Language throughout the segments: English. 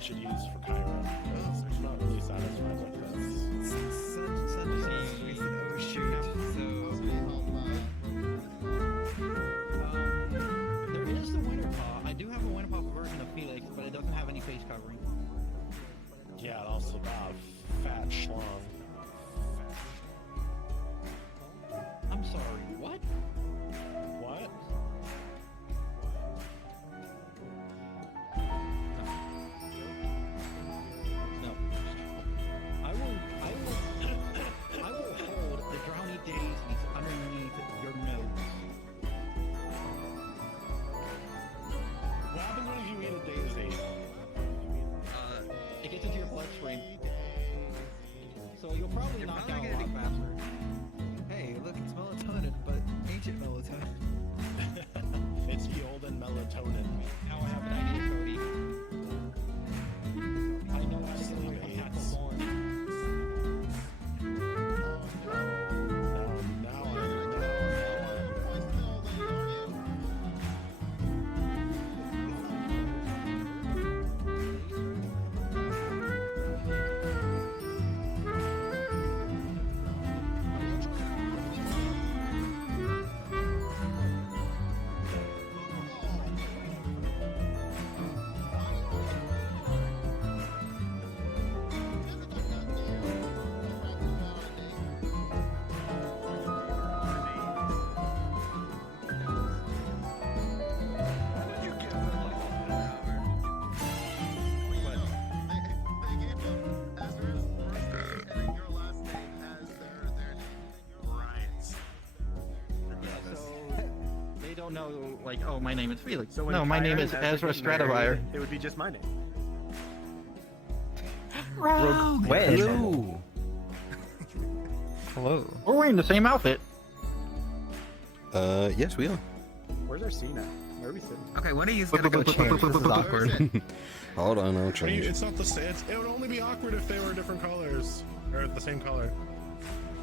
should use for Kyra, because I'm not really satisfied with this. Such a shame. We should overshoot. There is the winter paw. I do have a winter paw version of Felix, but it doesn't have any face covering. Yeah, and also that fat schlong. I'm sorry, what? What? No. I will hold the drowny daisies underneath your nose. What happens when you eat a daisy? It gets into your bloodstream. So you'll probably knock out a lot faster. Hey, look, it's melatonin, but ancient melatonin. It's the olden melatonin. Now I have an idea, Cody. I know how to get like a tackle born. Know, like, oh, my name is Felix. So no, my name is Ezra Stradivire. It would be just my name. Rogue. When? Hello. Hello. We're wearing the same outfit. Yes, we are. Where's our scene at? Where are we sitting? Okay, when are you gonna go change? This is awkward. Hold on, I'll change. It's not the same. It would only be awkward if they were different colors. Or the same color.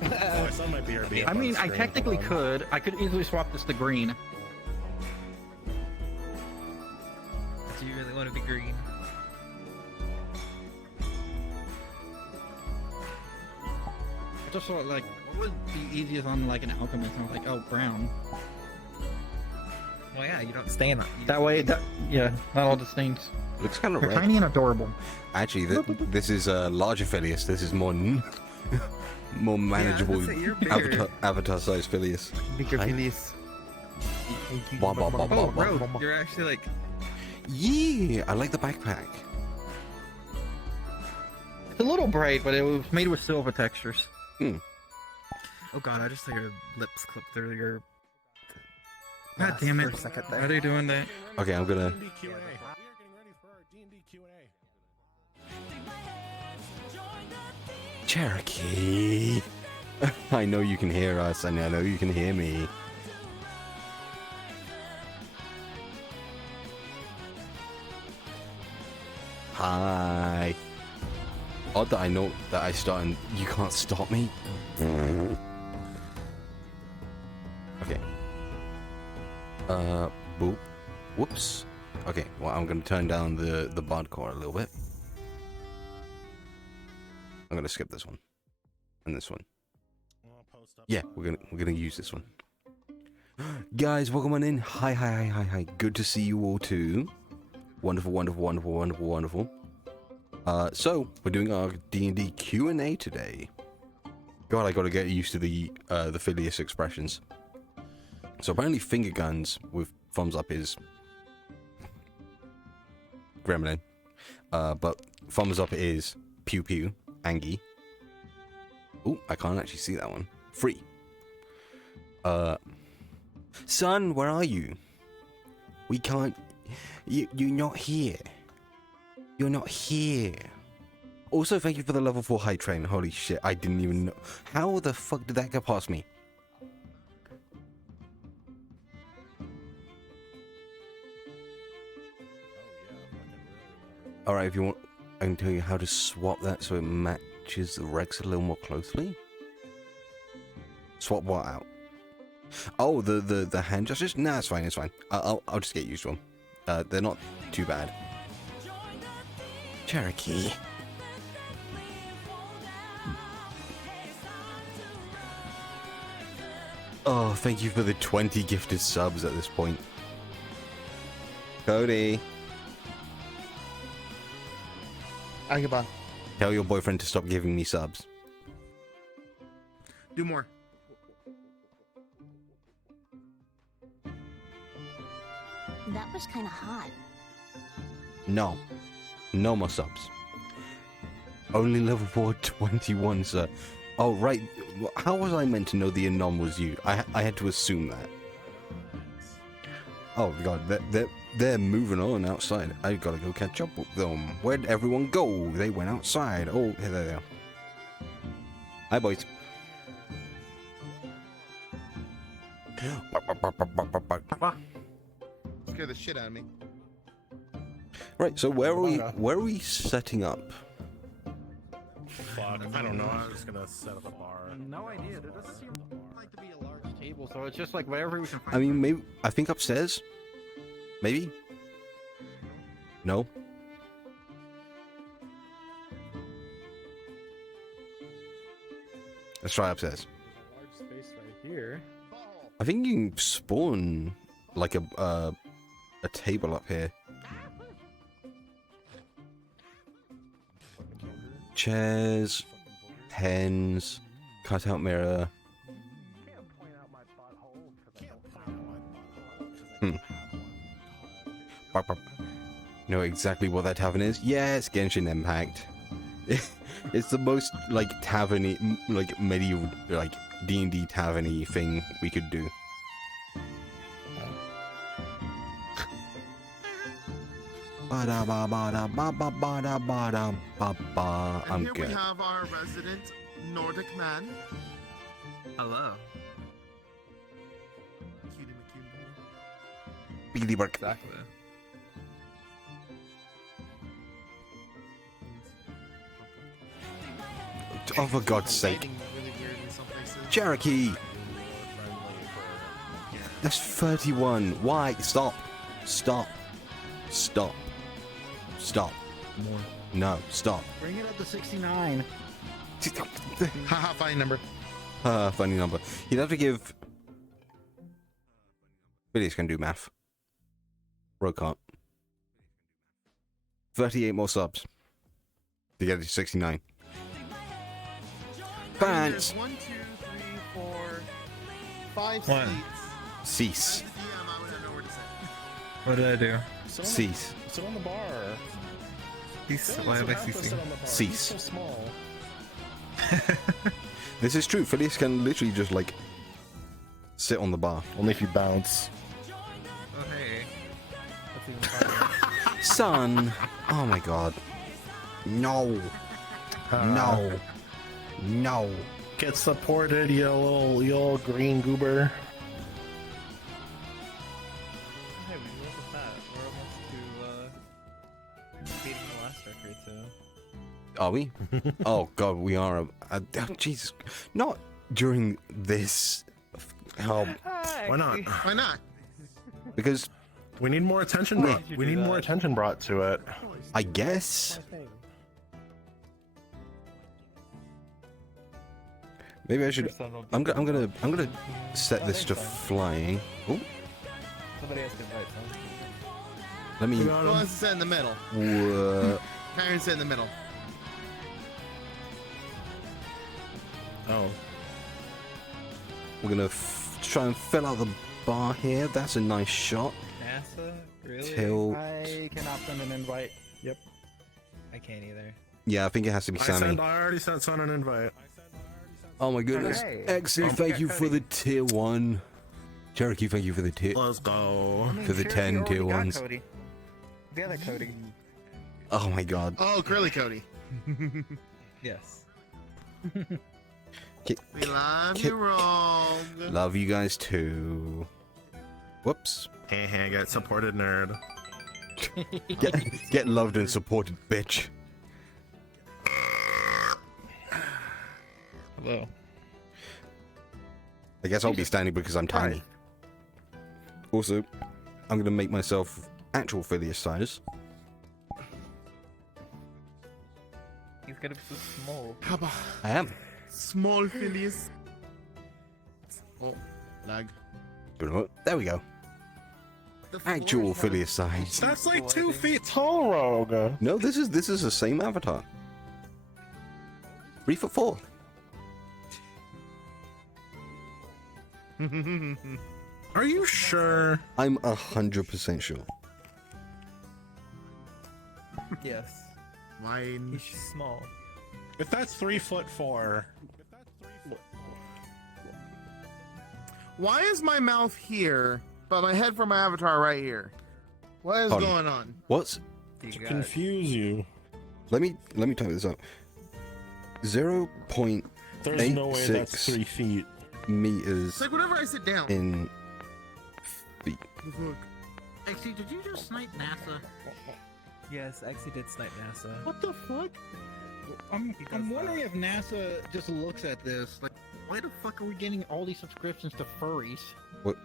My son might be here. I mean, I technically could. I could easily swap this to green. Do you really want to be green? I just thought, like, what would be easiest on, like, an alchemist? And I was like, oh, brown. Well, yeah, you don't stain on. That way, yeah, not all the stains. Looks kind of They're red. tiny and adorable. Actually, this is a larger Phileas. This is more more manageable avatar-sized Phileas. Bigger Phileas. Bah, bah, bah, bah, Oh, bah. Rogue, you're actually like. Yeah, I like the backpack. It's a little bright, but it was made with silver textures. Hmm. Oh god, I just saw your lips clip through your. God damn it! For a second Why are there. they doing that? Okay, I'm gonna. We are getting ready for our D&D Q&A. Cherokee. I know you can hear us, and I know you can hear me. Hi. Odd that I know that I start and you can't stop me. Okay. Boop. Whoops. Okay, well, I'm gonna turn down the bardcore a little bit. I'm gonna skip this one. And this one. Yeah, we're gonna use this one. Guys, welcome on in. Hi. Good to see you all too. Wonderful. So we're doing our D&D Q&A today. God, I gotta get used to the Phileas expressions. So apparently finger guns with thumbs up is gremlin. But thumbs up is pew pew, Angie. Oh, I can't actually see that one. Free. Son, where are you? We can't. You're not here. You're not here. Also, thank you for the level 4 high train. Holy shit, I didn't even know. How the fuck did that get past me? Alright, if you want, I can tell you how to swap that so it matches the regs a little more closely. Swap what out? Oh, the hand gestures? Nah, it's fine, it's fine. I'll just get used to them. They're not too bad. Cherokee. Oh, thank you for the 20 gifted subs at this point. Cody, Goodbye. tell your boyfriend to stop giving me subs. Do more. That was kind of hot. No. No more subs. Only level 421, sir. Oh, right. How was I meant to know the Anon was you? I had to assume that. Oh, God. They're moving on outside. I gotta go catch up with them. Where'd everyone go? They went outside. Oh, here they are. Hi, boys. Scare the shit out of me. Right, so where are we setting up? Fuck, I don't know. I'm just gonna set up a bar. No idea. There doesn't seem like to be a large table, so it's just like wherever we can find. I mean, maybe I think upstairs. Maybe. No. Let's try upstairs. Large space right here. I think you can spawn like a table up here. Chairs, pens, cutout mirror. Can't point out my butthole Bark, bark. Know exactly what that tavern is? Yes, Genshin Impact. It's the most like tavern-y, like medieval, like D&D tavern-y thing we could do. And I'm here we good. have our resident Nordic man. Hello. Cutie McCune. Billy Burke. Exactly. Oh, for God's sake. Lighting really weird in some places. Cherokee! That's 31. Why? Stop. Stop. Stop. Stop. More. No, stop. Bring it up to 69. Haha, fine number. Funny number. You'd have to give... Billy's gonna do math. Rogue can't. 38 more subs. To get it to 69. Pants! 1, 2, 3, 4, 5 One. seats. Cease. As the DM, I wouldn't know where to sit. What did I do? Cease. Sit on the bar. He's, Billy why doesn't am I have to ceasing? sit on the bar. Cease. He's so small. This is true. Phileas can literally just like sit on the bar. Only if you bounce. Oh hey. That's even funnier. Son! Oh my god. No. No. No. Get supported, you little green goober. Hey, we look at that. We're almost to beating the last record too. Are we? Oh god, we are. Jesus. Not during this. Oh, Why not? Why not? because We need more attention. Wait. We need more attention brought to it. I guess maybe I should. I'm gonna set this to flying. Oh, Somebody has to invite someone. let me. Who wants to sit in the middle? Karen, sit in the middle. Oh. We're gonna try and fill out the bar here. That's a nice shot. NASA? Really? Till I cannot send an invite. I can't either. yeah, I think it has to be Sammy. I already sent Son an invite. Oh my goodness. Hey. Excellent. Thank you for the tier 1. Cherokee, thank you for the tier. Let's go. For the 10 tier 1s. Cody. The other Cody. Oh my god. Oh, Curly Cody. Yes. We love Ki- you, Rogue. Love you guys too. Whoops. Hey, get supported, nerd. Get loved and supported, bitch. Hello. I guess I'll be standing because I'm tiny. Also, I'm gonna make myself actual Phileas size. He's gonna be so small. How about I am. small Phileas? Oh, lag. There we go. The floor Actual is Phileas size. That's like 2 feet tall, Rogue. No, this is the same avatar. 3'4". Are you sure? I'm 100% sure. Yes. Mine. He's small. If that's 3'4", Why is my mouth here, but my head for my avatar right here? What is Hold on. going on? What's? You to got confuse you. Let me type this up. 0.86 There's no way that's 3 feet. meters It's like whenever I sit down. in feet. The fuck? Actually, did you just snipe NASA? Yes, I actually did snipe NASA. What the fuck? I'm wondering if NASA just looks at this like, why the fuck are we getting all these subscriptions to furries? What?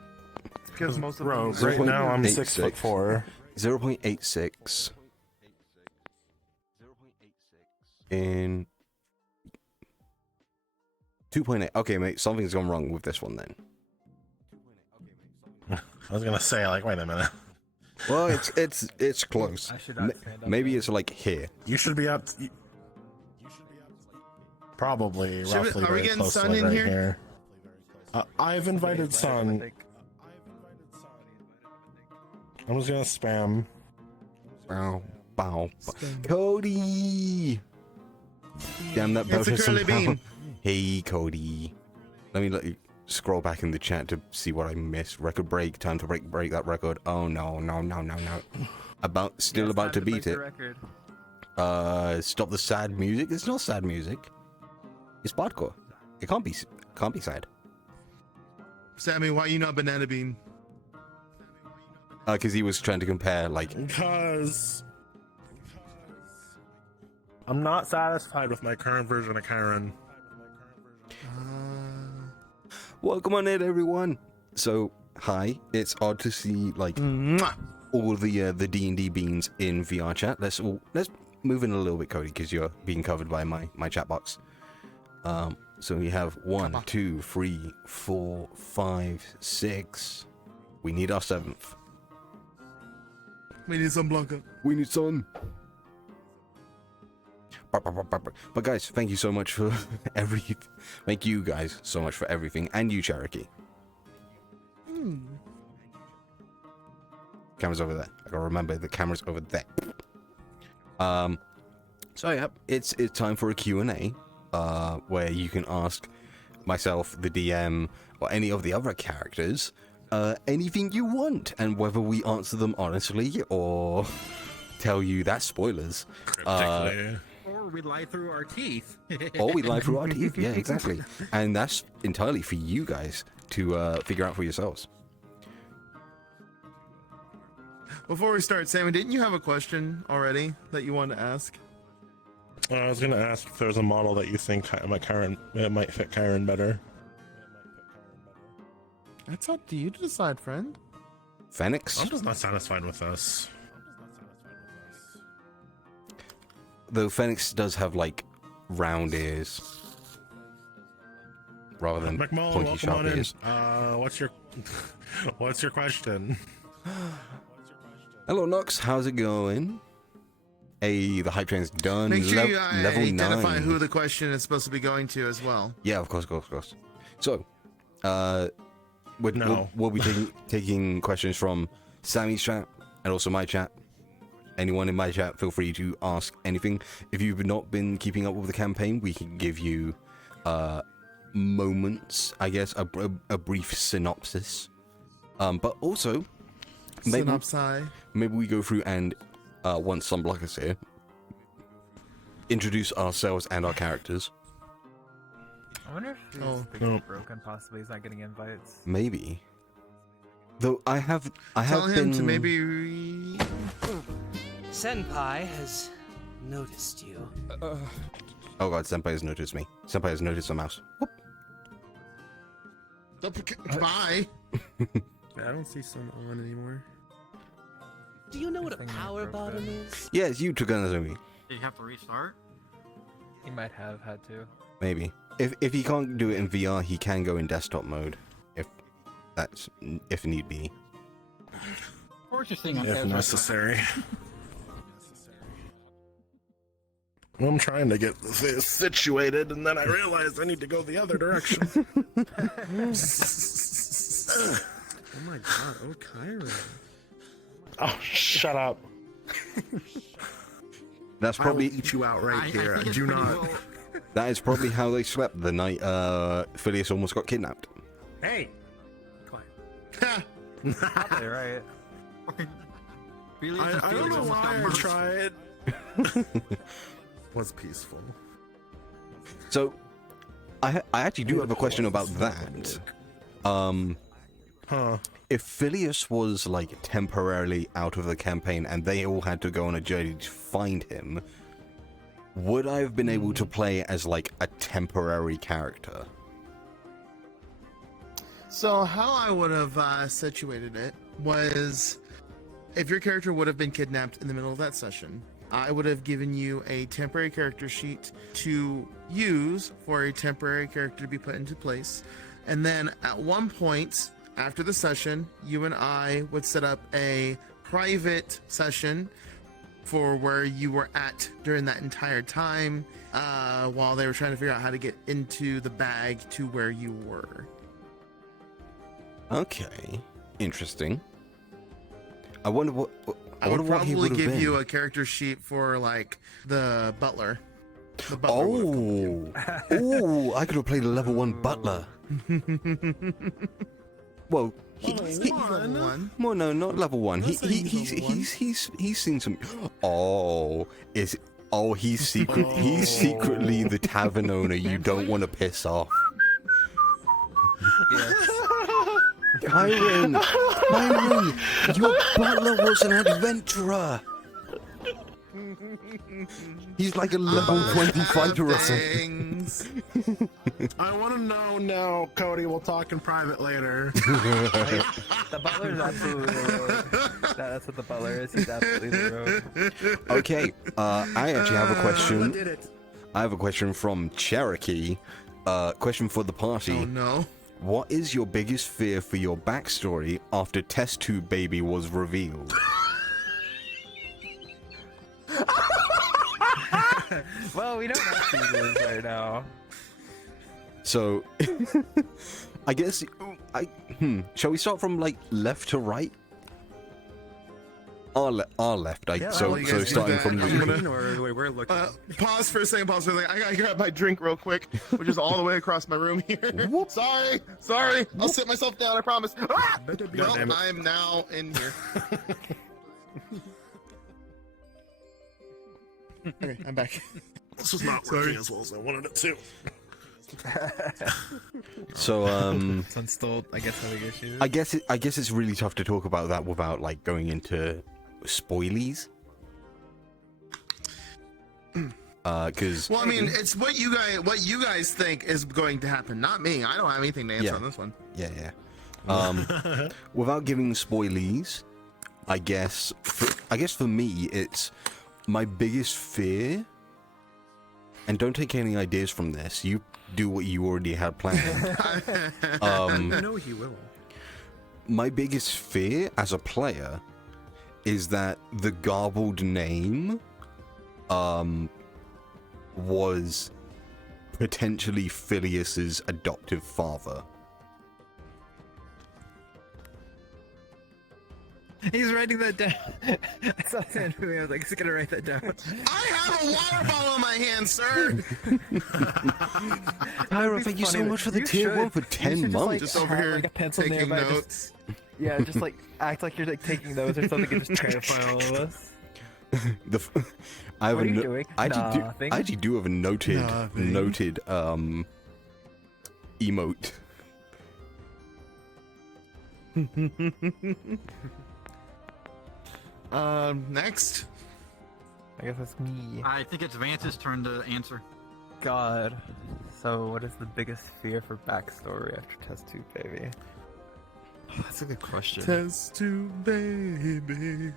It's because most of Rogue, them. right now I'm 0.86. 6'4". 0.86 in 2.8. Okay, mate, something's gone wrong with this one then. I was gonna say, like, wait a minute. Well, it's close. I should not stand up Maybe there. it's like here. You should be up. Probably Should we- roughly are we very getting close to Sun like in right here? here. I've invited Sun. I'm just gonna spam. Bow, bow, bow. Cody! Damn, that It's belt a has curly some power. bean. Hey, Cody. Let you scroll back in the chat to see what I missed. Record break. Time to break that record. Oh, no. Still Yes, about to time break beat the it. record. Stop the sad music. It's not sad music. It's hardcore. It can't be sad. Sammy, why you not banana bean? Because he was trying to compare, like, Because I'm not satisfied with my current version of Kyron. welcome on in, everyone. So, hi. It's odd to see, like, Mwah. all the D&D beans in VRChat. Let's move in a little bit, Cody, because you're being covered by my chat box. So we have 1, 2, 3, 4, 5, 6. We need our 7th. We need some Blanca. We need sun. But guys, thank you so much for thank you guys so much for everything, and you, Cherokee. Camera's over there. I gotta remember the camera's over there. So yeah, it's time for a Q&A, where you can ask myself, the DM, or any of the other characters, anything you want, and whether we answer them honestly or tell you that's spoilers. Cryptically. Or we lie through our teeth. Or we lie through our teeth. Yeah, exactly. And that's entirely for you guys to figure out for yourselves. Before we start, Sammy, didn't you have a question already that you wanted to ask? I was gonna ask if there's a model that you think might fit Kyron better. That's up to you to decide, friend. Phoenix? I'm just not satisfied with this. Though Phoenix does have, like, round ears. Rather than McMullen, pointy, welcome sharp on in. ears. What's your question? Hello, Nox. How's it going? Hey, the hype train's done. Make sure you Level identify 9. who the question is supposed to be going to as well. Yeah, of course. So, No. we'll be taking questions from Sammy's chat and also my chat. Anyone in my chat, feel free to ask anything. If you've not been keeping up with the campaign, we can give you moments, I guess, a brief synopsis. But also, maybe we go through and once Sunblock is here, introduce ourselves and our characters. I wonder if his Oh. thing's broken. Possibly he's not getting invites. Maybe. Though I have Tell him been to maybe. Senpai has noticed you. Oh god, Senpai has noticed me. Senpai has noticed the mouse. Whoop. Bye. I don't see Sun on anymore. Do you know what a Thing power broke bottom down. is? Yes, you took Ganazumi. Did you have to restart? He might have had to. Maybe. If he can't do it in VR, he can go in desktop mode. If need be. Of course you're seeing on If Ezra. necessary. I'm trying to get this situated, and then I realized I need to go the other direction. Oh my god, oh Kyra. Oh, shut up. That's I will probably eat you out right here. think it's Do pretty not. well- that is probably how they slept the night Phileas almost got kidnapped. Hey! Probably right. Really, I don't Felix know almost got why I murdered. tried. Was peaceful. So, I actually do have a question about that. Huh. If Phileas was like temporarily out of the campaign and they all had to go on a journey to find him, would I have been able to play as like a temporary character? So how I would have situated it was, if your character would have been kidnapped in the middle of that session, I would have given you a temporary character sheet to use for a temporary character to be put into place. And then at one point after the session, you and I would set up a private session for where you were at during that entire time, while they were trying to figure out how to get into the bag to where you were. Okay, interesting. I wonder what. I would what he probably would have give been. you a character sheet for like the butler. The butler would have come with Oh, oh! I could have played a level 1 butler. Well, you. Level one. well, no, not level 1. Let's say he's level one. He's seen some. Oh, he's secretly the tavern owner you don't want to piss off. Yes. Kyron, your butler was an adventurer. He's like a level 20 fighter or something. Things. I want to know now, Cody. We'll talk in private later. The butler's absolutely the rogue. That's what the butler is. He's absolutely the rogue. Okay, I actually have a question. did it. I have a question from Cherokee. Question for the party. Oh no. What is your biggest fear for your backstory after Test Tube Baby was revealed? Well, we don't know who it is right now. So, I guess shall we start from like left to right? Our left. So you guys do starting that. from I'm the. gonna- Or the way we're looking. Pause for a second. I gotta grab my drink real quick, which is all the way across my room here. Sorry. I'll sit myself down. I promise. Ah! Well, damn it. I am now in here. Okay, I'm back. This is not working as well as I wanted it to. So It's unstalled. I guess having issues. I guess it's really tough to talk about that without like going into spoilies. Because Well, I mean, it's what you guys think is going to happen, not me. I don't have anything to answer Yeah. on this one. yeah. Without giving spoilies, I guess for me it's my biggest fear. And don't take any ideas from this. You do what you already had planned. I know he will. My biggest fear as a player is that the garbled name was potentially Phileas's adoptive father. He's writing that down. I saw that movie. I was like, he's gonna write that down. I have a water bottle in my hand, sir. Tyra, thank you so funny. much for the You tier should. 1 for You 10 should months. Just have, over here like, a pencil taking nearby, notes. Yeah, just like act like you're like taking notes or something and just clarify all of us. I have What a are you no- doing? I Nothing. actually do have a noted emote. Next. I guess that's me. I think it's Vance's turn to answer. God. So, what is the biggest fear for backstory after Test Tube Baby? That's a good question. Test tube baby.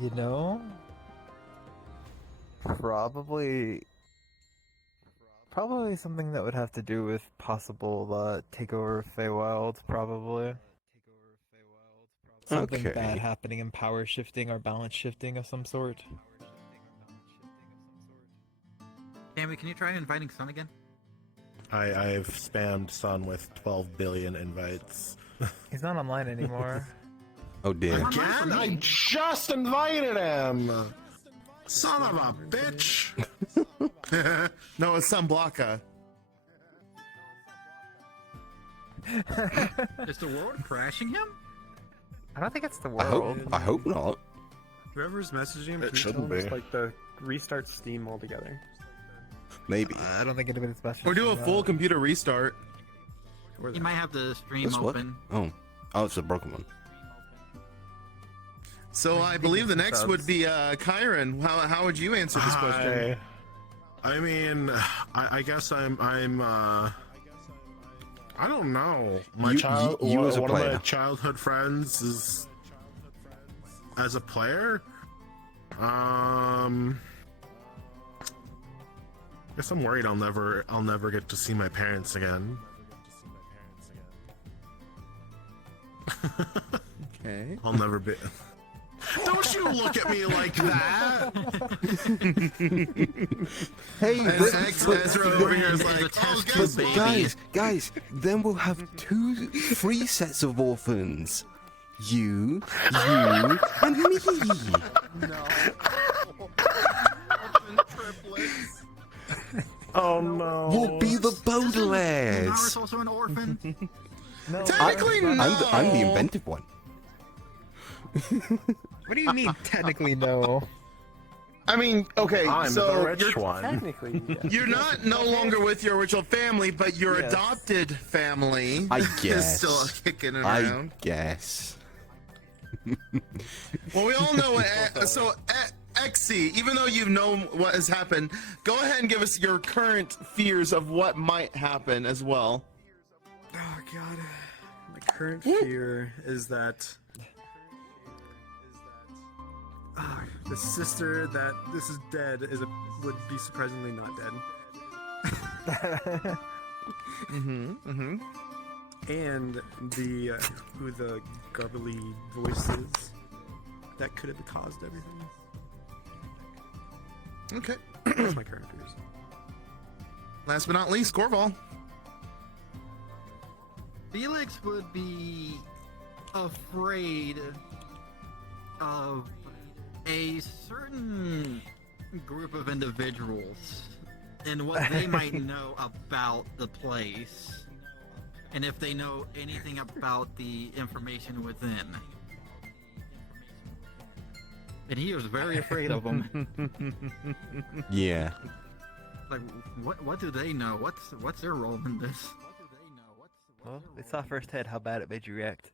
You know, Probably something that would have to do with possible takeover of Feywild, probably. Something Okay. bad happening in power shifting or balance shifting of some sort. Tammy, can you try inviting Sun again? I've spammed Sun with 12 billion invites. He's not online anymore. Oh dear. Again? I just invited him! Son of a bitch! No, it's Sunblocka. Is the world crashing him? I don't think it's the I world. hope not. Whoever's messaging him, It please tell shouldn't him it's be. like the restart Steam altogether. Maybe. I don't think anybody's messaging. Or do a that. full computer restart. You might have the stream This what? open. Oh, it's a broken one. So I believe the next would be Kyron. How would you answer this question? I mean, I guess I'm I don't know. My You- child, you one, as a one of player. my childhood friends is as a player. I guess I'm worried I'll never get to see my parents again. Okay. I'll never be. Don't you look at me like that! Hey, And Ezra over here is like, oh, guess but what? guys, then we'll have three sets of orphans. You, and me. Oh no! We'll be the Naruto's Baudelaires. also an orphan. Technically, no. I'm the inventive one. What do you mean, technically no? I mean, okay, I'm so the rich you're, one. Technically, yeah. you're not no longer with your original family, but your Yes. adopted family I is guess. still kicking I around. guess. Well, we all know what. So, Exy, even though you know what has happened, go ahead and give us your current fears of what might happen as well. Oh god. My current fear is that the sister that this is dead would be surprisingly not dead. And the who the garbly voice is that could have caused everything. Okay. That's my current fears. Last but not least, Corval. Felix would be afraid of a certain group of individuals and what they might know about the place, and if they know anything about the information within. And he was very afraid of them. Yeah. Like, what do they know? What's their role in this? Well, they saw firsthand how bad it made you react.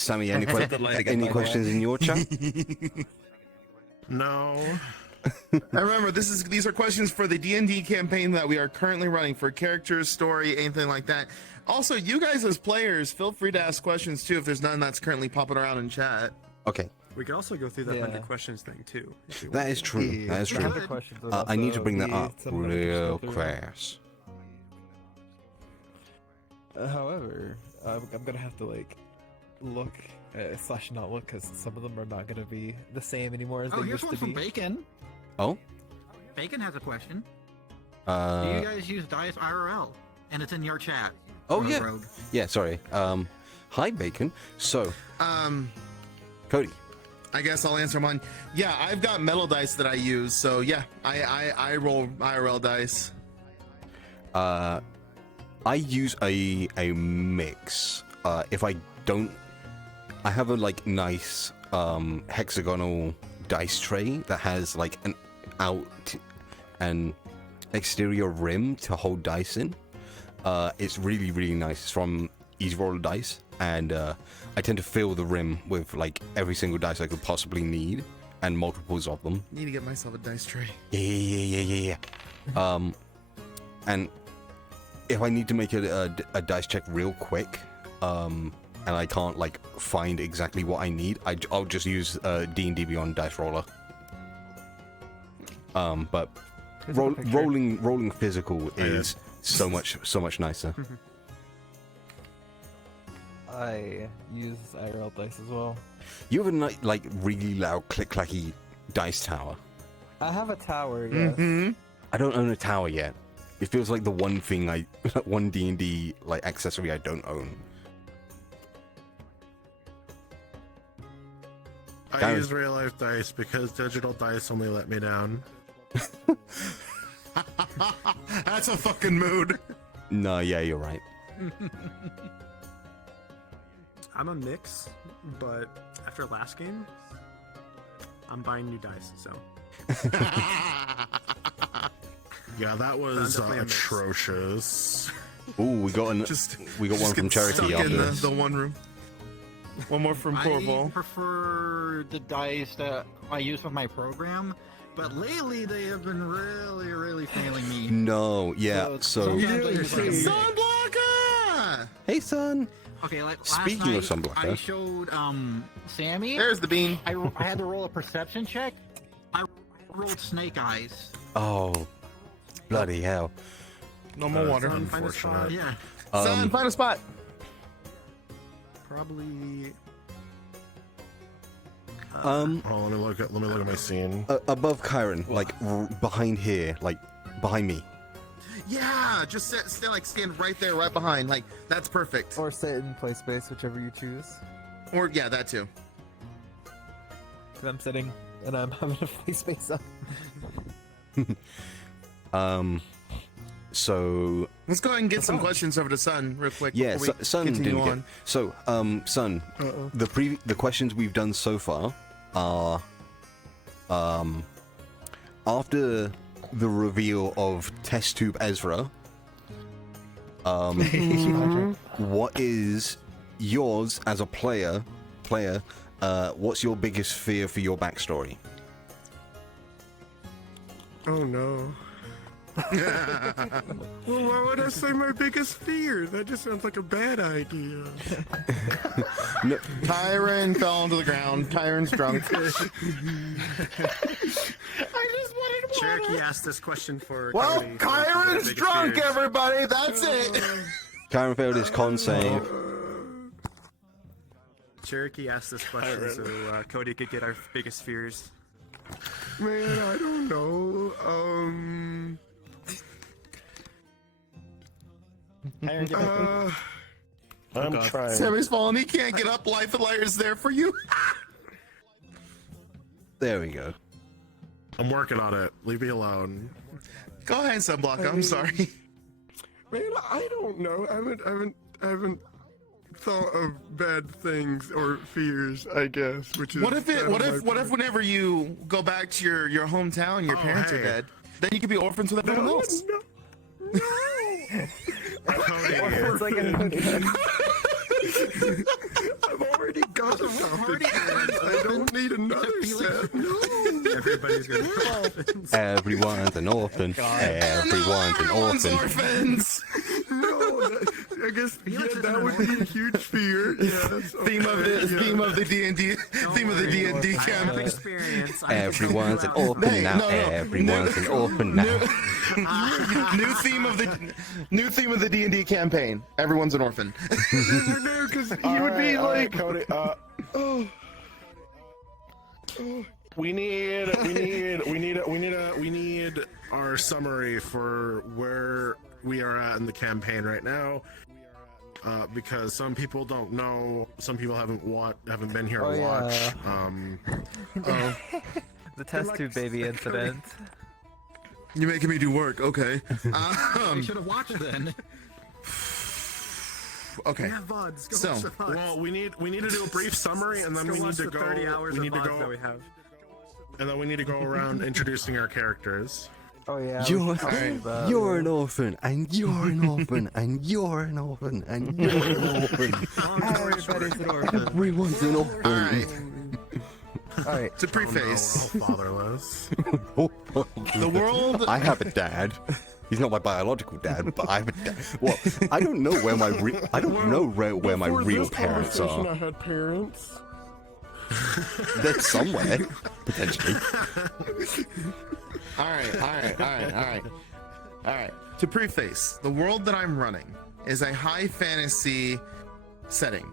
Sammy, any questions in your chat? No. And remember, these are questions for the D&D campaign that we are currently running for characters, story, anything like that. Also, you guys as players, feel free to ask questions too if there's none that's currently popping around in chat. Okay, We could also go through that Yeah. 100 questions thing too. if you that want. is true. That is true. Other questions would I need to also bring that be up something that we can real go through. fast. However, I'm gonna have to look slash not look because some of them are not gonna be the same anymore as Oh, they here's used one to from be. Bacon. Oh, Bacon has a question. Do you uh, guys use Dice IRL? And it's in your chat. oh yeah, Rogue. yeah. Sorry. Hi, Bacon. So, Cody. I guess I'll answer mine. Yeah, I've got metal dice that I use, so yeah, I roll IRL dice. I use a mix. If I don't, I have a nice hexagonal dice tray that has an exterior rim to hold dice in. It's really, really nice. It's from Easy Roller Dice, and I tend to fill the rim with every single dice I could possibly need, and multiples of them. Need to get myself a dice tray. Yeah. And if I need to make a dice check real quick, and I can't find exactly what I need, I'll just use D&D Beyond Dice Roller. But Here's a picture. rolling physical is so much nicer. I use IRL dice as well. You have a like really loud click-clacky dice tower. I have a tower, yes. I don't own a tower yet. It feels like the one thing one D&D like accessory I don't own. I use real life dice because digital dice only let me down. That's a fucking mood. No, yeah, you're right. I'm a mix, but after last game, I'm buying new dice, so. Yeah, that was atrocious. Ooh, we got one from Cherokee Stuck after in this. the one room. One more from I Corval. prefer the dice that I use with my program, but lately they have been really failing me. No, yeah, so... sometimes I use like a mix. Sunblocker! Hey, son! Okay, like Speaking of last night, Sunblocker. I showed Sammy. There's the bean. I had to roll a perception check. I rolled snake eyes. Oh, bloody hell. No more water. Unfortunate. Yeah. Son, find a spot. Probably. Oh, let me look at my scene. Above Kyron, like behind here, like behind me. Yeah, just stand right there, right behind. Like, that's perfect. Or sit in play space, whichever you choose. Or yeah, that too. Because I'm sitting and I'm having a play space up. So let's go ahead and get some questions over to Sun real quick. yeah, before we Sun continue didn't on. get. So, Sun, the questions we've done so far are, after the reveal of Test Tube Ezra, what is yours as a player? What's your biggest fear for your backstory? Oh no. Well, why would I say my biggest fear? That just sounds like a bad idea. No. Kyron fell onto the ground. Kyron's drunk. Cherokee asked this question for. Well, Cody, Kyron's drunk, everybody. That's it. Kyron failed his con save. Cherokee asked this question so Cody could get our biggest fears. Man, I don't know. I'm trying. Sammy's fallen. He can't get up. Life and Light is there for you. There we go. I'm working on it. Leave me alone. Go ahead, Sunblocker. I'm sorry. Man, I don't know. I haven't thought of bad things or fears, I guess. Which is What if whenever you go back to your hometown, your parents are dead, then you could be orphans with everyone else. No. It's like I've already got a topic. I don't need another set. No. Everybody's gonna be orphans. Everyone's an orphan. Everyone's an orphan. Orphans. No, I guess that would be a huge fear. Yes. Theme of the D&D campaign. Experience. Everyone's an orphan now. Everyone's an orphan now. New theme of the D&D campaign. Everyone's an orphan. No, because you would be like, Cody. We need our summary for where we are at in the campaign right now. Because some people don't know, some people haven't been here to watch. The test tube baby incident. You're making me do work. Okay. You should have watched then. Okay. Yeah, VODs. Go So, watch the VODs. Well, we need to do a brief summary, and then Go we need watch to the go. 30 hours We need of to VODs that we go, have. and then we need to go around introducing our characters. Oh yeah. You're an orphan, and you're an orphan, and you're an orphan, and you're an orphan. Everybody's an orphan. Everyone's an orphan. all right. All right. To preface, We're all fatherless. the world. I have a dad. He's not my biological dad, but I have a dad. Well, I don't know where my real Before parents this conversation, are. I had parents. They're somewhere, potentially. All right. To preface, the world that I'm running is a high fantasy setting.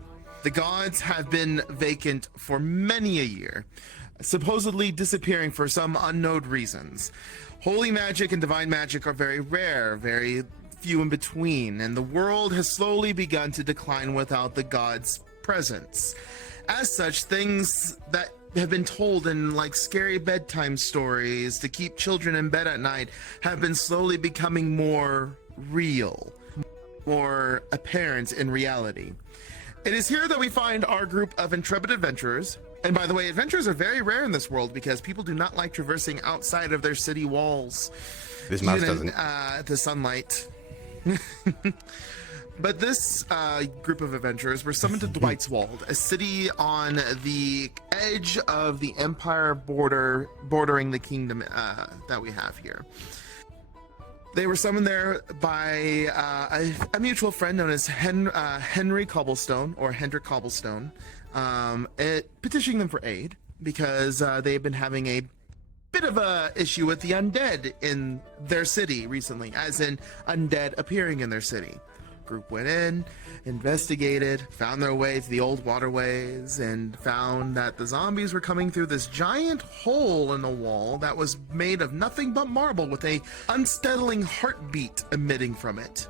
The gods have been vacant for many a year, supposedly disappearing for some unknown reasons. Holy magic and divine magic are very rare, very few in between, and the world has slowly begun to decline without the gods' presence. As such, things that have been told in like scary bedtime stories to keep children in bed at night have been slowly becoming more real, more apparent in reality. It is here that we find our group of intrepid adventurers. And by the way, adventures are very rare in this world because people do not like traversing outside of their city walls. This mouse doesn't. The sunlight. But this group of adventurers were summoned to Dwightswald, a city on the edge of the empire bordering the kingdom that we have here. They were summoned there by a mutual friend known as Henry Cobblestone, or Hendrik Cobblestone, petitioning them for aid because they've been having a bit of a issue with the undead in their city recently, as in undead appearing in their city. Group went in, investigated, found their way to the old waterways, and found that the zombies were coming through this giant hole in the wall that was made of nothing but marble with a unsettling heartbeat emitting from it.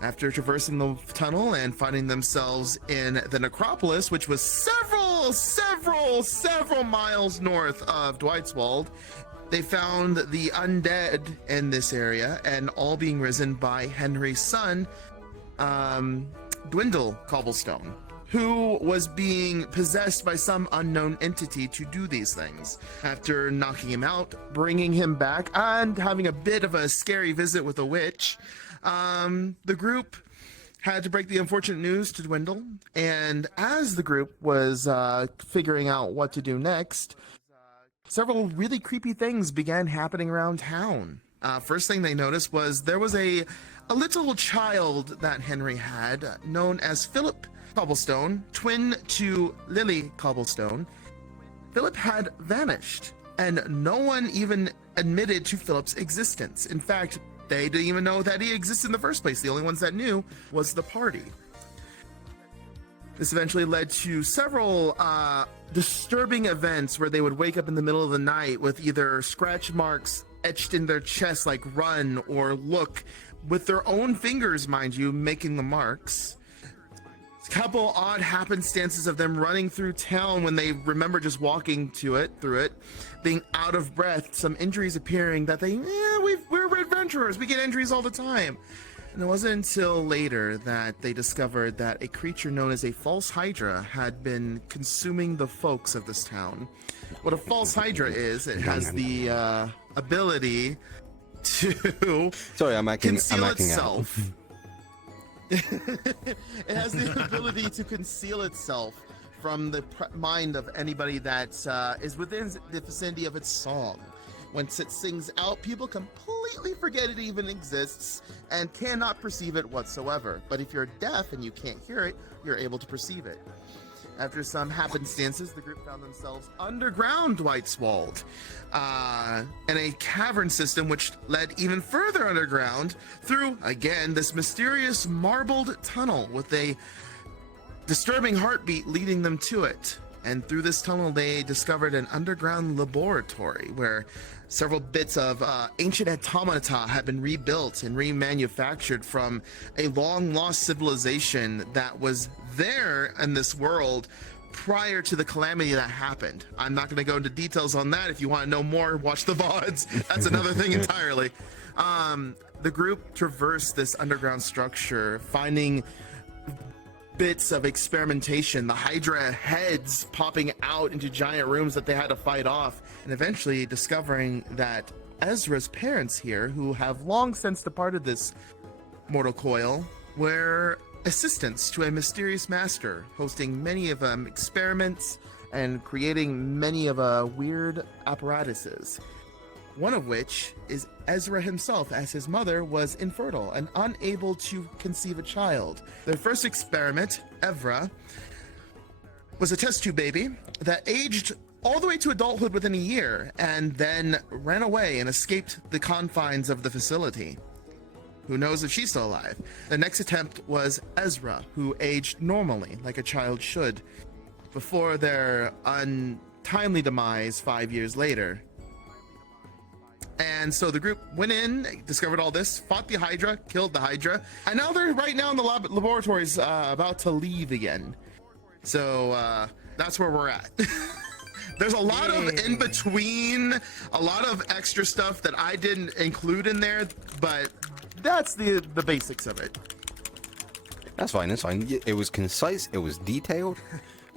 After traversing the tunnel and finding themselves in the necropolis, which was several miles north of Dwightswald, they found the undead in this area, and all being risen by Henry's son, Dwindle Cobblestone, who was being possessed by some unknown entity to do these things. After knocking him out, bringing him back, and having a bit of a scary visit with a witch, the group had to break the unfortunate news to Dwindle, and as the group was figuring out what to do next, several really creepy things began happening around town. First thing they noticed was there was a little child that Henry had, known as Philip Cobblestone, twin to Lily Cobblestone. Philip had vanished, and no one even admitted to Philip's existence. In fact, they didn't even know that he existed in the first place. The only ones that knew was the party. This eventually led to several disturbing events where they would wake up in the middle of the night with either scratch marks etched in their chest like run or look, with their own fingers, mind you, making the marks. A couple odd happenstances of them running through town when they remember just walking through it, being out of breath, some injuries appearing that we're adventurers, we get injuries all the time. And it wasn't until later that they discovered that a creature known as a false hydra had been consuming the folks of this town. What a false hydra is, it has the ability to conceal itself. It has the ability to conceal itself from the mind of anybody that is within the vicinity of its song. Once it sings out, people completely forget it even exists and cannot perceive it whatsoever. But if you're deaf and you can't hear it, you're able to perceive it. After some happenstances, the group found themselves underground Dwightswald, in a cavern system which led even further underground through, again, this mysterious marbled tunnel with a disturbing heartbeat leading them to it. And through this tunnel, they discovered an underground laboratory where several bits of ancient automata had been rebuilt and remanufactured from a long-lost civilization that was there in this world prior to the calamity that happened. I'm not going to go into details on that. If you want to know more, watch the VODs. That's another thing entirely. The group traversed this underground structure, finding bits of experimentation, the Hydra heads popping out into giant rooms that they had to fight off, and eventually discovering that Ezra's parents here, who have long since departed this mortal coil, were assistants to a mysterious master, hosting many of experiments and creating many of weird apparatuses. One of which is Ezra himself, as his mother was infertile and unable to conceive a child. Their first experiment, Evra, was a test tube baby that aged all the way to adulthood within a year and then ran away and escaped the confines of the facility. Who knows if she's still alive? The next attempt was Ezra, who aged normally, like a child should, before their untimely demise 5 years later. And so the group went in, discovered all this, fought the Hydra, killed the Hydra, and now they're right now in the laboratories about to leave again. So that's where we're at. There's a lot of in between, a lot of extra stuff that I didn't include in there, but that's the basics of it. That's fine. That's fine. It was concise. It was detailed.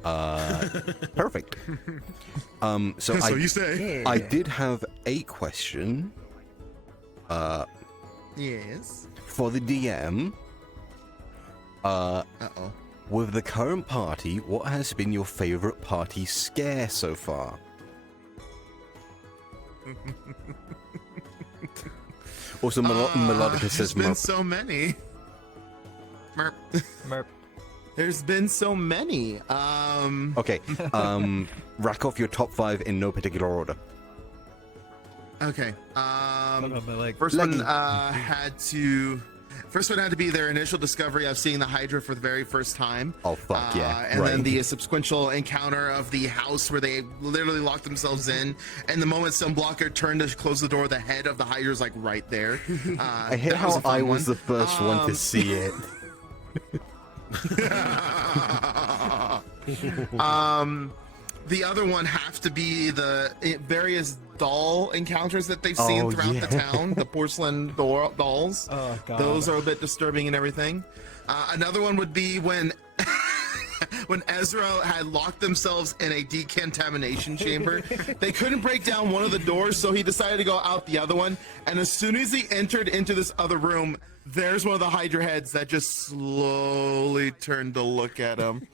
Perfect. So you say. I did have a question. Yes. For the DM. With the current party, what has been your favorite party scare so far? Also, Melodica says There's been Merp. so many. Merp. Merp. There's been so many. Okay. Rack off your top 5 in no particular order. Okay. Like, First one had to be their initial discovery of seeing the Hydra for the very first time. Oh fuck yeah! And then the subsequent encounter of the house where they literally locked themselves in, and the moment Sunblocker turned to close the door, the head of the Hydra's like right there. I hate how I was the first one to see it. The other one has to be the various doll encounters that they've seen throughout the town, the porcelain dolls. Oh, God. Those are a bit disturbing and everything. Another one would be when when Ezra had locked themselves in a decontamination chamber. They couldn't break down one of the doors, so he decided to go out the other one. And as soon as he entered into this other room, there's one of the Hydra heads that just slowly turned to look at him.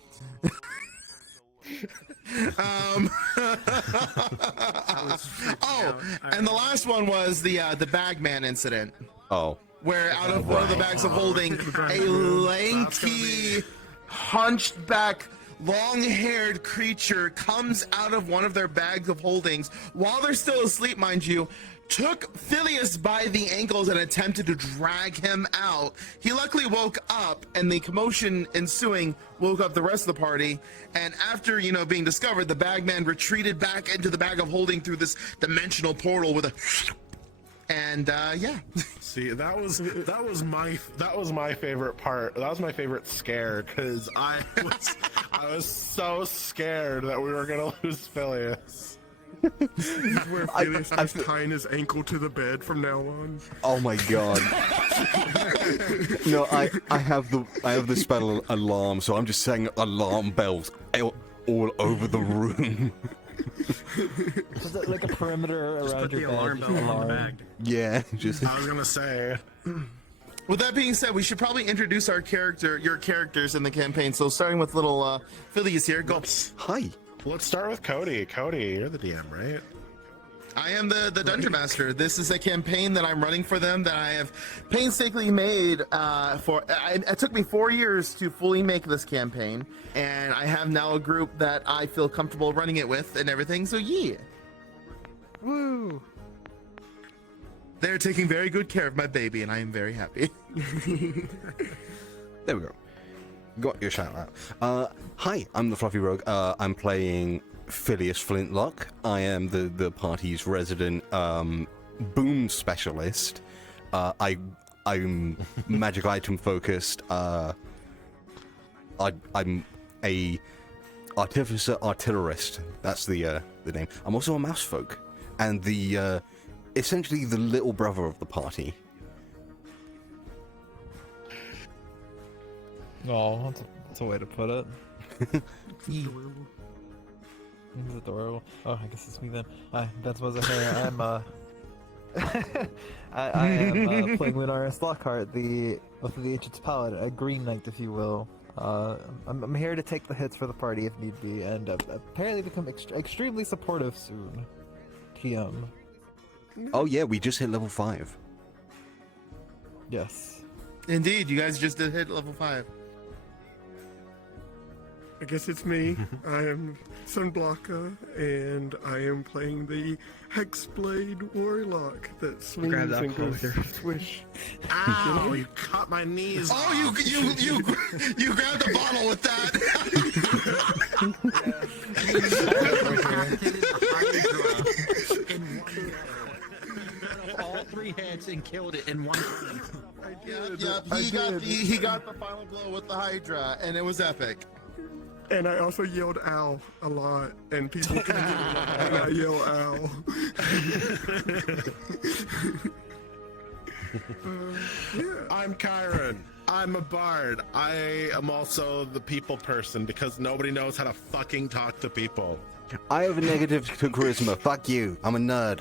And the last one was the Bagman incident. Oh. Where out of one of the bags of holding, a lanky, hunchback, long-haired creature comes out of one of their bags of holdings while they're still asleep, mind you, took Phileas by the ankles and attempted to drag him out. He luckily woke up, and the commotion ensuing woke up the rest of the party. And after, being discovered, the bagman retreated back into the bag of holding through this dimensional portal with a... And yeah. See, that was my favorite part. That was my favorite scare because I was so scared that we were gonna lose Phileas. Where Phileas is tying his ankle to the bed from now on. Oh my god. No, I have the spell alarm, so I'm just saying alarm bells all over the room. Is it like a perimeter around your alarm bed? bell on the bag. Yeah, just. I was gonna say. With that being said, we should probably introduce your characters in the campaign. So starting with little Phileas here, go. Hi. Let's start with Cody. Cody, you're the DM, right? I am the Dungeon Master. This is a campaign that I'm running for them that I have painstakingly made it took me 4 years to fully make this campaign, and I have now a group that I feel comfortable running it with and everything, so yeah. Woo! They're taking very good care of my baby, and I am very happy. There we go. Got your shout out. Hi, I'm the Fluffy Rogue. I'm playing Phileas Flintlock. I am the party's resident boom specialist. I'm magic item focused. I'm a artificer artillerist. That's the name. I'm also a mouse folk, and the essentially the little brother of the party. Oh, that's a way to put it. It's adorable. Oh, I guess it's me then. Hi, that's was here. I'm I am playing Lunaris Lockhart, the Ancient's Paladin, a green knight, if you will. I'm here to take the hits for the party if need be, and apparently become extremely supportive soon. TM. Oh yeah, we just hit level 5. Yes. Indeed, you guys just did hit level 5. I guess it's me. I am Sunblocker, and I am playing the Hexblade Warlock that swings Grab that and pole goes with your- swish. Ow! You cut my knees. Oh, you grabbed the bottle with that. All 3 heads and killed it in one turn. He got the final blow with the Hydra, and it was epic. And I also yelled "ow" a lot, and people can hear it when I yell "ow." I'm Kyron. I'm a bard. I am also the people person because nobody knows how to fucking talk to people. I have a negative to charisma. Fuck you. I'm a nerd.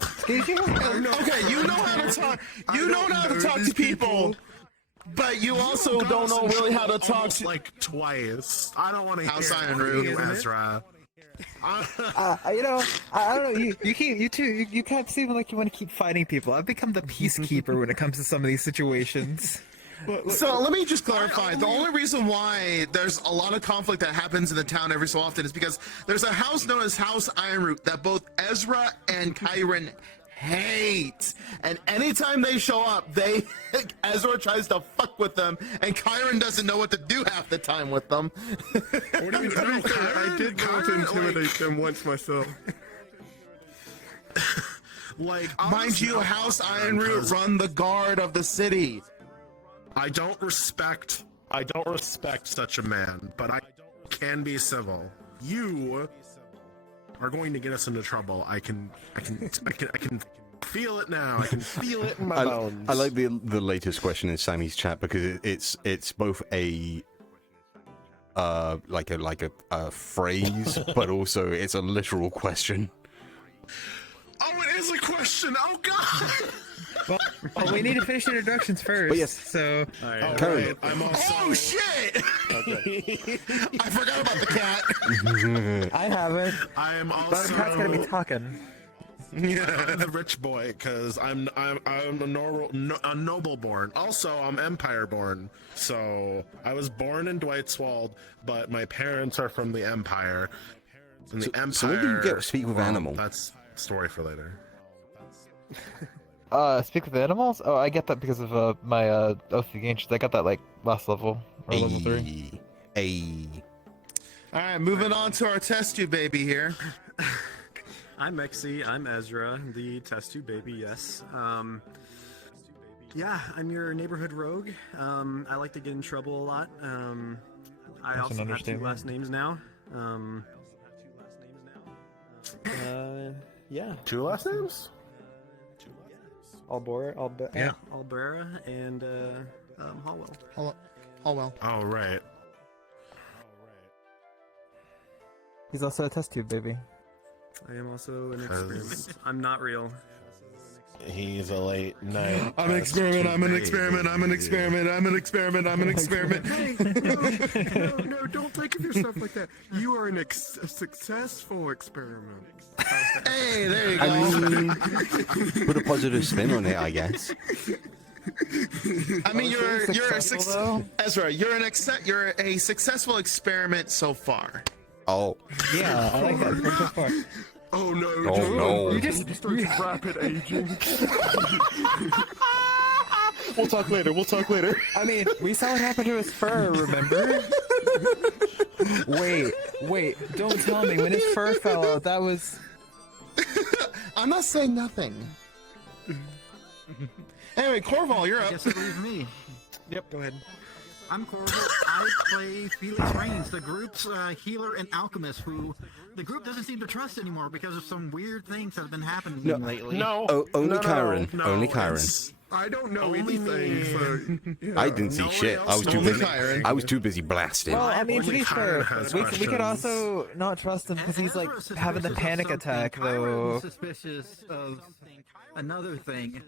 Excuse you? Okay, you know how to talk. You know how to talk to people, but you also don't know really how to talk Almost to. like twice. I don't want to hear Outside it and from rude, you, isn't it? Ezra. You know, I don't know. You kept seeming like you want to keep fighting people. I've become the peacekeeper when it comes to some of these situations. So let me just clarify. The only reason why there's a lot of conflict that happens in the town every so often is because there's a house known as House Ironroot that both Ezra and Kyron hate. And anytime they show up, Ezra tries to fuck with them, and Kyron doesn't know what to do half the time with them. What do you mean? To be fair, I did go to intimidate them once myself. Like, Mind you, House Ironroot run the guard of the city. I don't respect such a man, but I can be civil. You are going to get us into trouble. I can feel it now. I can feel it in my bones. I like the latest question in Sammy's chat because it's both a like a phrase, but also it's a literal question. Oh, it is a question. Oh God. Well, we need to finish introductions first. But yes. So. Right. I'm also. Oh shit! I forgot about the cat. I haven't. I am But also. the cat's gonna be talking. I'm the rich boy because I'm a noble born. Also, I'm Empire born. So I was born in Dwightswald, but my parents are from the Empire. And the Empire. So when do you get to speak with animal? That's a story for later. Speak with animals? Oh, I get that because of my Oath of the Ancients. I got that like last level or level 3. All right, moving on to our test tube baby here. I'm Mexi. I'm Ezra, the test tube baby. Yes. Yeah, I'm your neighborhood rogue. I like to get in trouble a lot. I also have 2 last names now. Yeah. 2 last names? Albrera and Hallwell. Hallwell. Oh right. He's also a test tube baby. I am also an experiment. I'm not real. He's a late night. I'm an experiment. I'm an experiment. I'm an experiment. I'm an experiment. I'm an experiment. Hey, no, don't think of yourself like that. You are a successful experiment. Hey, there you I go. mean, put a positive spin on it, I guess. I mean, you're a Successful, Ezra. You're a successful experiment so far. Oh. Yeah, I like that so far. Oh no! Oh, no. You just starts rapid aging. We'll talk later. We'll talk later. I mean, we saw what happened to his fur, remember? Wait, don't tell me. When his fur fell out, that was... I'm not saying nothing. Anyway, Corval, you're I up. guess it leaves me. Yep, go ahead. I'm Corval. I play Felix Reigns, the group's healer and alchemist, who the group doesn't seem to trust anymore because of some weird things that have been happening lately. No. Only no, Kyron. no, Only Kyron. it's- I don't know Only anything, me. so yeah. I didn't see Nobody shit. I was else too knows. busy. Kyron. I was too busy blasting. Well, I mean, to Only be fair, Kyron has we could questions. also not trust him because he's like Ezra's having the suspicious of panic something. attack, Kyron's though. suspicious of another thing.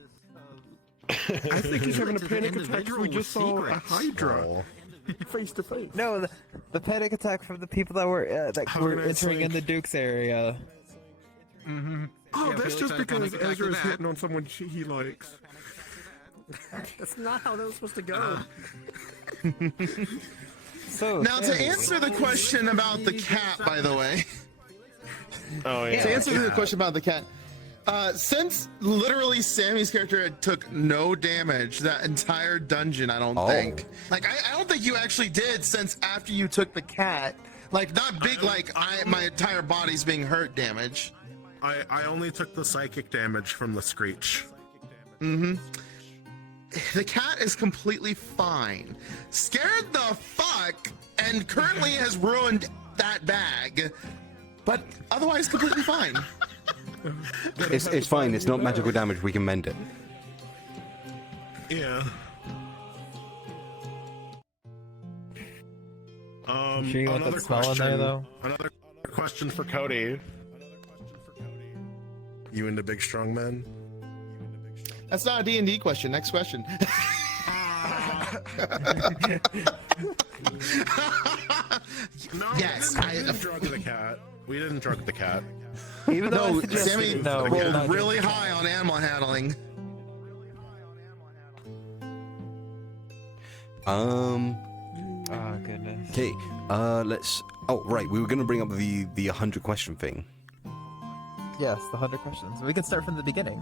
I think he's having a Felix is an panic attack. individual We just with saw a secrets. Hydra Oh. face to face. No, the panic attack from the people that were How were can I entering in think? the Duke's area. Mm-hmm. Oh, Yeah, that's Felix just had a because panic attack Ezra's with that. hitting on someone he likes. That's not how that was supposed to go. So Now, to Sammy. answer the question about the cat, by the way. Oh yeah. To answer the question about the cat, since literally Sammy's character took no damage that entire dungeon, I don't think. Like, I don't think you actually did, since after you took the cat. Like, not big, my entire body's being hurt damage. I only took the psychic damage from the screech. Mm-hmm. The cat is completely fine. Scared the fuck, and currently has ruined that bag, but otherwise completely fine. It's fine. It's not magical damage. We can mend it. Yeah. Sure you want that smell in there, though? Another question for Cody. You into big strong men? That's not a D&D question. Next question. No, Yes, we didn't drug the cat. We didn't drug the cat. Even though No, I suggested Sammy it, no, we're rolled not really doing high on animal handling. Oh goodness. Okay. Let's. Oh, right. We were gonna bring up the 100 question thing. Yes, the 100 questions. We can start from the beginning.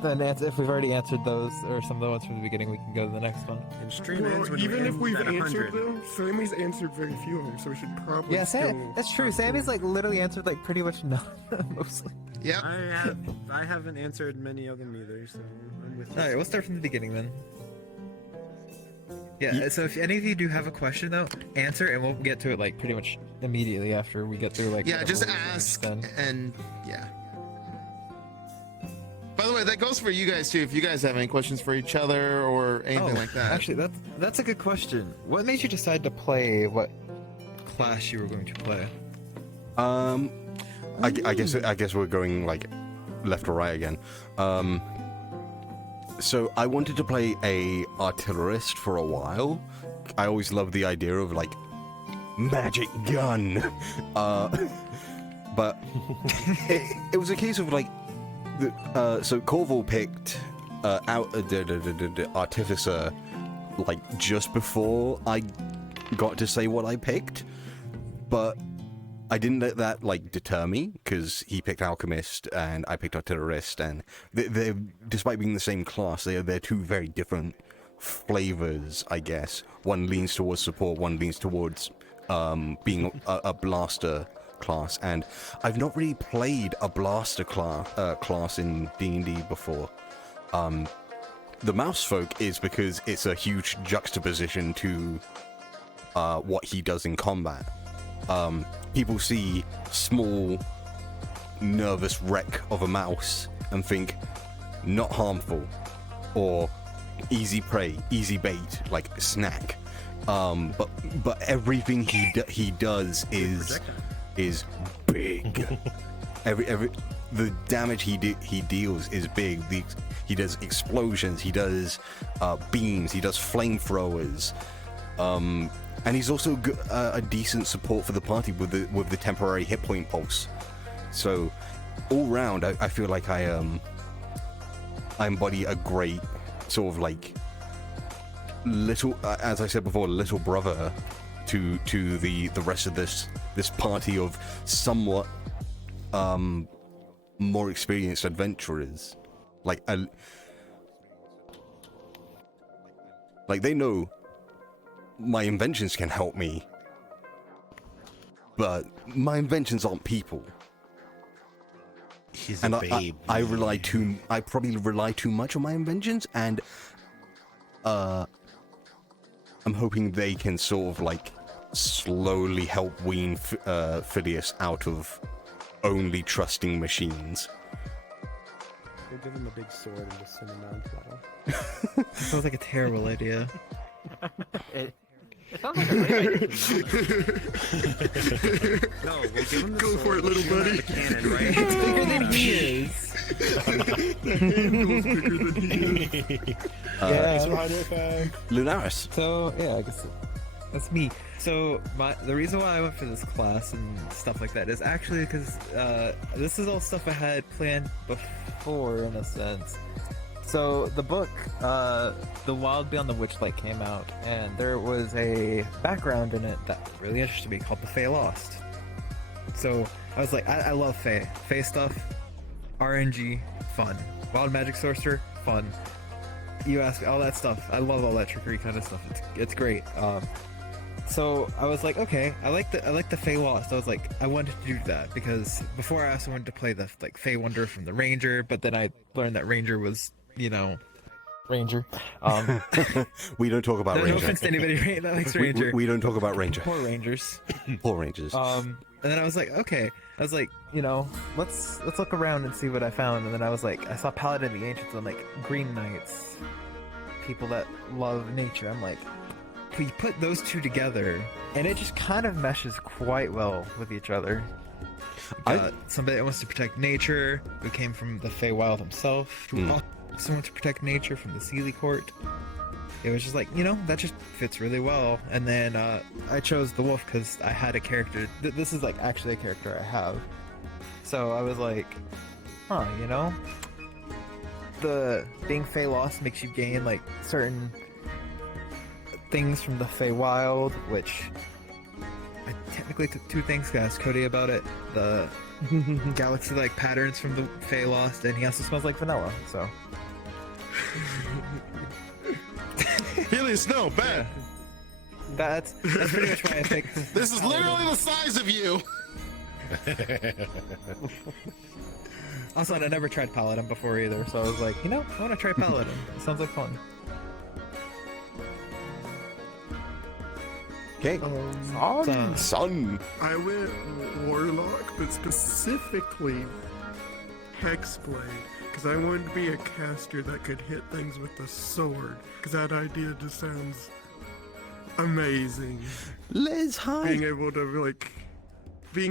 Then if we've already answered those, or some of the ones from the beginning, we can go to the next one. And stream ends when Even we if end we've at answered 100. them, Sammy's answered very few of them, so we should probably. Yeah, still... that's true. Sammy's like literally answered like pretty much none, mostly. Yep. I haven't answered many of them either, so I'm with you. Alright, we'll start from the beginning then. Yeah, so if any of you do have a question though, answer and we'll get to it like pretty much immediately after we get through like. Yeah, the just whole ask then. and yeah. By the way, that goes for you guys too. If you guys have any questions for each other or anything like that. Actually, that's a good question. What made you decide to play what class you were going to play? I guess we're going like left or right again. So I wanted to play a artillerist for a while. I always loved the idea of like magic gun. But it was a case of like, so Corval picked out the artificer like just before I got to say what I picked, but I didn't let that like deter me because he picked alchemist and I picked artillerist, and they're despite being the same class, they're two very different flavors, I guess. One leans towards support, one leans towards being a blaster class, and I've not really played a blaster class in D&D before. The mouse folk is because it's a huge juxtaposition to what he does in combat. People see small, nervous wreck of a mouse and think not harmful, or easy prey, easy bait, like snack. But everything he does is big. The damage he deals is big. He does explosions. He does beams. He does flamethrowers. And he's also a decent support for the party with the temporary hit point pulse. So all round, I feel like I embody a great sort of like little, as I said before, little brother to the rest of this party of somewhat more experienced adventurers. Like they know my inventions can help me, but my inventions aren't people. He's and a babe. I probably rely too much on my inventions, and I'm hoping they can sort of like slowly help wean Phileas out of only trusting machines. We'll give him a big sword and just send him out into battle. Sounds like a terrible idea. It sounds like a great idea. No, we'll give him the Go sword, for it, little shoot him out buddy. the cannon, right? It's bigger than he is. The handle's bigger than he is. Yeah. Lunaris. So yeah, I guess that's me. So the reason why I went for this class and stuff like that is actually because this is all stuff I had planned before, in a sense. So the book, The Wild Beyond the Witchlight came out, and there was a background in it that really interested me called the Fae Lost. So I was like, I love Fae. Fae stuff, RNG, fun. Wild Magic Sorcerer, fun. You ask all that stuff. I love all that trickery kind of stuff. It's great. So I was like, okay, I like the Fae Lost. I was like, I wanted to do that because before I also wanted to play the like Fae Wonder from the Ranger, but then I learned that Ranger was, you know, Ranger. We don't talk about no Ranger. offense to anybody that likes Ranger. We don't talk about Ranger. Poor Rangers. Poor Rangers. And then I was like, okay. I was like, you know, let's look around and see what I found. And then I was like, I saw Paladin of the Ancients and like Green Knights, people that love nature. I'm like, we put those two together, and it just kind of meshes quite well with each other. Somebody that wants to protect nature, who came from the Feywild himself, who also wants to protect nature from the Seelie Court. It was just like, you know, that just fits really well. And then I chose the wolf because I had a character. This is like actually a character I have. So I was like, huh, you know, the being Fey Lost makes you gain like certain things from the Feywild, which I technically took two things. I asked Cody about it. The galaxy-like patterns from the Fey Lost, and he also smells like vanilla. So. Helios, no, bad. That's pretty much why I picked. This is literally the size of you. Also, I never tried Paladin before either, so I was like, you know, I want to try Paladin. It sounds like fun. Okay. Son. I went Warlock, but specifically Hexblade, because I wanted to be a caster that could hit things with a sword, because that idea just sounds amazing. Liz, hi. Being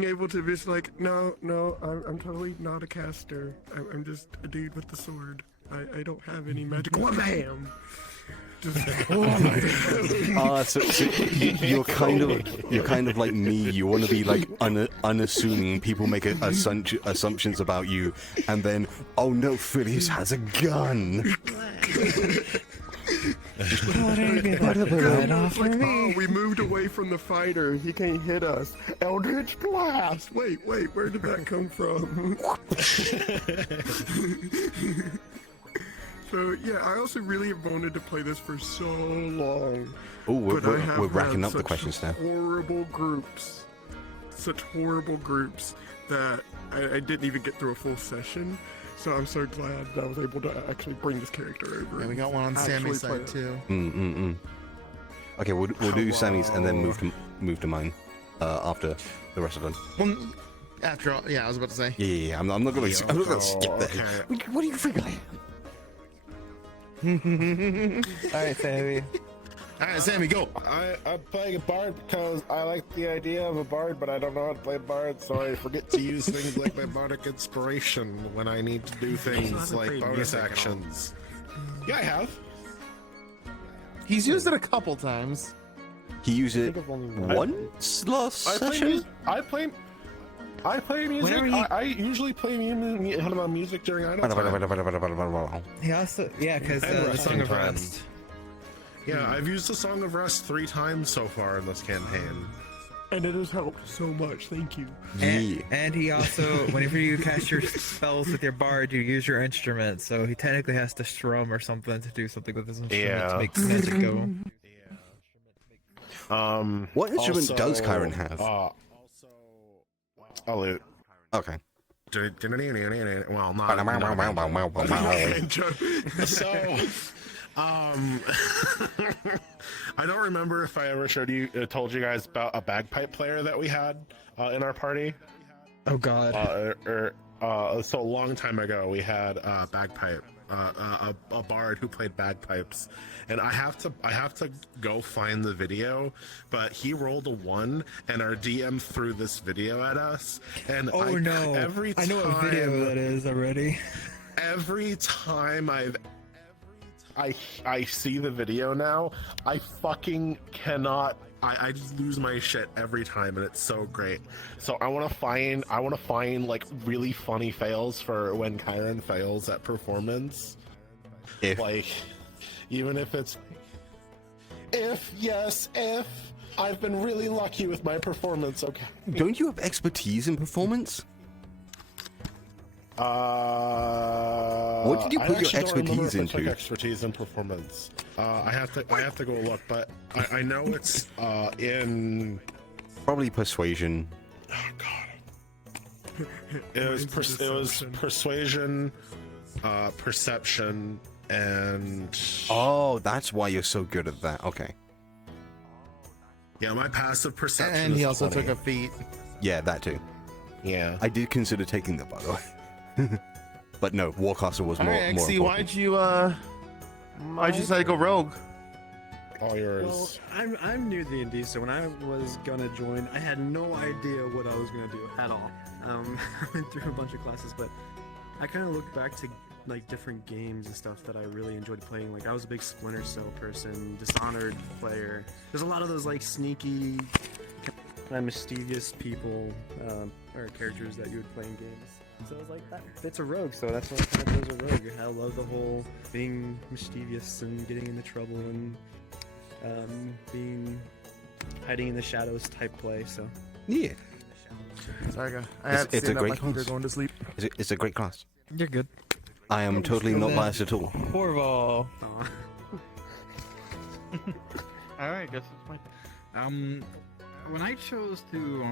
able to just like, no, I'm totally not a caster. I'm just a dude with the sword. I don't have any magic. Wham! So you're kind of like me. You want to be like unassuming. People make assumptions about you, and then, oh no, Phileas has a gun. We moved away from the fighter. He can't hit us. Eldritch Blast. Wait, where did that come from? So yeah, I also really have wanted to play this for so long. Oh, we're racking up the questions now. Such horrible groups that I didn't even get through a full session. So I'm so glad that I was able to actually bring this character over. Yeah, we got one on Sammy's side too. Okay, we'll do Sammy's and then move to mine after the rest of them. Well, after all, yeah, I was about to say. Yeah. I'm not gonna skip that. Okay. What do you think I am? Alright, Sammy. Alright, Sammy, go. I'm playing a bard because I like the idea of a bard, but I don't know how to play a bard, so I forget to use things like my bardic inspiration when I need to do things like bonus actions. Yeah, I have. He's used it a couple times. He used it once last session. I play music. I usually play music during idle time. He also, because the Song of Rest. Yeah, I've used the Song of Rest 3 times so far in this campaign. And it has helped so much, thank you. And he also, whenever you cast your spells with your bard, you use your instrument, so he technically has to strum or something to do something with his instrument to make the magic go. What instrument does Kyron have? A lute. Okay. Well, not. So, I don't remember if I ever told you guys about a bagpipe player that we had in our party. Oh God. So a long time ago, we had a bagpipe, a bard who played bagpipes, and I have to go find the video, but he rolled a 1, and our DM threw this video at us, and I know what video that is already. Every time I see the video now, I fucking cannot. I just lose my shit every time, and it's so great. So I want to find like really funny fails for when Kyron fails at performance. If. Like, even if it's... If, yes, if. I've been really lucky with my performance, okay. Don't you have expertise in performance? What did you put your expertise into? Expertise in performance. I have to go look, but I know it's in... Probably persuasion. Oh, God. It was persuasion, perception, and... Oh, that's why you're so good at that. Okay. Yeah, my passive perception And he is also 20. took a feat. Yeah, that too. Yeah. I did consider taking that, by the way. But no, Warcaster was more Alright, XC, important. why'd you decide to go rogue? All Well, yours. I'm new to D&D, so when I was gonna join, I had no idea what I was gonna do at all. I went through a bunch of classes, but I kind of looked back to like different games and stuff that I really enjoyed playing. Like I was a big Splinter Cell person, Dishonored player. There's a lot of those like sneaky, kind of mischievous people or characters that you would play in games. So I was like, that fits a rogue, so that's why I kind of chose a rogue. I love the whole being mischievous and getting into trouble and being hiding in the shadows type play. So Yeah. Sorry, I had to it's a stand up, great my feet are class. going to sleep. It's a great class. You're good. I am totally not biased at all. Corval. aw. Alright, guess it's my when I chose to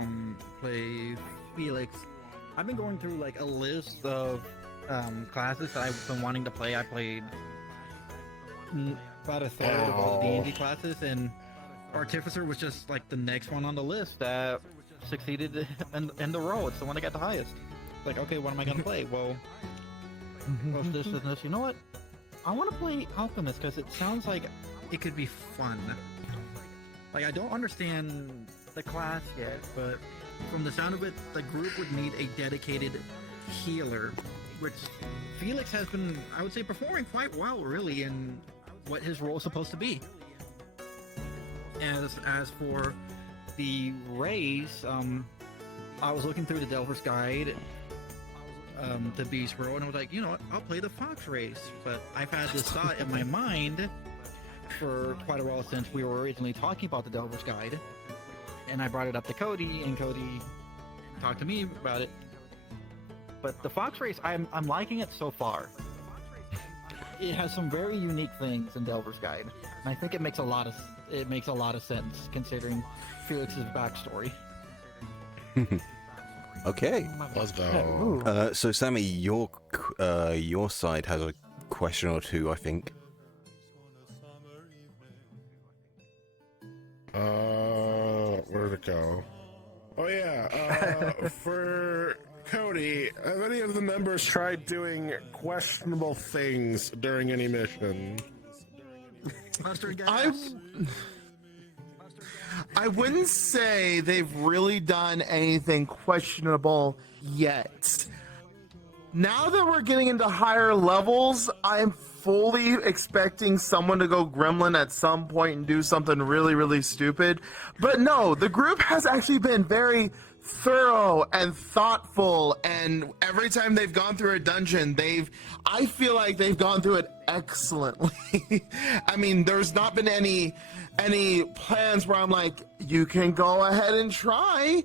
play Felix, I've been going through like a list of classes that I've been wanting to play. I played about a third of all the D&D classes, and Artificer was just like the next one on the list that succeeded in the role. It's the one that got the highest. Like, okay, what am I gonna play? Well, what's this and this? You know what? I want to play Alchemist because it sounds like it could be fun. Like, I don't understand the class yet, but from the sound of it, the group would need a dedicated healer, which Felix has been, I would say, performing quite well, really, in what his role is supposed to be. As for the race, I was looking through the Delver's Guide to Beast World, and I was like, you know what, I'll play the Fox race. But I've had this thought in my mind for quite a while since we were originally talking about the Delver's Guide, and I brought it up to Cody, and Cody talked to me about it. But the Fox race, I'm liking it so far. It has some very unique things in Delver's Guide, and I think it makes a lot of sense considering Felix's backstory. Okay. Let's go. So Sammy, your side has a question or two, I think. Where'd it go? Oh yeah, for Cody, have any of the members tried doing questionable things during any mission? I wouldn't say they've really done anything questionable yet. Now that we're getting into higher levels, I'm fully expecting someone to go gremlin at some point and do something really, really stupid. But no, the group has actually been very thorough and thoughtful, and every time they've gone through a dungeon, I feel like they've gone through it excellently. I mean, there's not been any plans where I'm like, you can go ahead and try.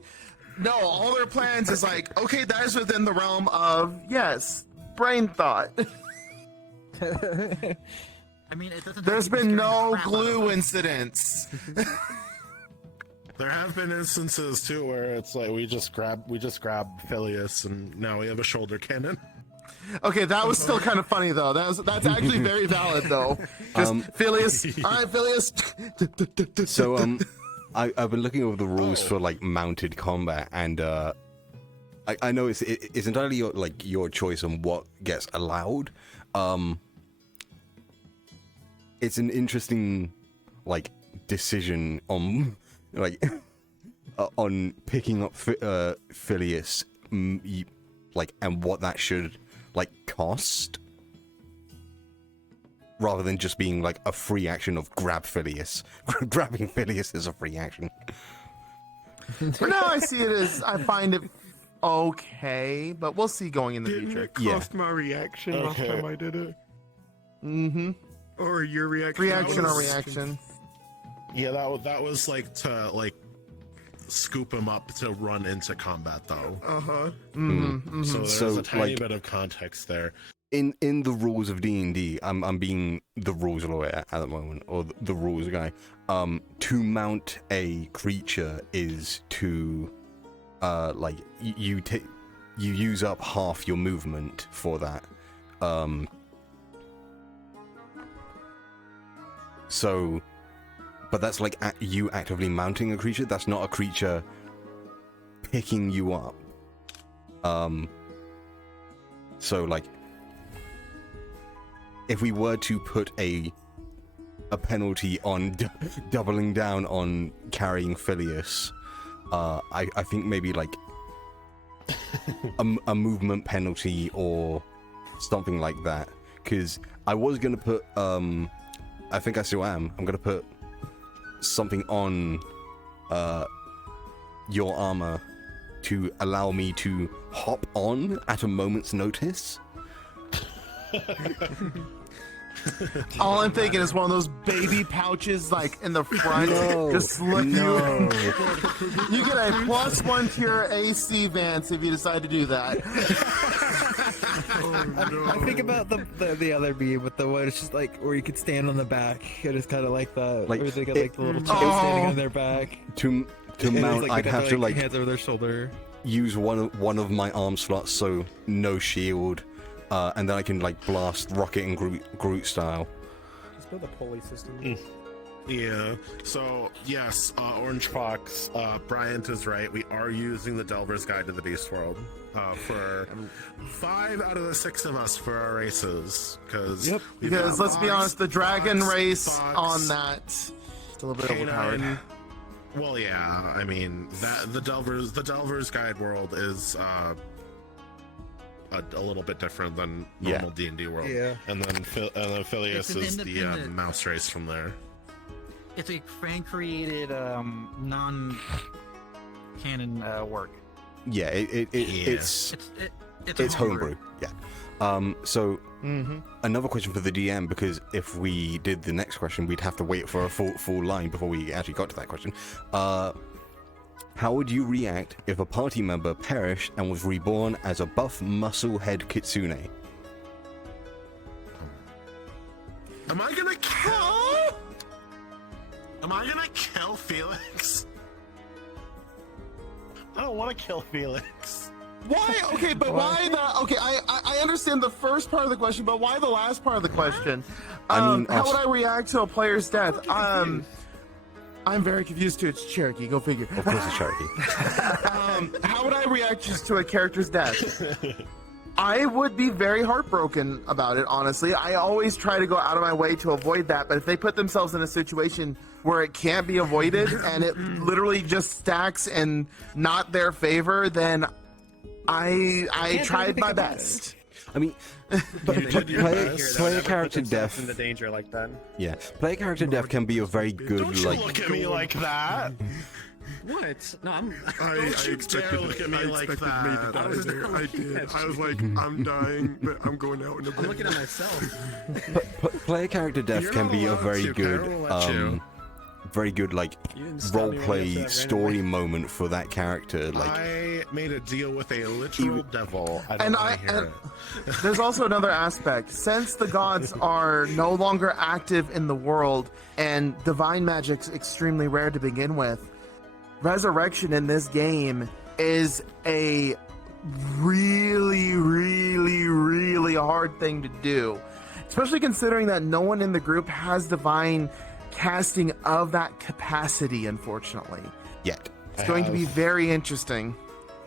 No, all their plans is like, okay, that is within the realm of, yes, brain thought. I mean, it doesn't. There's been no glue incidents. There have been instances too where it's like we just grab Phileas and now we have a shoulder cannon. Okay, that was still kind of funny though. That's actually very valid though. Just Phileas. All right, Phileas. So I've been looking over the rules for like mounted combat, and I know it's entirely your choice on what gets allowed. It's an interesting decision on on picking up Phileas, and what that should cost, rather than just being a free action of grab Phileas. Grabbing Phileas is a free action. For now, I see it as, I find it okay, but we'll see going in the future. Didn't it cost my reaction last time I did it? Mm-hmm. Or your reaction. Reaction or reaction. Yeah, that was like to like scoop him up to run into combat though. Uh-huh. Mm-hmm. So there's So, a tiny like- bit of context there. In the rules of D&D, I'm being the rules lawyer at the moment, or the rules guy. To mount a creature is to, like you use up half your movement for that. So, but that's like you actively mounting a creature. That's not a creature picking you up. So like, if we were to put a penalty on doubling down on carrying Phileas, I think maybe like a movement penalty or something like that. Because I was gonna put, I think I still am. I'm gonna put something on your armor to allow me to hop on at a moment's notice. All I'm thinking is one of those baby pouches, like in the front. No, just look no. You get a +1 to your AC, Vance, if you decide to do that. I think about the other beam with the one. It's just like where you could stand on the back. It is kind of like that. Like, where they got like the little child Oh. standing on their back. To And it's mount, like, I'd they got have their, to like hands over their shoulder. use one of my arm slots, so no shield, and then I can like blast Rocket and Groot style. Just build a pulley system. Yeah. So yes, Orange Fox. Bryant is right. We are using the Delver's Guide to the Beast World for 5 out of the 6 of us for our races. Because let's be honest, the dragon race on that, it's a little bit overpowered. Canine. Well, yeah. I mean, that the Delver's Guide world is a little bit different than normal D&D world. Yeah. And then Phileas It's an is the independent- mouse race from there. It's a fan-created, non-canon work. Yeah, it's It's homebrew. Yeah. So another question for the DM, because if we did the next question, we'd have to wait for a full line before we actually got to that question. How would you react if a party member perished and was reborn as a buff muscle head kitsune? Am I gonna kill Felix? I don't want to kill Felix. Why? Okay, but why the? Okay, I understand the first part of the question, but why the last part of the question? I mean, how would I react to a player's death? I'm very confused too. It's Cherokee. Go figure. Of course, it's Cherokee. How would I react just to a character's death? I would be very heartbroken about it, honestly. I always try to go out of my way to avoid that, but if they put themselves in a situation where it can't be avoided and it literally just stacks in not their favor, then I tried my best. I mean, but player character death. In the danger like that. Yeah, player character death can be a very good Don't you like. look at me like that. What? No, I'm. I Don't you expected, dare look at me I like expected me to that. die I was there. I did. I was like, I'm dying, but I'm going out in a I'm looking at myself. Player character death You're can not be a allowed very to, good, Carol, let you. very good like You didn't stop me when you said roleplay that story randomly. moment for that character. Like, I made a deal with a literal devil. I don't And want to hear it. there's also another aspect. Since the gods are no longer active in the world and divine magic's extremely rare to begin with, resurrection in this game is a really, really, really hard thing to do. Especially considering that no one in the group has divine casting of that capacity, unfortunately. yet. It's going to be very interesting.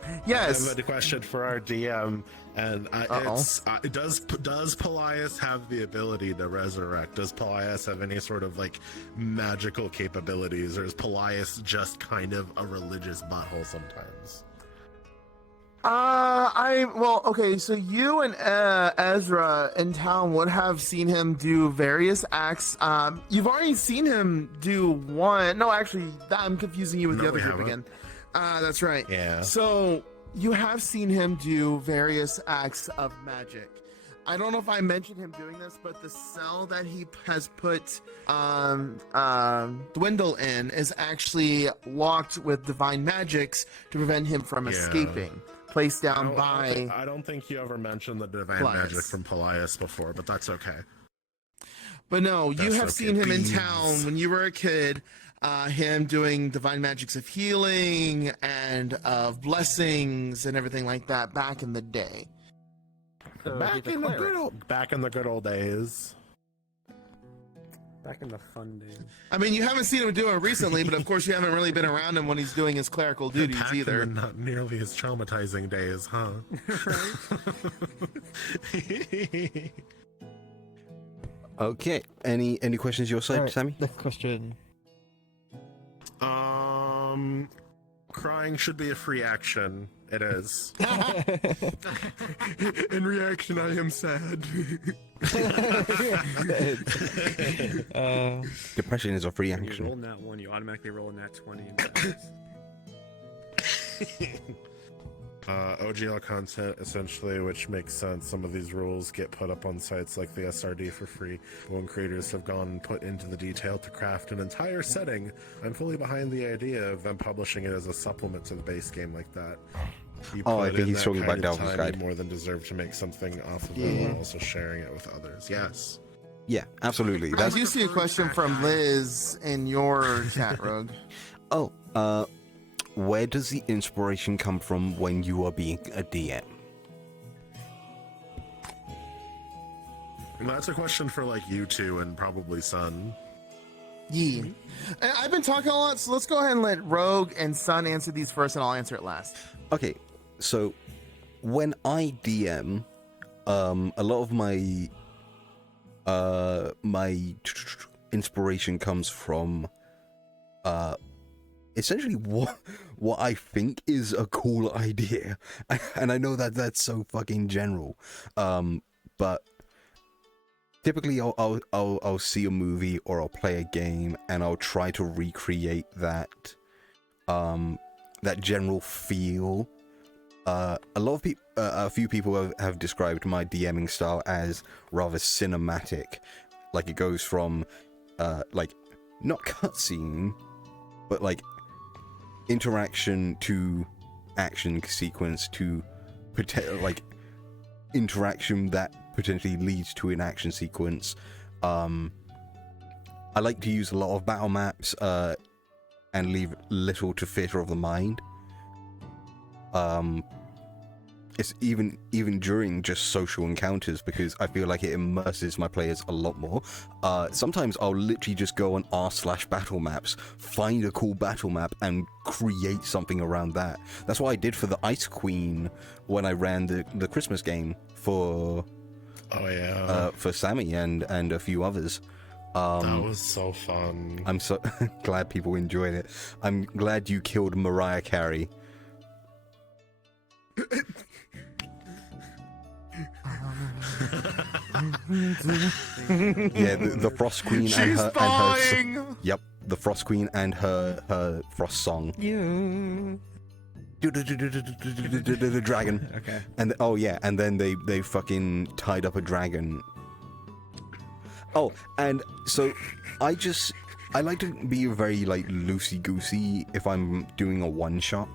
I Yes. have a question for our DM, and does Pelias have the ability to resurrect? Does Pelias have any sort of like magical capabilities, or is Pelias just kind of a religious butthole sometimes? Okay, so you and Ezra in town would have seen him do various acts. You've already seen him do one. No, actually, I'm confusing you with the No, other we group haven't. again. That's right. Yeah. So you have seen him do various acts of magic. I don't know if I mentioned him doing this, but the cell that he has put Dwindle in is actually locked with divine magics to prevent him from escaping. Placed down by. I don't think you ever mentioned the divine Pelias. magic from Pelias before, but that's okay. But no, you That's have okay. seen him in Beans. town when you were a kid. Him doing divine magics of healing and of blessings and everything like that back in the day. So Back he's a in the cleric. good old days. Back in the fun days. I mean, you haven't seen him do it recently, but of course you haven't really been around him when he's doing his clerical duties Back in either. the not nearly as traumatizing days, huh? Okay. Any questions your side, Alright, Sammy? next question. Crying should be a free action. It is. In reaction, I am sad. Depression is a free When you action. roll nat 1, you automatically roll a nat 20 in practice. OGL content, essentially, which makes sense. Some of these rules get put up on sites like the SRD for free, but when creators have gone and put into the detail to craft an entire setting, I'm fully behind the idea of them publishing it as a supplement to the base game like that. You Oh, I put think in he's that talking about kind of Delver's time, Guide. you more than deserve to make something off of it Yeah. while also sharing it with others. Yes. Yeah, absolutely. I That's do see a question from Liz in your chat, Rogue. where does the inspiration come from when you are being a DM? That's a question for like you two and probably Sun. Yee. And I've been talking a lot, so let's go ahead and let Rogue and Sun answer these first, and I'll answer it last. Okay, so when I DM, a lot of my inspiration comes from essentially what I think is a cool idea, and I know that that's so fucking general, but typically I'll see a movie or I'll play a game and I'll try to recreate that that general feel. A lot of people, a few people have described my DMing style as rather cinematic, like it goes from like not cutscene, but like interaction to action sequence to like interaction that potentially leads to an action sequence. I like to use a lot of battle maps and leave little to theater of the mind. It's even during just social encounters, because I feel like it immerses my players a lot more. Sometimes I'll literally just go on r/battle maps, find a cool battle map, and create something around that. That's what I did for the Ice Queen when I ran the Christmas game for for Sammy and a few others. That was so fun. I'm so glad people enjoyed it. I'm glad you killed Mariah Carey. Yeah, the Frost Queen She's and thawing! yep, the Frost Queen and her Frost song. The dragon. Okay. And oh yeah, and then they fucking tied up a dragon. Oh, and so I like to be very like loosey goosey if I'm doing a one shot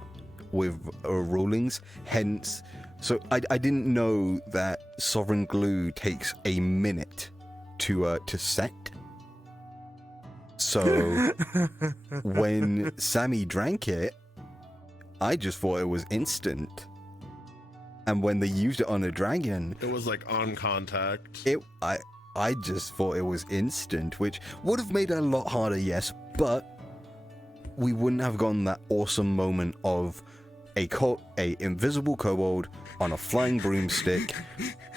with rulings. Hence, so I didn't know that Sovereign Glue takes a minute to set. So when Sammy drank it, I just thought it was instant. And when they used it on a dragon, It was like on contact. I just thought it was instant, which would have made it a lot harder, yes, but we wouldn't have gotten that awesome moment of a invisible kobold on a flying broomstick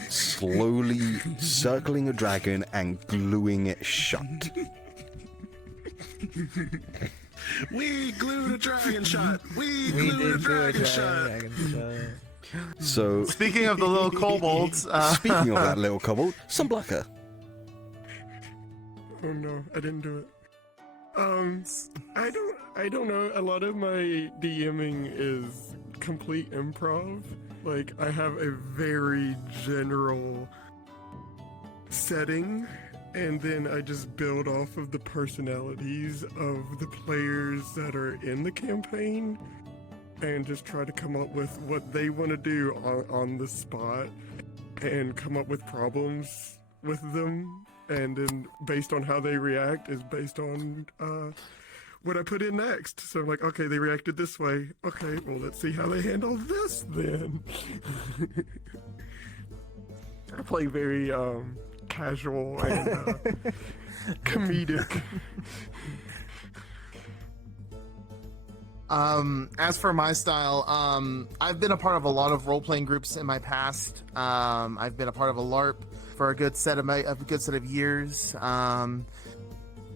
slowly circling a dragon and gluing it shut. We glued a dragon shut. We glued a dragon shut. So, Speaking of the little kobolds, speaking of that little kobold, Sunblocker. Oh no, I didn't do it. I don't know. A lot of my DMing is complete improv. Like, I have a very general setting, and then I just build off of the personalities of the players that are in the campaign, and just try to come up with what they want to do on the spot, and come up with problems with them, and then based on how they react is based on what I put in next. So I'm like, okay, they reacted this way. Okay, well, let's see how they handle this then. I play very casual and comedic. As for my style, I've been a part of a lot of role-playing groups in my past. I've been a part of a LARP for a good set of years.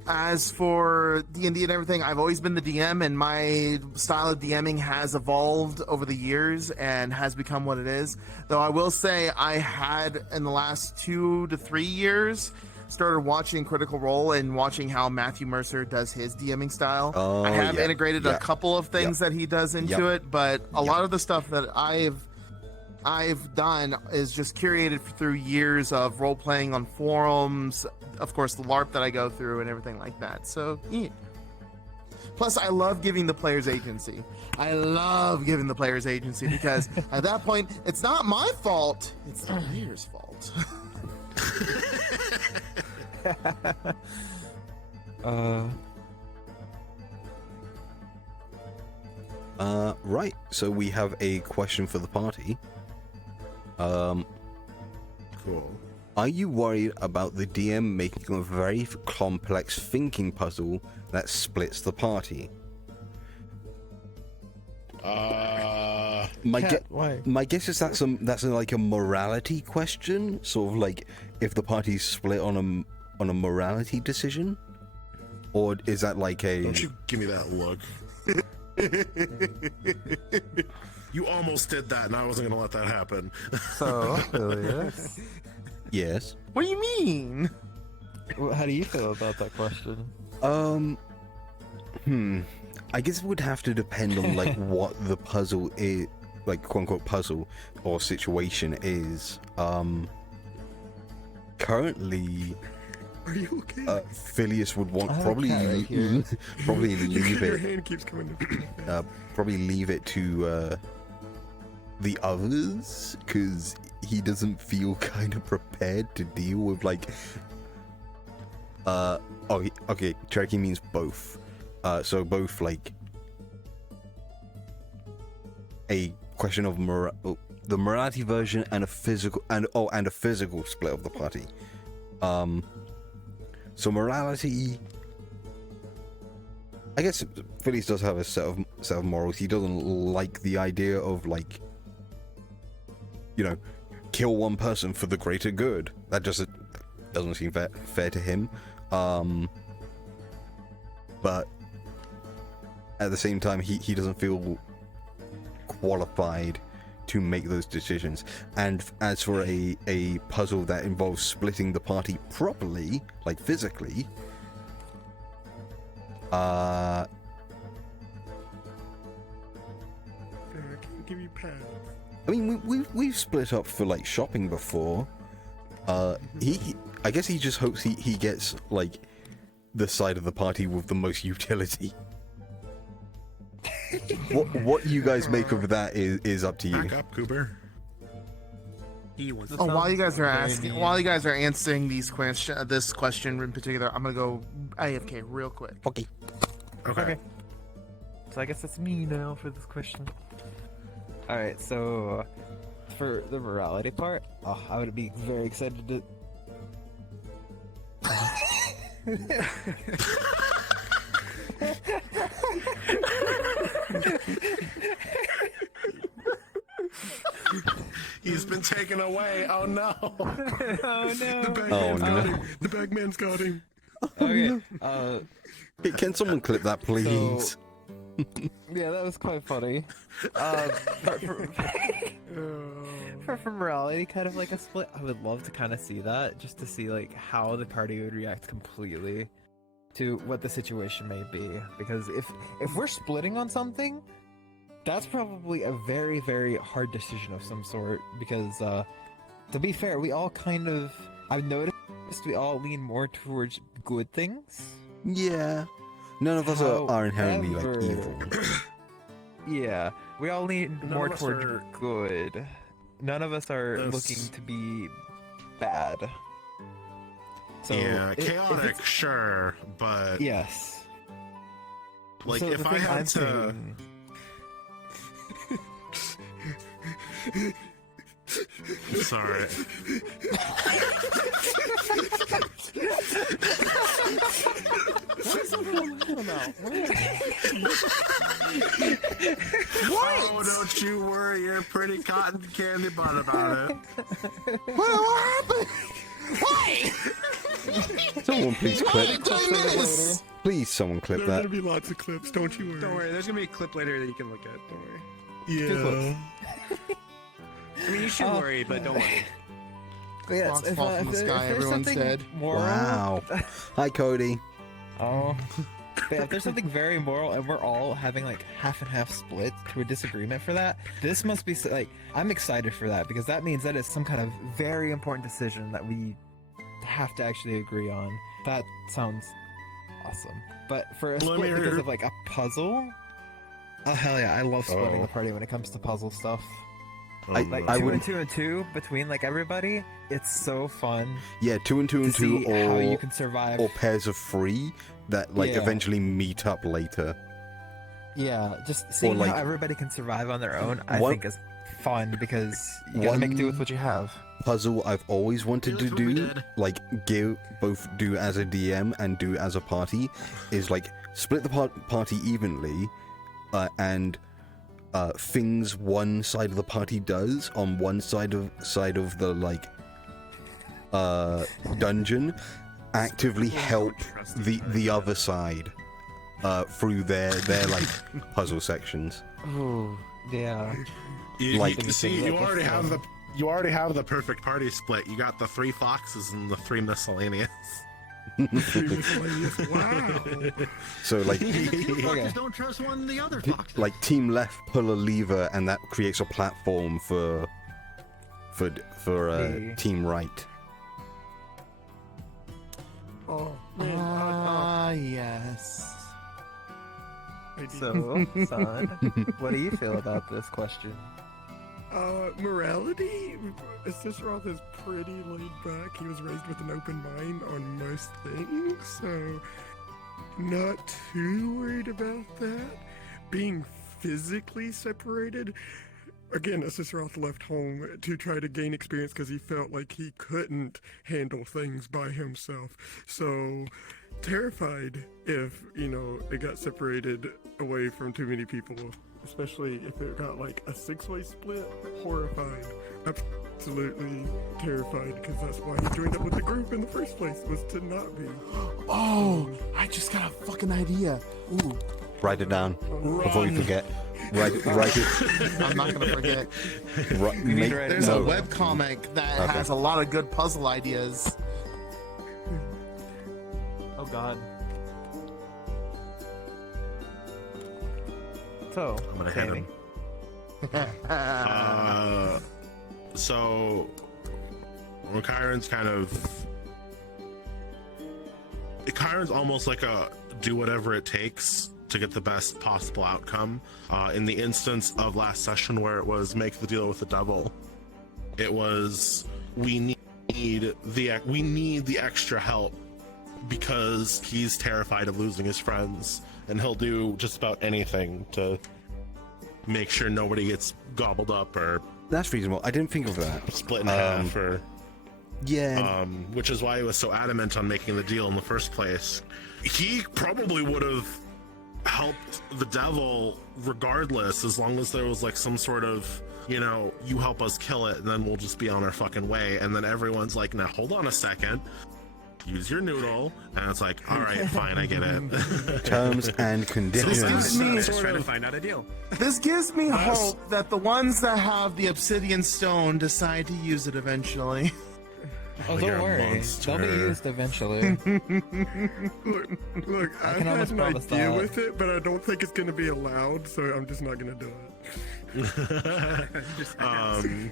As for D&D and everything, I've always been the DM, and my style of DMing has evolved over the years and has become what it is. Though I will say I had, in the last 2 to 3 years, started watching Critical Role and watching how Matthew Mercer does his DMing style. I have integrated a couple of things that he does into it, but a lot of the stuff that I've done is just curated through years of role playing on forums, of course the LARP that I go through and everything like that. So yeah. Plus I love giving the players agency. I love giving the players agency because at that point it's not my fault, it's the player's fault. Right, so we have a question for the party. Cool. Are you worried about the DM making a very complex thinking puzzle that splits the party? My guess is that's like a morality question, sort of like if the party's split on a morality decision, or is that like a? Don't you give me that look. You almost did that, and I wasn't gonna let that happen. So, Ilias, Yes. What do you mean? how do you feel about that question? I guess it would have to depend on like what the puzzle is, like quote unquote puzzle or situation is. Currently, Are you okay? Phileas would want I have a probably cat right here. probably leave Your it hand keeps coming to probably leave it to the others, because he doesn't feel kind of prepared to deal with like okay, Cherokee means both, so both like a question of the morality version and a physical and a physical split of the party. So morality, I guess Phillies does have a set of morals. He doesn't like the idea of like, you know, kill one person for the greater good. That just doesn't seem fair to him. But at the same time, he doesn't feel qualified to make those decisions. And as for a puzzle that involves splitting the party properly, like physically, I can't give you pads. I mean, we've split up for like shopping before. I guess he just hopes he gets like the side of the party with the most utility. What you guys make of that is up to you. Back up, Cooper. He wants Oh, while you guys are answering this question in particular, I'm gonna go AFK real quick. Okay. Okay. So I guess it's me now for this question. Alright, so for the morality part, I would be very excited to... He's been taken away. Oh no. Oh no. The bagman's got him. Okay, Hey, can someone clip that, please? yeah, that was quite funny. For morality, kind of like a split, I would love to kind of see that, just to see like how the party would react completely to what the situation may be. Because if we're splitting on something, that's probably a very, very hard decision of some sort. Because to be fair, we all kind of, I've noticed we all lean more towards good things. Yeah. None of us are inherently like evil. Yeah, we all lean None more of us towards are- good. None of us are Yes. looking to be bad. So yeah, if chaotic, it's- sure, but Yes. like So if the I thing had I'm to, saying- sorry. Oh, don't you worry, you're pretty cotton candy butt about it. What happened? Why? Someone please clip. This? Please, someone clip There are that. gonna be lots of clips, don't you worry. Don't worry, there's gonna be a clip later that you can look at. Don't worry. Yeah. I mean, you should worry, but don't worry. But yes, Rocks if, fall from the if sky, there's everyone's something dead. moral, Wow. Hi, Cody. Oh. But yeah, if there's something very moral and we're all having like half and half split to a disagreement for that, this must be like, I'm excited for that because that means that is some kind of very important decision that we have to actually agree on. That sounds awesome. But for a split because of like a puzzle, oh hell yeah, I love splitting the party when it comes to puzzle stuff. Like I two would- and two and two between like everybody, it's so fun. Yeah, 2 and 2 and to 2 see how you or can survive. or pairs of 3 that like Yeah. eventually meet up later. Yeah, just seeing like- how everybody can survive on their own, I One- think is fun because you gotta make do with what you have. Puzzle I've always wanted to That's what we do, did. like both do as a DM and do as a party, is like split the party evenly, and things one side of the party does on one side of the like dungeon actively help the other side through their like puzzle sections. Oh, yeah. Like- You already have the perfect party split. You got the 3 foxes and the 3 miscellaneous. Wow. So like Foxes don't trust one the other foxes. like team left pull a lever and that creates a platform for Hey. team right. Oh, man. Ah, yes. So, son, what do you feel about this question? Morality? Sister Roth is pretty laid back. He was raised with an open mind on most things, so not too worried about that. Being physically separated, again, Sister Roth left home to try to gain experience because he felt like he couldn't handle things by himself. So terrified if, it got separated away from too many people. Especially if it got like a 6-way split, horrified. Absolutely terrified because that's why he joined up with the group in the first place, was to not be. Oh, I just got a fucking idea. Ooh, Write it down before you forget. Write it. I'm not gonna forget. need to write it There's down. a webcomic that Okay. has a lot of good puzzle ideas. Oh god. So, I'm gonna hit Sammy, him. So Kyron's Kyron's almost like a do whatever it takes to get the best possible outcome. In the instance of last session where it was make the deal with the devil, it was we need the extra help because he's terrified of losing his friends, and he'll do just about anything to make sure nobody gets gobbled up or That's reasonable. I didn't think of that. split in half, or Yeah. which is why he was so adamant on making the deal in the first place. He probably would have helped the devil regardless, as long as there was like some sort of, you help us kill it and then we'll just be on our fucking way. And then everyone's like, now hold on a second, use your noodle. And it's like, all right, fine, I get it. Terms and conditions. gives me Just trying to find out a deal. This gives me hope that the ones that have the obsidian stone decide to use it eventually. oh, You're don't a worry, they'll be monster. used eventually. Look, I can had almost an promise idea that. with it, but I don't think it's going to be allowed, so I'm just not going to do it. Just um,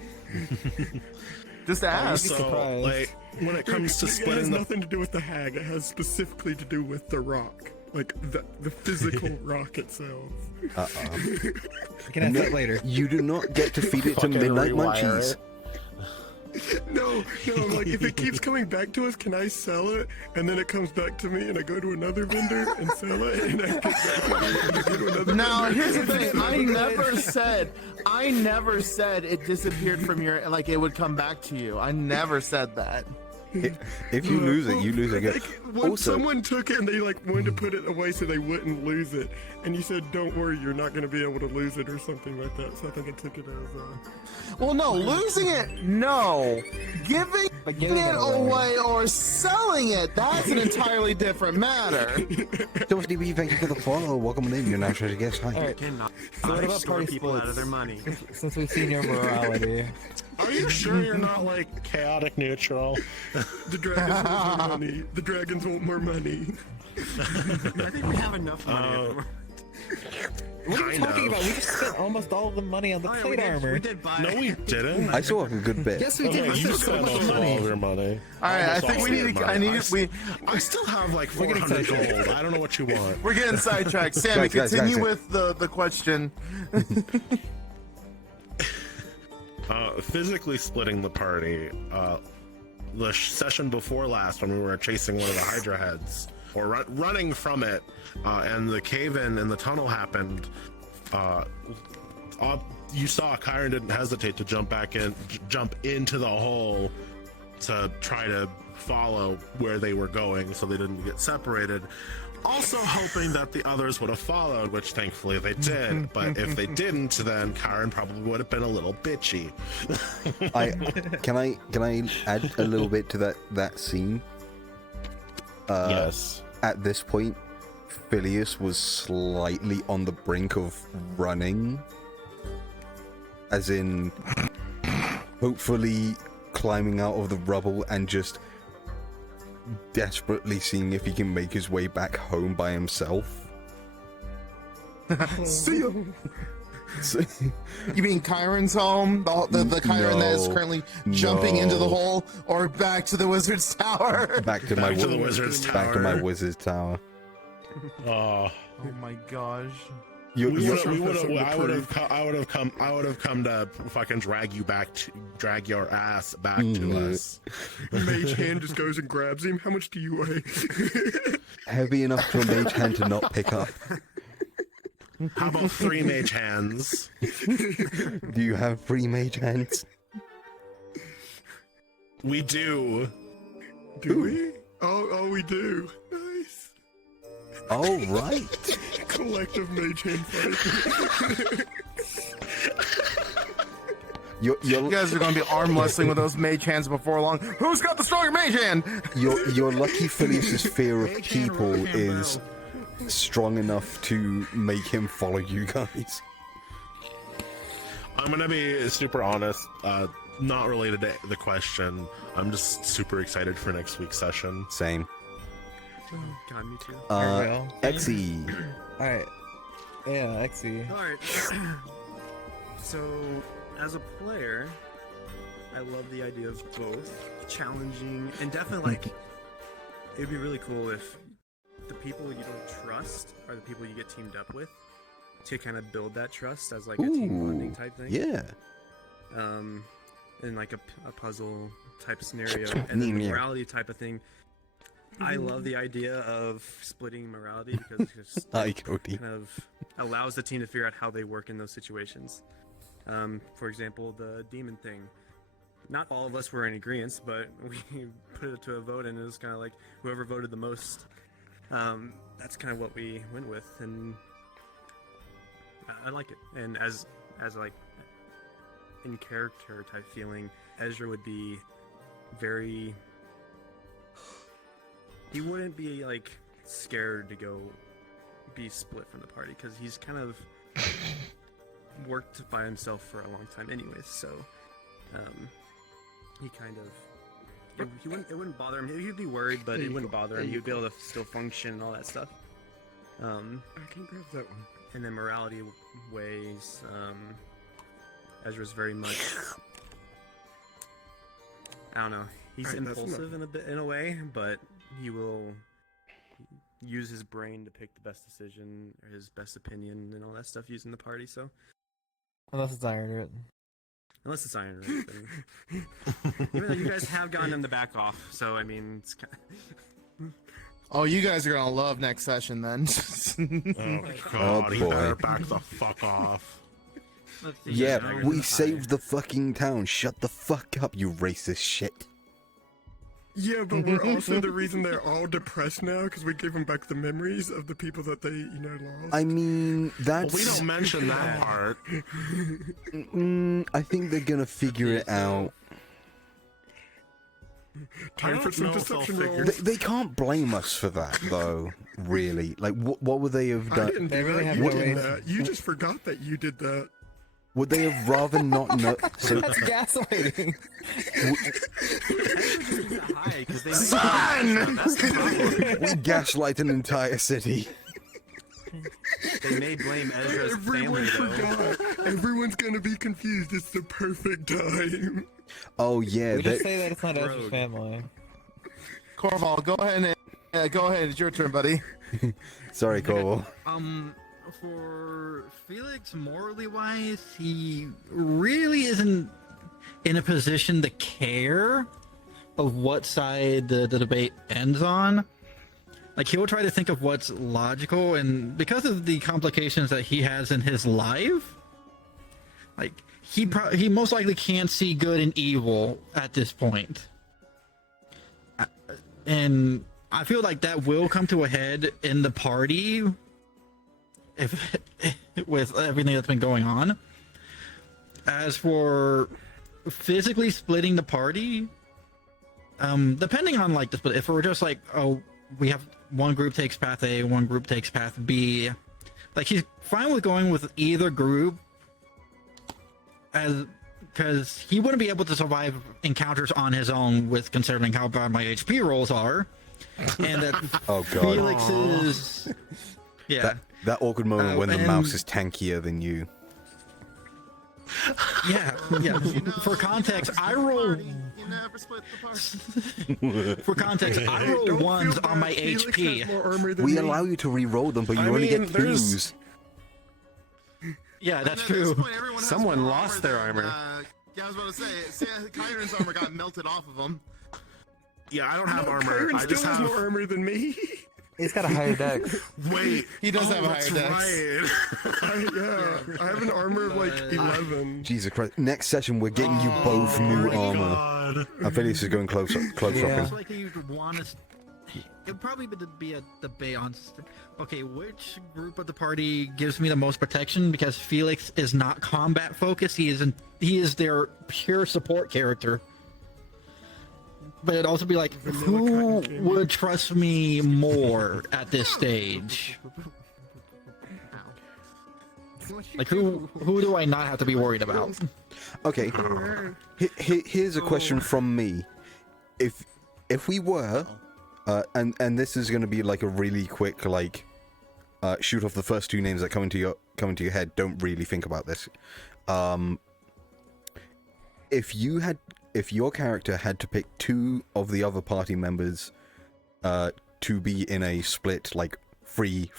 Just ask. So, like, when it comes to It has splitting the nothing to do with the hag. It has specifically to do with the rock, like the physical rock itself. We can have that later. You do not get to feed it to Fucking Midnight rewire Munchies. it. No, I'm like, if it keeps coming back to us, can I sell it? And then it comes back to me, and I go to another vendor and sell it, and I get back to me, and I go to another Now, vendor. here's the thing. I never said it disappeared from your, like, it would come back to you. I never said that. If you lose it, you lose it again. Like, when Also, someone took it and they like wanted to put it away so they wouldn't lose it, and you said, "Don't worry, you're not going to be able to lose it" or something like that. So I think I took it as. Well, no, losing it, no. Giving it away or selling it—that's an entirely different matter. WDB, thank you for the follow. Welcome in. You're now sure to guess. Hi. Alright, Cannot so what about score party people splits? out of their money. Since we've seen your morality. Are you sure you're not like Chaotic neutral. The dragons want more money. The dragons want more money. I think we have enough money. at the moment. What are you Kind talking of. about? We just spent almost all of the money on the Oh, yeah, plate armor. we did buy. No, we didn't. I saw a good bit. Yes, we did. Okay, We you spent so spent much almost all money. of your money. All right, I Almost think all we of need your to. money. I still have like 400 gold. I don't know what you want. We're getting sidetracked. Sammy, Guys, continue guys. with the question. Physically splitting the party. The session before last, when we were chasing one of the Hydra heads, or running from it, and the cave-in and the tunnel happened. You saw Kyron didn't hesitate to jump into the hole to try to follow where they were going, so they didn't get separated. Also hoping that the others would have followed, which thankfully they did. But if they didn't, then Kyron probably would have been a little bitchy. Can I add a little bit to that scene? Yes. At this point, Phileas was slightly on the brink of running, as in hopefully climbing out of the rubble and just desperately seeing if he can make his way back home by himself. See ya. So, You mean Kyron's home? The Kyron that is No, currently jumping into the no. hole, or back to the wizard's tower? back to my the wizard's back to my tower. wizard's tower. Oh, Oh my gosh. You, I would Professor have come to fucking drag your ass back to us. Mage hand just goes and grabs him. How much do you weigh? heavy enough for a mage hand to not pick up. How about 3 mage hands? Do you have 3 mage hands? We do. Do we? Oh, we do. Nice. Oh, right. Collective mage hand fight. You're, You guys are going to be arm wrestling with those mage hands before long. Who's got the stronger mage hand? Your lucky Phileas's fear of Mage hand, people rock hand, is bro. strong enough to make him follow you guys. I'm gonna be super honest. Not related to the question. I'm just super excited for next week's session. Same. God, me too. Well. Exy. Alright. Yeah, Exy. Alright. So, as a player, I love the idea of both challenging and definitely, like, it'd be really cool if the people you don't trust are the people you get teamed up with to kind of build that trust as, like, a team bonding type thing. Yeah. In, like, a puzzle type scenario. And then the Yeah. morality type of thing. I love the idea of splitting morality because it just Hi, Cody. kind of allows the team to figure out how they work in those situations. For example, the demon thing. Not all of us were in agreement, but we put it to a vote, and it was kind of like whoever voted the most. That's kind of what we went with, and I like it. And as like in character type feeling, Ezra would be very. He wouldn't be like scared to go be split from the party because he's kind of worked by himself for a long time anyways, so he kind of it wouldn't bother him. He'd be worried, but it wouldn't bother him. He'd be able to still function and all that stuff. I can grab that one. And then morality ways, Ezra's very much I don't know. He's Alright, that's impulsive in a way, but he will use his brain to pick the best decision or his best opinion and all that stuff using the party. So Unless it's iron written. unless it's iron, right, then... even though you guys have gotten him to back off, so I mean, it's kind Oh, you guys are gonna love next session then. Oh god, he boy. better back the fuck off. Let's see. Yeah, Dragons we and saved the fucking town. Shut the fuck up, you racist shit. Yeah, but we're also the reason they're all depressed now because we gave them back the memories of the people that they, lost. I mean, Well, that's. we don't mention that part. I think they're gonna figure it out. Time for some know if they'll deception figure- rolls. They can't blame us for that, though. Really, like, what would they have I done? didn't They do really that. have You no did way. that. You just forgot that you did that. Would they have rather not know? So, That's gaslighting. we gaslight an entire city. they may blame Ezra's Everyone family though. forgot. Everyone's gonna be confused. It's the perfect time. Oh yeah, We just they, say that it's not Ezra's Rogue. family. Corval, go ahead and go ahead. It's your turn, buddy. sorry, Cole. For Felix, morally wise, he really isn't in a position to care of what side the debate ends on. Like, he'll try to think of what's logical, and because of the complications that he has in his life, like, he most likely can't see good and evil at this point. And I feel like that will come to a head in the party if with everything that's been going on. As for physically splitting the party, depending on like the split, if we're just like, oh, we have one group takes path A, one group takes path B, like he's fine with going with either group, as because he wouldn't be able to survive encounters on his own with considering how bad my HP rolls are, and that Oh god, Felix is yeah. that awkward moment when the and- mouse is tankier than you. Yeah. For context, I roll. You never split the party. For context, I roll Don't feel ones bad. on my Felix HP. has more armor than We me. allow you to re-roll them, but you I only mean, get there's- twos. Yeah, that's At this true. point, everyone has Someone more lost their than, armor. Yeah, I was about to say, Kyron's armor got melted off of him. Yeah, I don't have No, armor. Kyron I just still has have. more armor than me. He's got a higher dex. Wait, He does have a that's higher dex. right. I have an armor of like 11. Jesus Christ! Next session, we're getting you both new my armor. God. Felix is going close Yeah. shopping. Most likely you'd want to. It'd probably be a debate on. Okay, which group of the party gives me the most protection? Because Felix is not combat focused. He is their pure support character. But it'd also be like, who would trust me more at this stage? Like, who do I not have to be worried about? Okay, here's a question from me. If we were, and this is going to be like a really quick like, shoot off the first two names that come into your head. Don't really think about this. If your character had to pick two of the other party members, to be in a split like free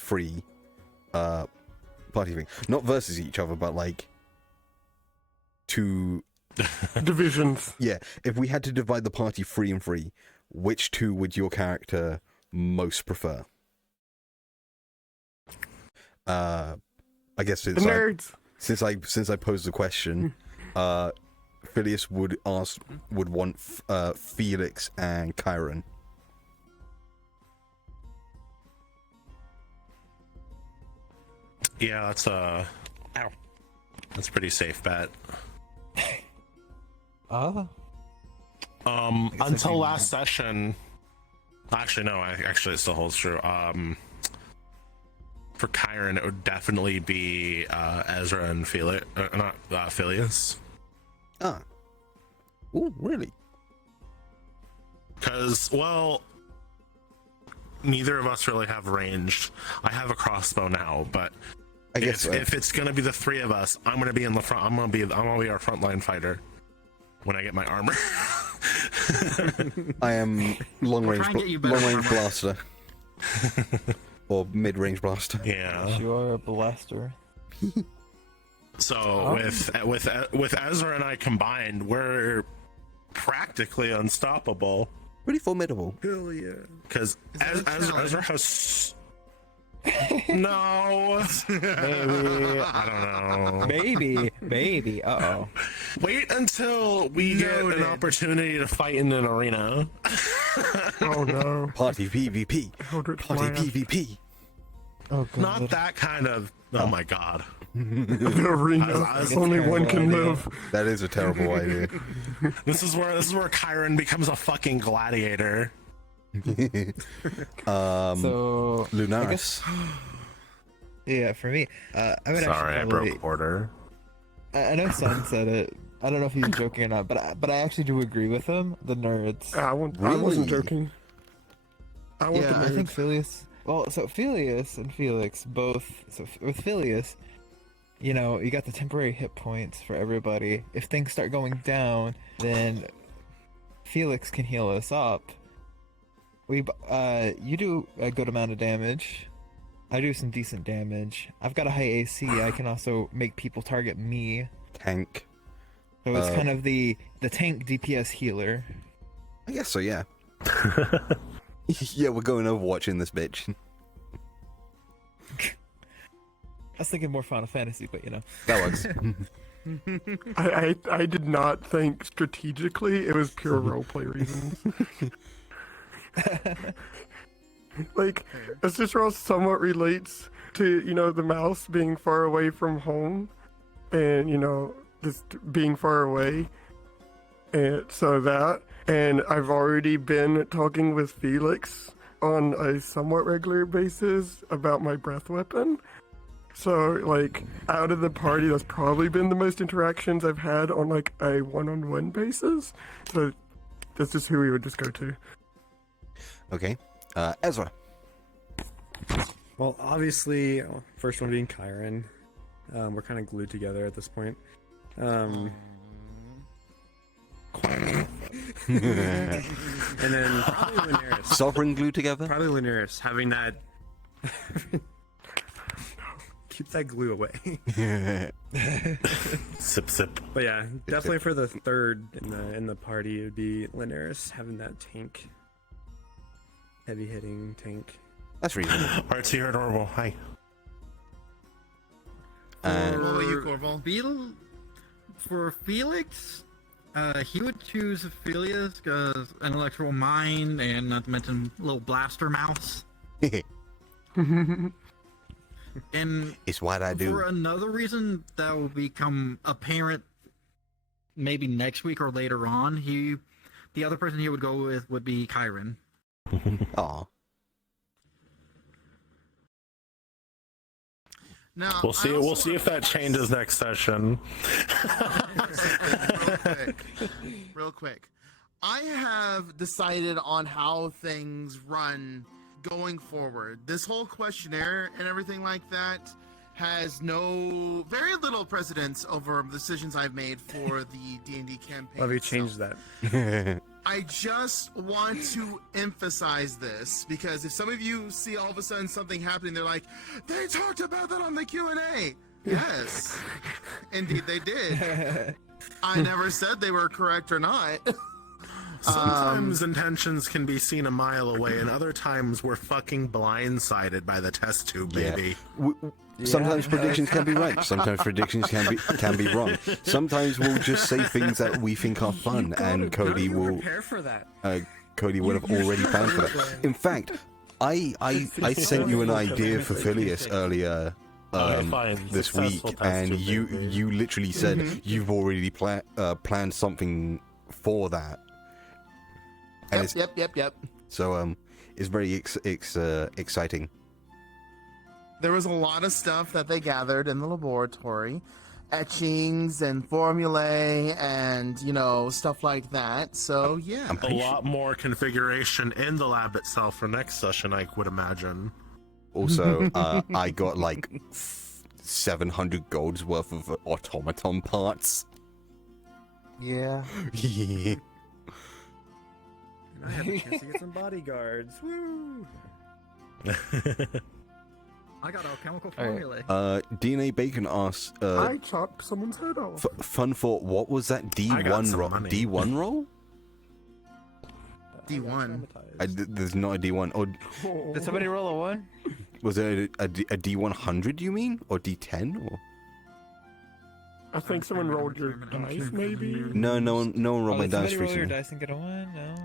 party thing, not versus each other, but like two. Divisions. Yeah, if we had to divide the party free and free, which two would your character most prefer? I guess Nerds. since I posed the question, Phileas would want Felix and Chiron. Yeah, that's a pretty safe bet. Until last session. Actually, no. Actually, it still holds true. For Chiron, it would definitely be Ezra and Felix, not Phileas. Ah. Oh, really? Because, well, neither of us really have ranged. I have a crossbow now, but I guess if it's gonna be the three of us, I'm gonna be in the front. I'm gonna be our frontline fighter when I get my armor. I am long range try and get you better blaster. Or mid range blaster. Yeah. You are a blaster. So with Ezra and I combined, we're practically unstoppable. Pretty formidable. Hell yeah. Because Ezra has. No. Maybe. I don't know. Maybe. Uh-oh. Wait until we get an opportunity to fight in an arena. Oh no. Party PvP. Eldritch Party Blast. PvP. Oh, God. Not that kind of. Oh my god. An arena. Only one can live. That is a terrible idea. This is where Chiron becomes a fucking gladiator. So Lunaris. yeah, for me, I would Sorry, I actually probably, broke order. I know Sun said it. I don't know if he was joking or not, but I actually do agree with him. The nerds. I wasn't joking. I want the Yeah, I think nerds. Phileas. Well, so Phileas and Felix both. So with Phileas, you know, you got the temporary hit points for everybody. If things start going down, then Felix can heal us up. You do a good amount of damage. I do some decent damage. I've got a high AC. I can also make people target me. Tank. So it's kind of the tank DPS healer. I guess so, yeah. Yeah, we're going Overwatch in this bitch. I was thinking more Final Fantasy, but you know. That works. I did not think strategically. It was pure roleplay reasons. Like, Ancestral somewhat relates to, you know, the mouse being far away from home and, you know, just being far away. And so that, and I've already been talking with Felix on a somewhat regular basis about my breath weapon. So, like, out of the party, that's probably been the most interactions I've had on, like, a one-on-one basis. So, that's just who we would just go to. Okay. Ezra. Well, obviously, first one being Chiron. We're kind of glued together at this point. And then probably Lunaris. Sovereign glue together? Probably Lunaris, having that... Keep that glue away. Sip, sip. But yeah, definitely for the third in the party, it would be Lunaris, having that tank. Heavy hitting tank. That's reasonable. RT, you're adorable. Hi. What about you, Corval? For Felix, he would choose Phileas because intellectual mind, and not to mention little blaster mouse. And it's what I do. For another reason that will become apparent maybe next week or later on, the other person he would go with would be Chiron. Aw. Now, We'll see. We'll see if that changes next session. Real quick. I have decided on how things run going forward. This whole questionnaire and everything like that has very little precedence over decisions I've made for the D&D campaign. Love you changed that. I just want to emphasize this because if some of you see all of a sudden something happening, they're like, they talked about that on the Q&A. Yes, indeed they did. I never said they were correct or not. Sometimes intentions can be seen a mile away, and other times we're fucking blindsided by the test tube, baby. Sometimes predictions can be right. Sometimes predictions can be wrong. Sometimes we'll just say things that we think are fun, and Cody will prepare for that. Cody would have already planned for that. In fact, I sent you an idea for Phileas earlier this week, and you literally said you've already planned something for that. And Yep. So it's very exciting. There was a lot of stuff that they gathered in the laboratory, etchings and formulae and, you know, stuff like that. So, yeah. A lot more configuration in the lab itself for next session, I would imagine. Also, I got like 700 gold's worth of automaton parts. Yeah. Yeah. I had the chance to get some bodyguards. Woo! I got alchemical formulae. DNA Bacon asks, I chopped someone's head off. Fun Thought, what was that I got D1 some roll? money. D1 roll? D1. There's not a D1. Or Did somebody roll a 1? was it a D100, you mean? Or D10? Or? I think someone rolled your dice, maybe? No one rolled my did dice somebody roll your recently. dice and get a 1? No.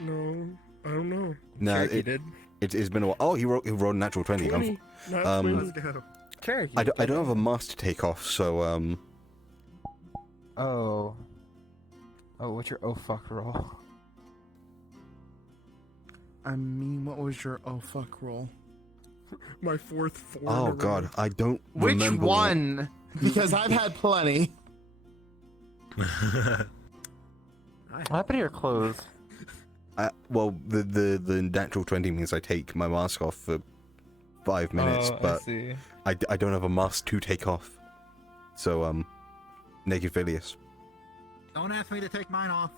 No, I don't know. No, Cherokee did. it's been a while. Oh, he rolled a natural 20. 20. Not Um, 20. Let's go. Cherokee. I don't have a mask to take off, so Oh. Oh, what's your oh fuck roll? I mean, what was your oh fuck roll? My fourth form. oh god, I don't Which remember. one? Because I've had plenty. What happened to your clothes? Well, the natural 20 means I take my mask off for 5 minutes, Oh, but I see. I don't have a mask to take off. So, naked Phileas. Don't ask me to take mine off.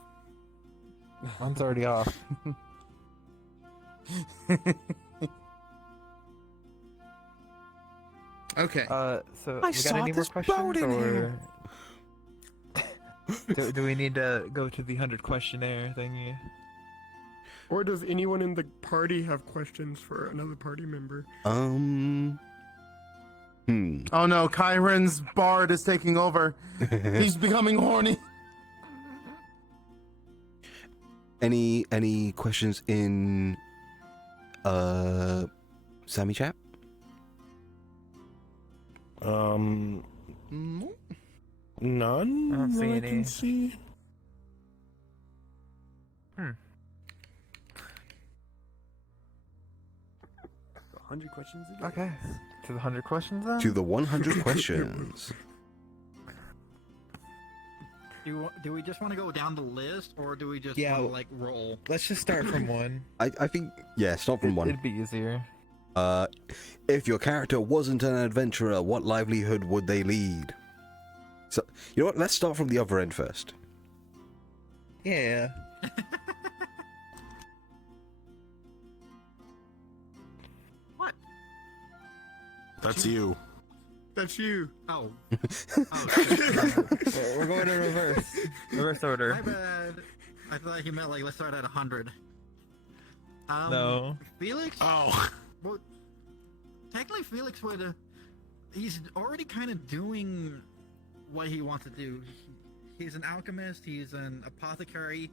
Mine's already off. Okay. So I we saw got any more this questions, boat in or do we need to go to the 100 questionnaire thingy? Or does anyone in the party have questions for another party member? Oh no, Kyron's bard is taking over. He's becoming horny. Any questions in Sammy chat? None. I don't see that I any. can see. 100 questions again? Okay. To the 100 questions then? To the 100 questions. Do we just want to go down the list, or do we just Yeah, want to like roll? Let's just start from 1. I think, yeah, start from 1. It'd be easier. If your character wasn't an adventurer, what livelihood would they lead? So, you know what? Let's start from the other end first. Yeah. What? That's you. That's you. Oh. Oh, We're going in reverse. Reverse order. my bad. I thought he meant like let's start at 100. No. Felix? Oh. Well, technically Felix would. He's already kind of doing what he wants to do. He's an alchemist. He's an apothecary.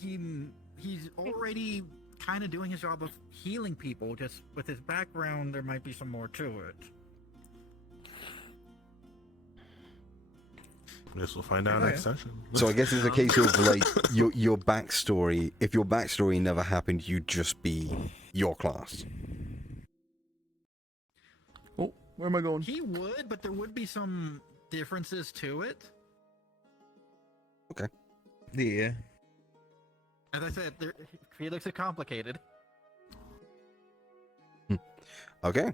He's already kind of doing his job of healing people. Just with his background, there might be some more to it. Guess we'll find out next session. So I guess it's a case of like your backstory. If your backstory never happened, you'd just be your class. Oh, where am I going? He would, but there would be some differences to it. Okay. Yeah. As I said, Felix is complicated. Okay.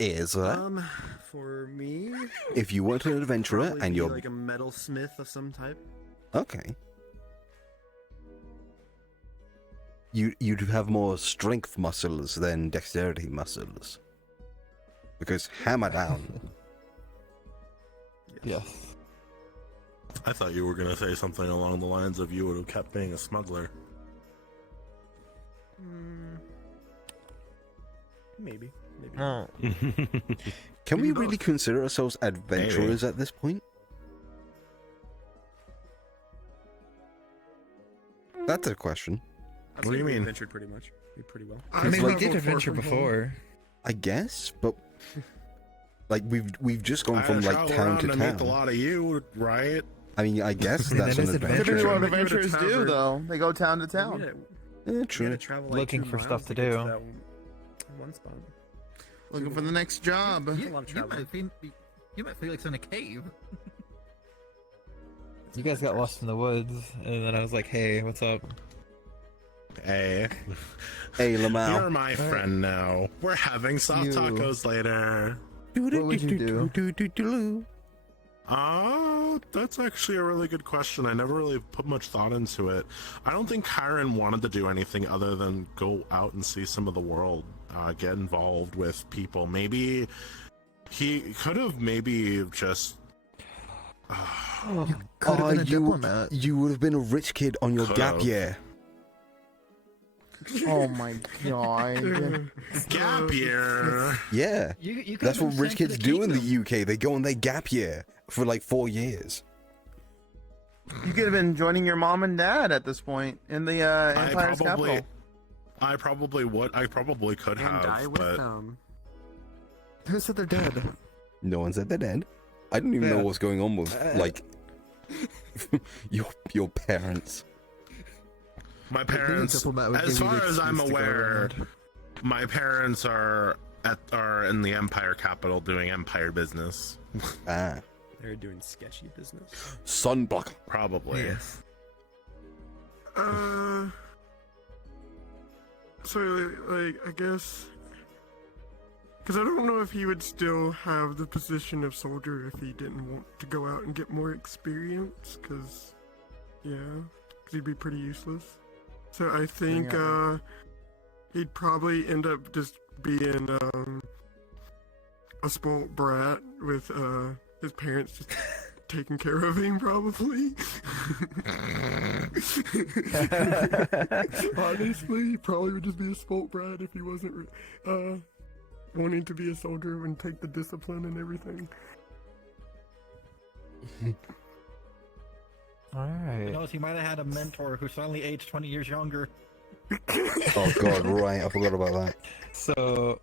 Ezra, For me, if you weren't an adventurer probably and be you're like a metalsmith of some type. okay, you'd have more strength muscles than dexterity muscles. Because hammer down. Yes. I thought you were gonna say something along the lines of you would have kept being a smuggler. Maybe. Oh. Can we really consider ourselves adventurers at this point? That's a question. I'd What do say you we mean? Adventured pretty much. Pretty well. I mean, like- we did adventure from home. before. I guess, but like we've just gone I from like travel town around to to meet a town. lot of you, right? I mean, I guess I mean, that's that an is adventure. Typically, what Maybe you adventurers would have do, covered- though, they go town to We town. had to- Yeah, we had true. to travel, like, Looking 2 for stuff miles to get do. that one spot. Looking for the next job. A lot of traveling. You met Felix in a cave. You guys got lost in the woods, and then I was like, "Hey, what's up?" Hey, Hey, you're Lamau. my friend now. We're having soft You- tacos later. What would you do? Oh, That's actually a really good question. I never really put much thought into it. I don't think Kyron wanted to do anything other than go out and see some of the world, get involved with people. Maybe he could have just... You could have been a you, diplomat. you would have been a rich kid on your gap Could've. year. Oh my god. Gap year! Yeah. You could've That's what been rich sent to kids the do in the kingdom. UK. They go on their gap year for like 4 years. You could have been joining your mom and dad at this point in the Empire's capital. I probably would. I probably could And die have, with but... them. Who said they're dead? No one said they're dead. I don't even know Yeah. what's going on with like your parents. My Being a parents, diplomat would as give you the far as I'm excuse to go aware, around. my parents are in the Empire capital doing Empire business. Ah, They're doing sketchy business. sunblock. Probably. Yes. So, like, I guess... Because I don't know if he would still have the position of soldier if he didn't want to go out and get more experience, because... Yeah, because he'd be pretty useless. So I think, he'd probably end up just being, a spoiled brat with, his parents just taking care of him, probably. Honestly, he probably would just be a spoiled brat if he wasn't, wanting to be a soldier and take the discipline and everything. Alright. Who knows, he might have had a mentor who suddenly aged 20 years younger. Oh god, right, I forgot about that. So,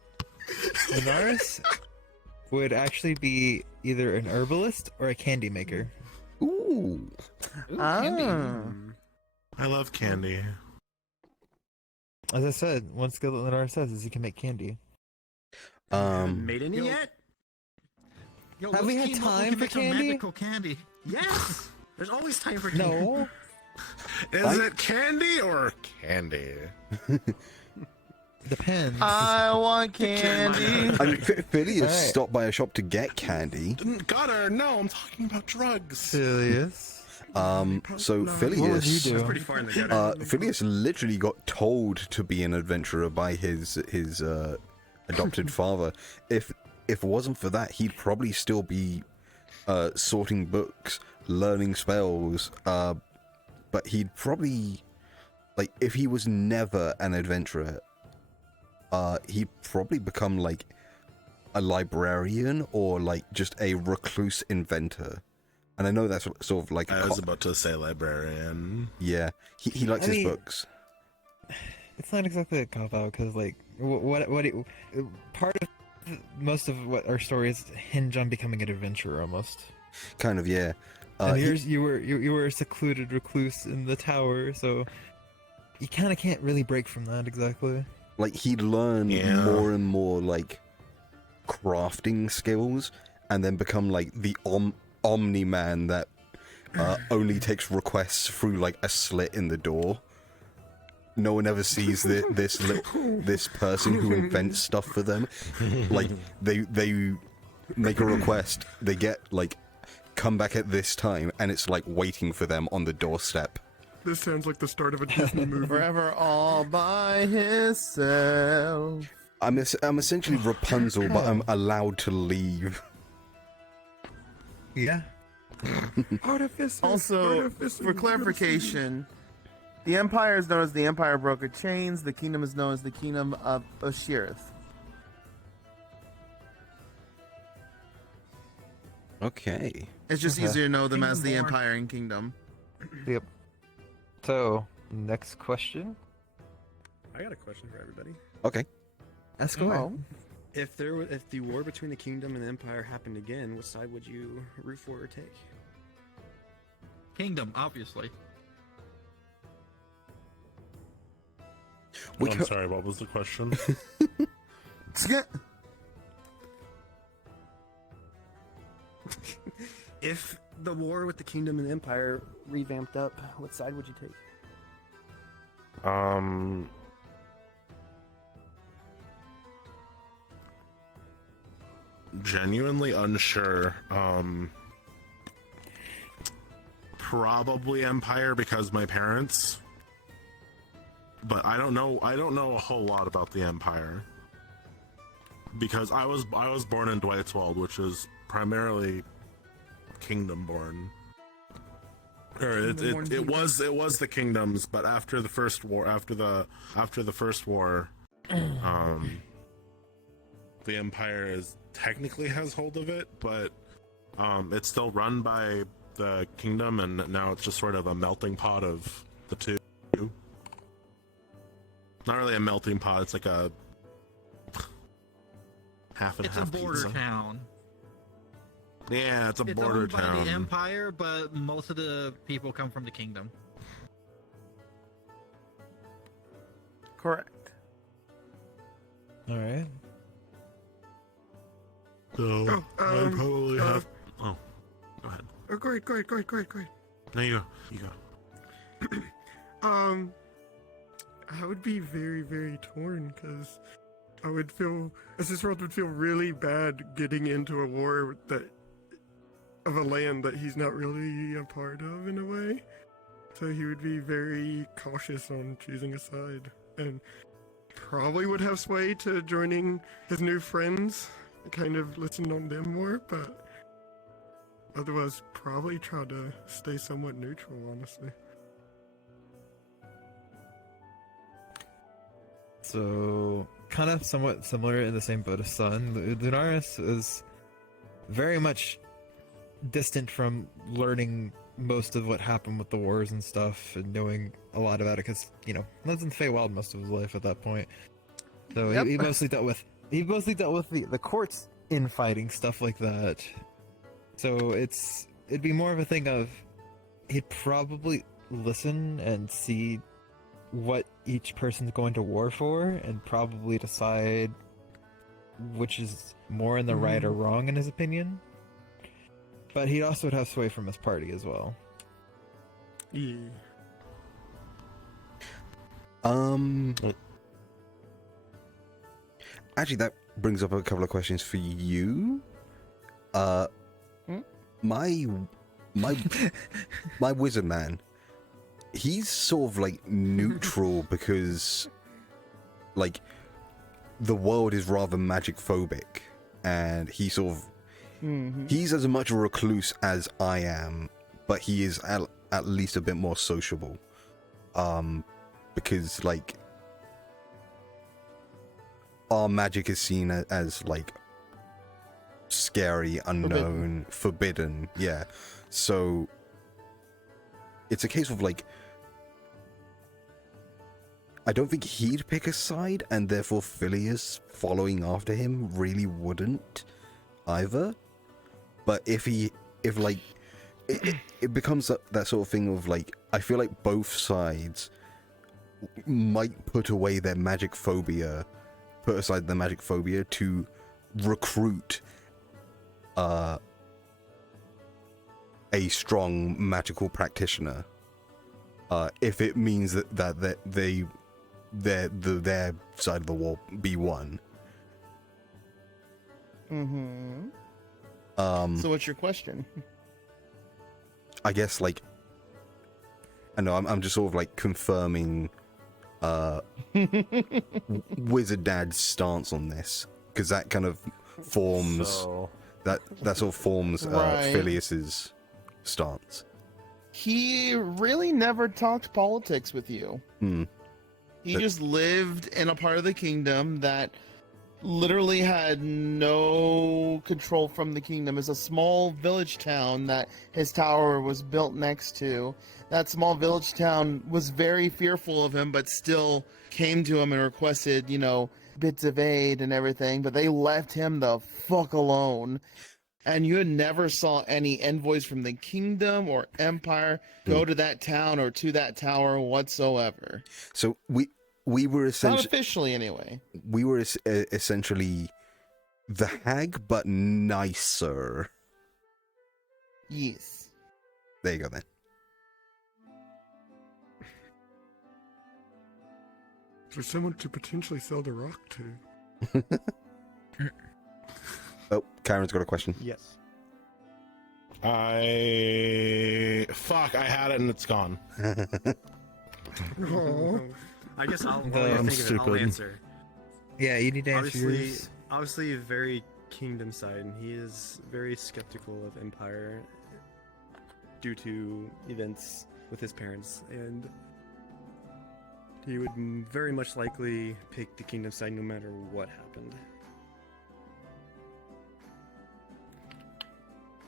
Linares would actually be either an herbalist or a candy maker. Ooh. I love candy. As I said, one skill that Linares has is he can make candy. Made any yet? Yo, Have we let's had team up, time can for make some candy? magical candy. Yes! There's always time for candy. No. Is it candy or candy? Depends. I want candy. I mean, Phileas Alright. stopped by a shop to get candy. Gutter, no, I'm talking about drugs. Serious. So What would you Phileas, do? Pretty far in the gutter. Phileas literally got told to be an adventurer by his adopted father. If it wasn't for that, he'd probably still be sorting books, learning spells. But he'd probably, like, if he was never an adventurer, he'd probably become like a librarian or like just a recluse inventor. And I know that's sort of like I was about to say librarian. yeah, he likes his books. It's not exactly a cop out because, like, part of most of what our stories hinge on becoming an adventurer almost. Kind of, yeah. And yours, you were a secluded recluse in the tower, so you kind of can't really break from that exactly. Like he'd learn more and more like crafting skills, and then become like the Omni Man that only takes requests through like a slit in the door. No one ever sees this person who invents stuff for them. Like they make a request, they get like come back at this time, and it's like waiting for them on the doorstep. This sounds like the start of a Disney movie. Forever all by himself. I'm essentially Rapunzel, but I'm allowed to leave. Yeah. Also, for clarification, the Empire is known as the Empire of Broken Chains. The Kingdom is known as the Kingdom of Oshirith. Okay. It's just Okay. easier to know them Kingdom as the War. Empire and Kingdom. Yep. So, next question. I got a question for everybody. Okay. Ask away. If the war between the kingdom and the empire happened again, what side would you root for or take? Kingdom, obviously. I'm sorry, what was the question? If the war with the kingdom and the empire revamped up, what side would you take? Genuinely unsure. probably Empire because my parents. But I don't know a whole lot about the Empire. Because I was born in Dwightswald, which is primarily kingdom born. Or it was the kingdoms, but after the first war, the Empire is technically has hold of it, but it's still run by the kingdom, and now it's just sort of a melting pot of the two. Not really a melting pot; it's like a half and half. It's a border town. Yeah, it's a border owned town. by the Empire, but most of the people come from the kingdom. Correct. All right. So I probably have. Oh, go ahead. Oh, go ahead. No, you go. I would be very, very torn because I would feel, as this world would feel really bad getting into a war of a land that he's not really a part of in a way. So he would be very cautious on choosing a side, and probably would have sway to joining his new friends, kind of listen on them more, but otherwise probably try to stay somewhat neutral, honestly. So, kind of somewhat similar in the same boat as Sun. Lunaris is very much distant from learning most of what happened with the wars and stuff, and knowing a lot about it, because, you know, lives in the Feywild most of his life at that point. So Yep. he mostly dealt with the courts infighting, stuff like that. So it'd be more of a thing of he'd probably listen and see what each person's going to war for, and probably decide which is more in the right or wrong in his opinion. But he also would have sway from his party as well. Yeah. Actually, that brings up a couple of questions for you. My wizard man, he's sort of like neutral because, like, the world is rather magic phobic, and he sort of he's as much a recluse as I am, but he is at least a bit more sociable. Because, like, our magic is seen as like scary, unknown, forbidden. Yeah. So it's a case of, like, I don't think he'd pick a side, and therefore Phileas following after him really wouldn't either. But if it becomes that sort of thing of, like, I feel like both sides might put aside their magic phobia to recruit a strong magical practitioner, if it means that their side of the war be won. So what's your question? I guess, like, I know I'm just sort of like confirming Wizard Dad's stance on this, because that kind of forms that sort of forms Right. Phileas's stance. He really never talked politics with you. He just lived in a part of the kingdom that literally had no control from the kingdom. It's a small village town that his tower was built next to. That small village town was very fearful of him, but still came to him and requested, bits of aid and everything, but they left him the fuck alone. And you never saw any envoys from the kingdom or empire go to that town or to that tower whatsoever. So we were essentially, not officially anyway. We were essentially the hag, but nicer. Yes. There you go then. For someone to potentially sell the rock to. Oh, Karen's got a question. Yes. Fuck, I had it and it's gone. I guess I'll, I'm think of it, I'll stupid. answer. Yeah, you need to answer yours. Obviously very kingdom side, and he is very skeptical of Empire due to events with his parents, and he would very much likely pick the kingdom side no matter what happened.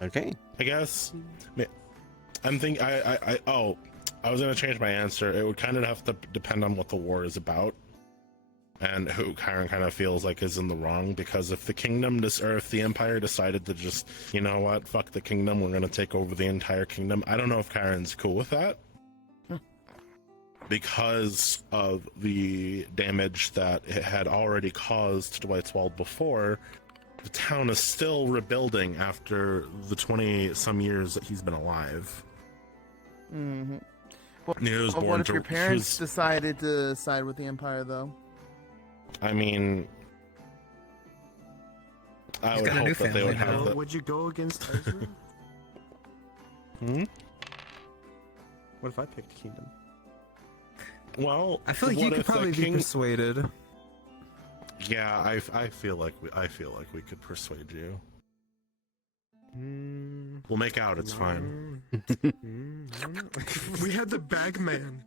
Okay. I guess. I'm thinking. I was gonna change my answer. It would kind of have to depend on what the war is about, and who Kyron kind of feels like is in the wrong. Because if the kingdom, or if the Empire decided to just, you know what, fuck the kingdom, we're gonna take over the entire kingdom. I don't know if Kyron's cool with that, because of the damage that it had already caused to Whiteswald before. The town is still rebuilding after the 20-some years that he's been alive. Mm-hmm. He was But born what if to- your he parents was- decided to side with the Empire, though? I mean, I He's would got a new hope that they would family have now. the... Would you go against Ezra? What if I picked Kingdom? Well, I feel like you what could if the probably be king- persuaded. Yeah, I feel like we could persuade you. We'll make out. It's fine. We had the bagman.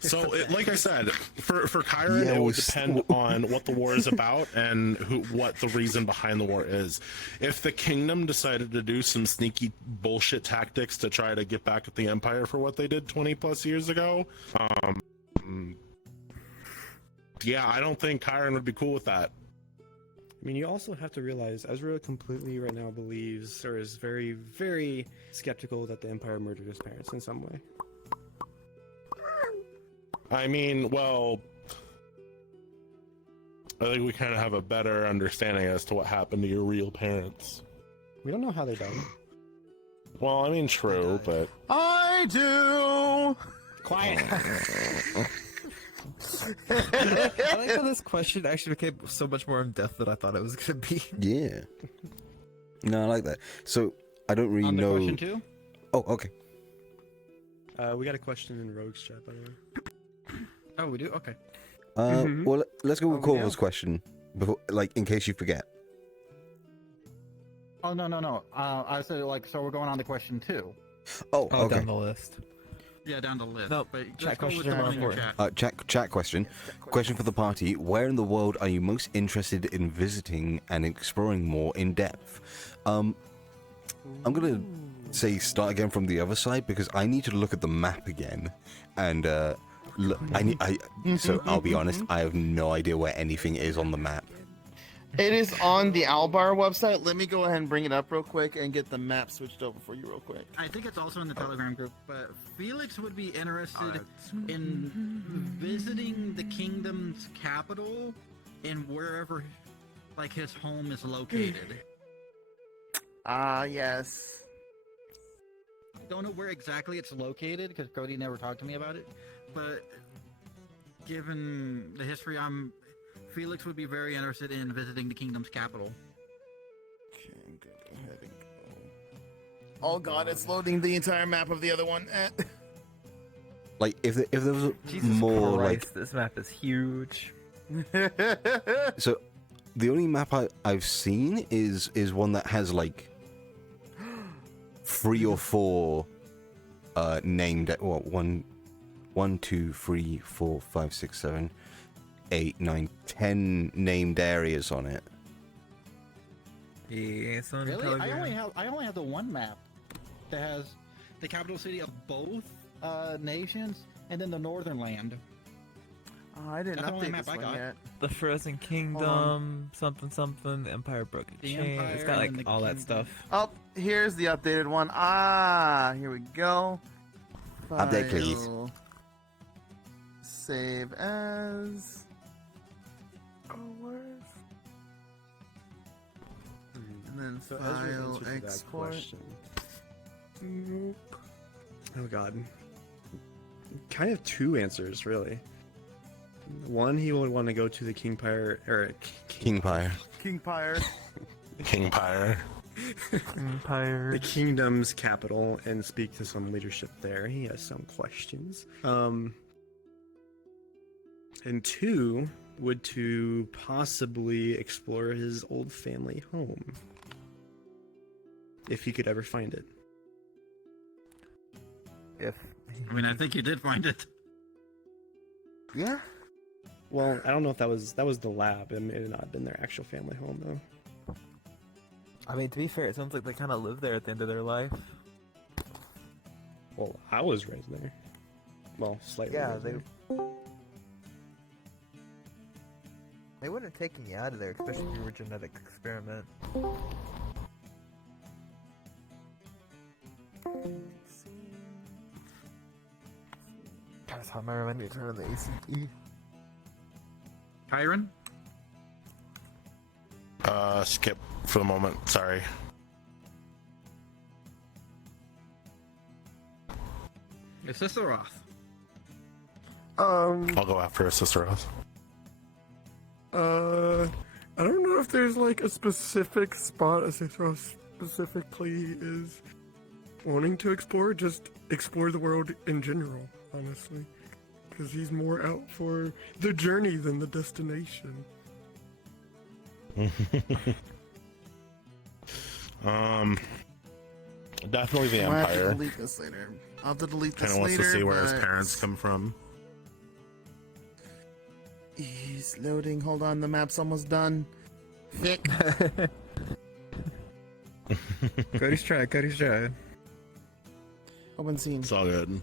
So, like I said, for Kyron, Yeah, it we would depend on what the war is about and what the reason behind the war is. If the kingdom decided to do some sneaky bullshit tactics to try to get back at the Empire for what they did 20 plus years ago, yeah, I don't think Kyron would be cool with that. I mean, you also have to realize Ezra completely right now believes, or is very, very skeptical that the Empire murdered his parents in some way. I mean, well, I think we kind of have a better understanding as to what happened to your real parents. We don't know how they died. Well, I mean, true, but... I do! Quiet! I like how this question actually became so much more in depth than I thought it was gonna be. Yeah. No, I like that. So I don't really On the know. question two? Oh, okay. We got a question in Rogue's chat, by the way. Oh, we do? Okay. Well, let's go with Oh, yeah. Corvo's question, before, like in case you forget. Oh, no. I said, like, so we're going on to question two. Oh, okay. Down the list. Yeah, down the list. No, but chat let's go with questions the are more one in your important. chat. Chat question. Question for the party: where in the world are you most interested in visiting and exploring more in depth? I'm gonna say start again from the other side because I need to look at the map again, and look, so I'll be honest, I have no idea where anything is on the map. It is on the Albar website. Let me go ahead and bring it up real quick and get the map switched over for you real quick. I think it's also in the Telegram group, but Felix would be interested in visiting the kingdom's capital and wherever, like, his home is located. Yes. Don't know where exactly it's located because Cody never talked to me about it, but given the history, Felix would be very interested in visiting the kingdom's capital. Okay, I'm gonna go ahead and go. Oh god, it's loading the entire map of the other one. Like if there was Jesus more Christ, like this map is huge. so, the only map I've seen is one that has like 3 or 4 named 1, 2, 3, 4, 5, 6, 7, 8, 9, 10 named areas on it. Yeah, it's on Really? Telegram. I only have the one map that has the capital city of both nations and then the northern land. Oh, I didn't That's the only update map this I one got. yet. The Frozen Kingdom, something, the Empire broke a The chain. It's Empire got like and the all that Kingdom. stuff. Oh, here's the updated one. Here we go. Update, please. File. Save as. Oh, where's? And then So Ezra file answered to that export. question. Oh god. Kind of 2 answers, really. One, he would want to go to the Kingpire, or Kingpire. Kingpire. Kingpire. Empire. the kingdom's capital and speak to some leadership there. He has some questions. And 2 would to possibly explore his old family home. If he could ever find it. I mean, I think you did find it. Yeah. Well, I don't know if that was the lab. It may have not been their actual family home though. I mean, to be fair, it sounds like they kind of live there at the end of their life. Well, I was raised there. Well, slightly. Yeah, raised they. there. They wouldn't have taken you out of there, especially if you were a genetic experiment. Guys, how am I reminding me to turn on the ACE? Kyron? Skip for the moment. Sorry. It's Sister Roth. I'll go after Sister Roth. I don't know if there's like a specific spot Asithro specifically is wanting to explore. Just explore the world in general, honestly. Because he's more out for the journey than the destination. Definitely the I'll have to Empire. delete this later. I'll have to delete this Kind of wants later. to see where his but- parents come from. He's loading. Hold on, the map's almost done. Vic. Cody's try. Open scene. It's all good.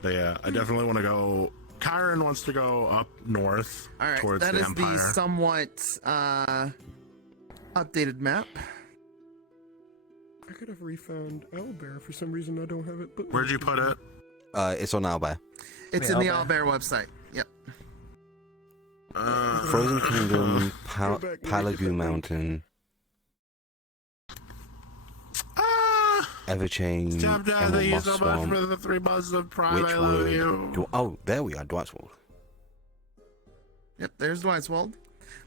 But yeah, I definitely want to go. Kyron wants to go up north All right, towards that the is Empire. the somewhat updated map. I could have refound Owlbear. For some reason, I don't have it. But Where'd you put it? It's on Owlbear. It's in the Owlbear website. Yep. Frozen Kingdom, Go back, Palagu Mountain, Everchain, Stop that! Emerald Thank you Moss so much Swamp, for the 3 months of Prime. I love you. Witchwood. Oh, there we are, Dwightswold. Yep, there's Dwightswold.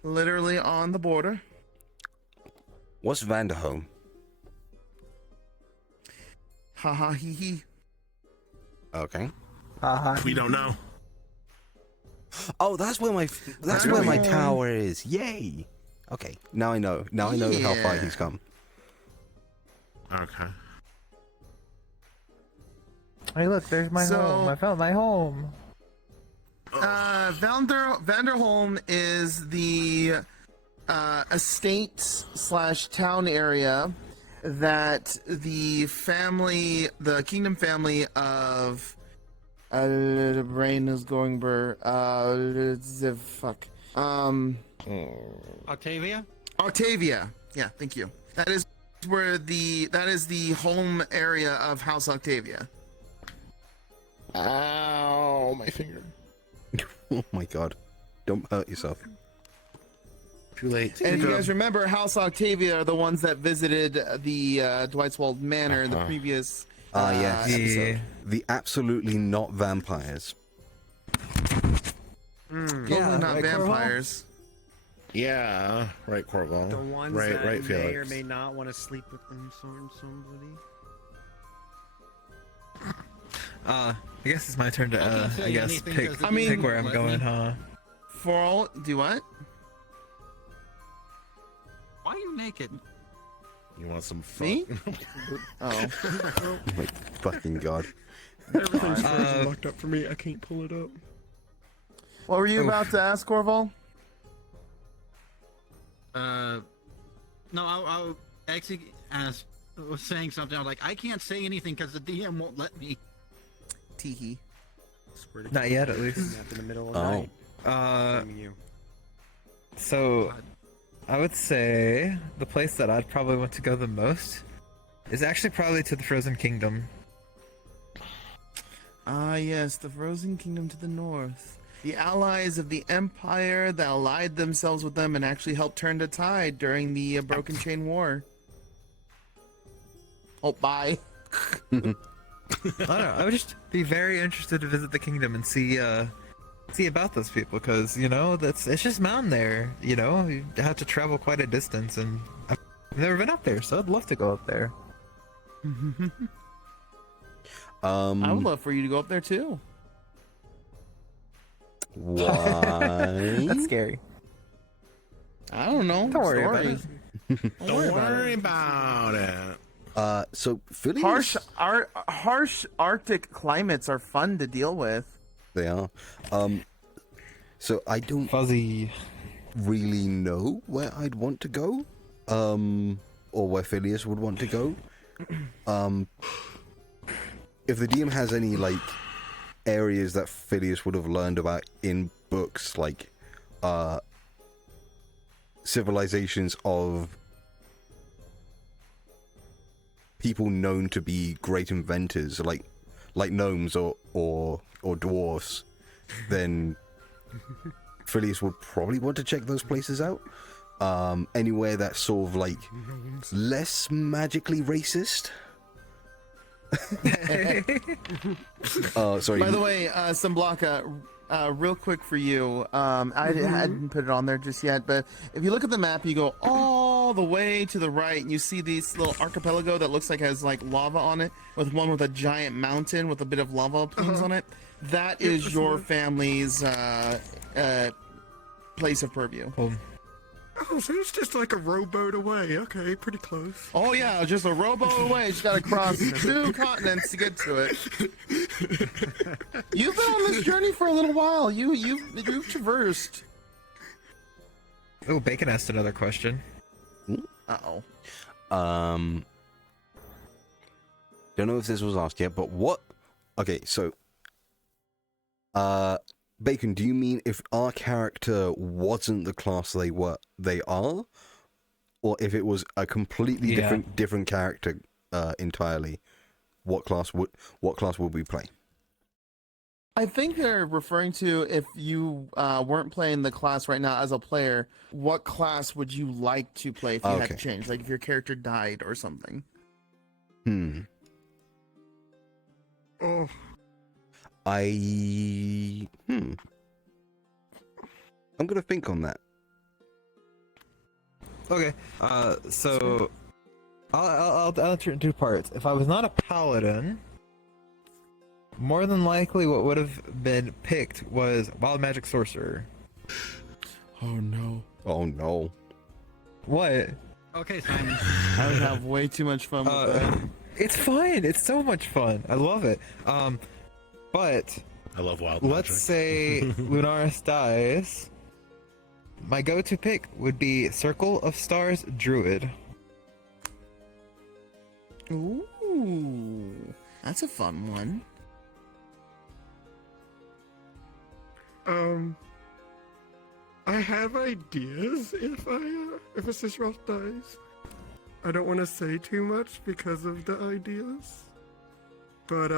Literally on the border. What's Vanderhome? Ha ha hee hee. Okay. We don't know. Oh, that's where my tower is. Yay! Okay, now I know. Now I know how far he's come. Okay. Hey, look, there's my home. I found my home. Vanderholm is the estate / town area that the kingdom family of the brain is going burr. Octavia? Octavia. Yeah, thank you. That is the home area of House Octavia. Ow, my finger. Oh my god. Don't hurt yourself. Too late. And if you guys remember, House Octavia are the ones that visited the Dwightswold Manor in the previous episode. The absolutely not vampires. Totally not vampires. Yeah, right, Corval. The ones right, that right, may Felix. or may not want to sleep with somebody. I guess it's my turn to, can't say anything 'cause the pick DM where won't I'm let going, me. huh? For all, do what? Why are you naked? You want some fun? Me? Oh. Oh my fucking god. Everything's frozen locked up for me. I can't pull it up. What were you about to ask, Corval? No, I actually was saying something. I was like, I can't say anything because the DM won't let me. Teehee. Not yet, at least. In the middle of the Oh. night. Blaming you. So, I would say the place that I'd probably want to go the most is actually probably to the Frozen Kingdom. Ah, yes, the Frozen Kingdom to the north. The allies of the Empire that allied themselves with them and actually helped turn the tide during the Broken Chain War. Oh, bye. I don't know. I would just be very interested to visit the kingdom and see about those people, because it's just mountain there. You have to travel quite a distance, and I've never been up there, so I'd love to go up there. I would love for you to go up there too. Why? That's scary. I don't know. Don't worry about Stories. it. Don't worry about it. So Phileas, Harsh Arctic climates are fun to deal with. they are. So I don't Fuzzy. really know where I'd want to go, or where Phileas would want to go. If the DM has any like areas that Phileas would have learned about in books, like civilizations of people known to be great inventors, like gnomes or dwarfs, then Phileas would probably want to check those places out. Anywhere that's sort of like less magically racist. Sorry. By the way, Samblaka, real quick for you, I hadn't put it on there just yet, but if you look at the map, you go all the way to the right, and you see this little archipelago that looks like has like lava on it, with one with a giant mountain with a bit of lava plumes on it. That is your family's place of purview. Oh, so it's just like a rowboat away. Okay, pretty close. Oh yeah, just a rowboat away. Just gotta cross 2 continents to get to it. You've been on this journey for a little while. You've traversed. Oh, Bacon asked another question. Uh-oh. Don't know if this was asked yet, but what? Okay, so, Bacon, do you mean if our character wasn't the class they are, or if it was a completely different character entirely? What class would we play? I think they're referring to if you weren't playing the class right now as a player, what class would you like to play if you had to change? Like if your character died or something. Oh. I'm gonna think on that. Okay, so I'll answer it in 2 parts. If I was not a paladin, more than likely what would have been picked was wild magic sorcerer. Oh no. Oh no. What? Okay, Simon. I would have way too much fun with that. It's fun. It's so much fun. I love it. But I love wild let's magic. say Lunaris dies. My go-to pick would be Circle of Stars Druid. Ooh, that's a fun one. I have ideas if a Sisroth dies. I don't want to say too much because of the ideas. But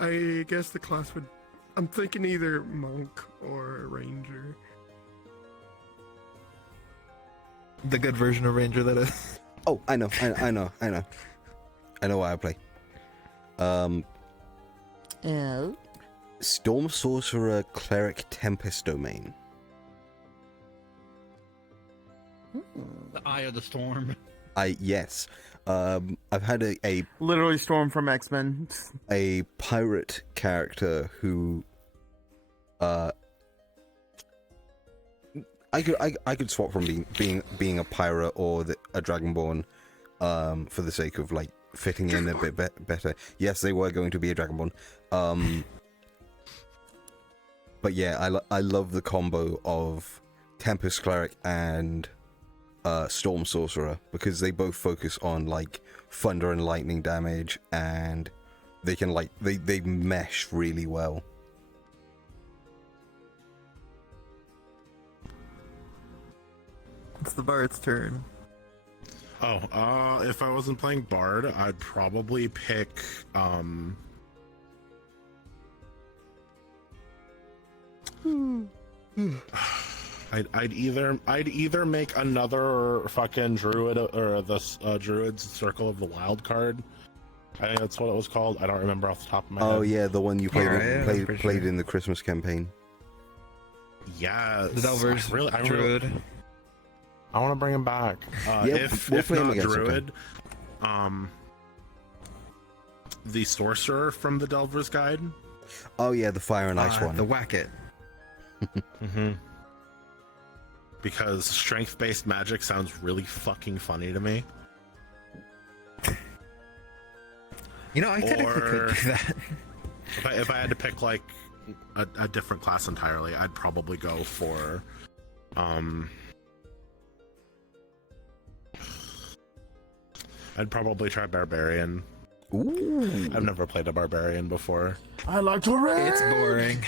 I guess the class would. I'm thinking either monk or ranger. The good version of ranger, that is. Oh, I know why I play. Storm Sorcerer Cleric Tempest Domain. The Eye of the Storm. Yes. I've had a literally Storm from X-Men. A pirate character who I could swap from being a pirate or a dragonborn for the sake of like fitting in a bit better. Yes, they were going to be a dragonborn. But yeah, I love the combo of Tempest Cleric and Storm Sorcerer because they both focus on like thunder and lightning damage, and they can like they mesh really well. It's the bard's turn. Oh, if I wasn't playing bard, I'd probably pick I'd either make another fucking druid or the druid's circle of the wild card. I think that's what it was called. I don't remember off the top of my head. Oh yeah, the one you played in the Christmas campaign. Yeah, the Delvers druid. I want to bring him back. If play him not again druid, the sorcerer from the Delver's Guide. Oh yeah, the fire and ice one. The Whack-It. Mm-hmm. Because strength-based magic sounds really fucking funny to me. You know, I technically could do that. If I had to pick like a different class entirely, I'd probably go for I'd probably try barbarian. Ooh. I've never played a barbarian before. I like to read. It's boring.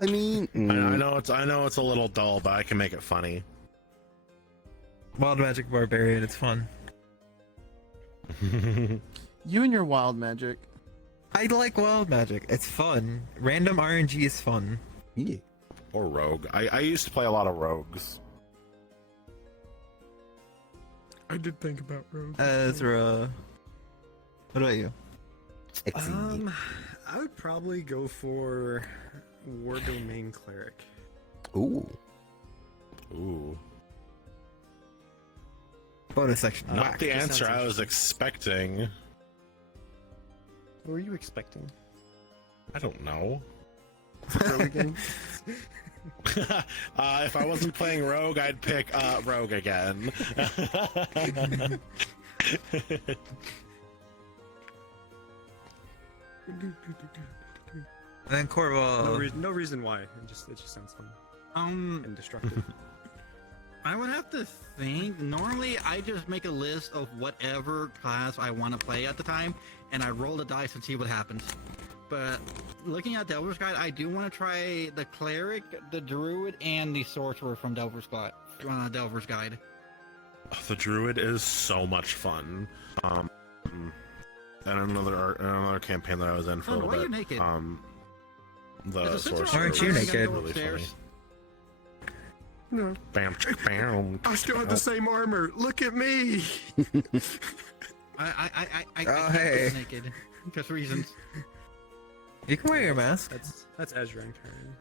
I mean, I know it's a little dull, but I can make it funny. Wild Magic Barbarian, it's fun. You and your wild magic. I like Wild Magic. It's fun. Random RNG is fun. Yeah. Or rogue. I used to play a lot of rogues. I did think about rogue. Ezra. What about you? I would probably go for War Domain Cleric. Ooh. Bonus section. Not Whack. the answer I was expecting. What were you expecting? I don't know. Rogue again? If I wasn't playing Rogue, I'd pick Rogue again. And then Corval. No reason why. It just sounds fun. And destructive. I would have to think. Normally, I just make a list of whatever class I want to play at the time, and I roll the dice and see what happens. But looking at Delver's Guide, I do want to try the Cleric, the Druid, and the Sorcerer from Delver's Guide. The Druid is so much fun. And another campaign that I was in for a little why are bit. you naked? The Sorcerer. Aren't you naked? Really funny. No. Bam, bam. I still have the same armor. Look at me. I Oh, can't hey. get naked. Just reasons. You can wear your mask. That's Ezra in turn.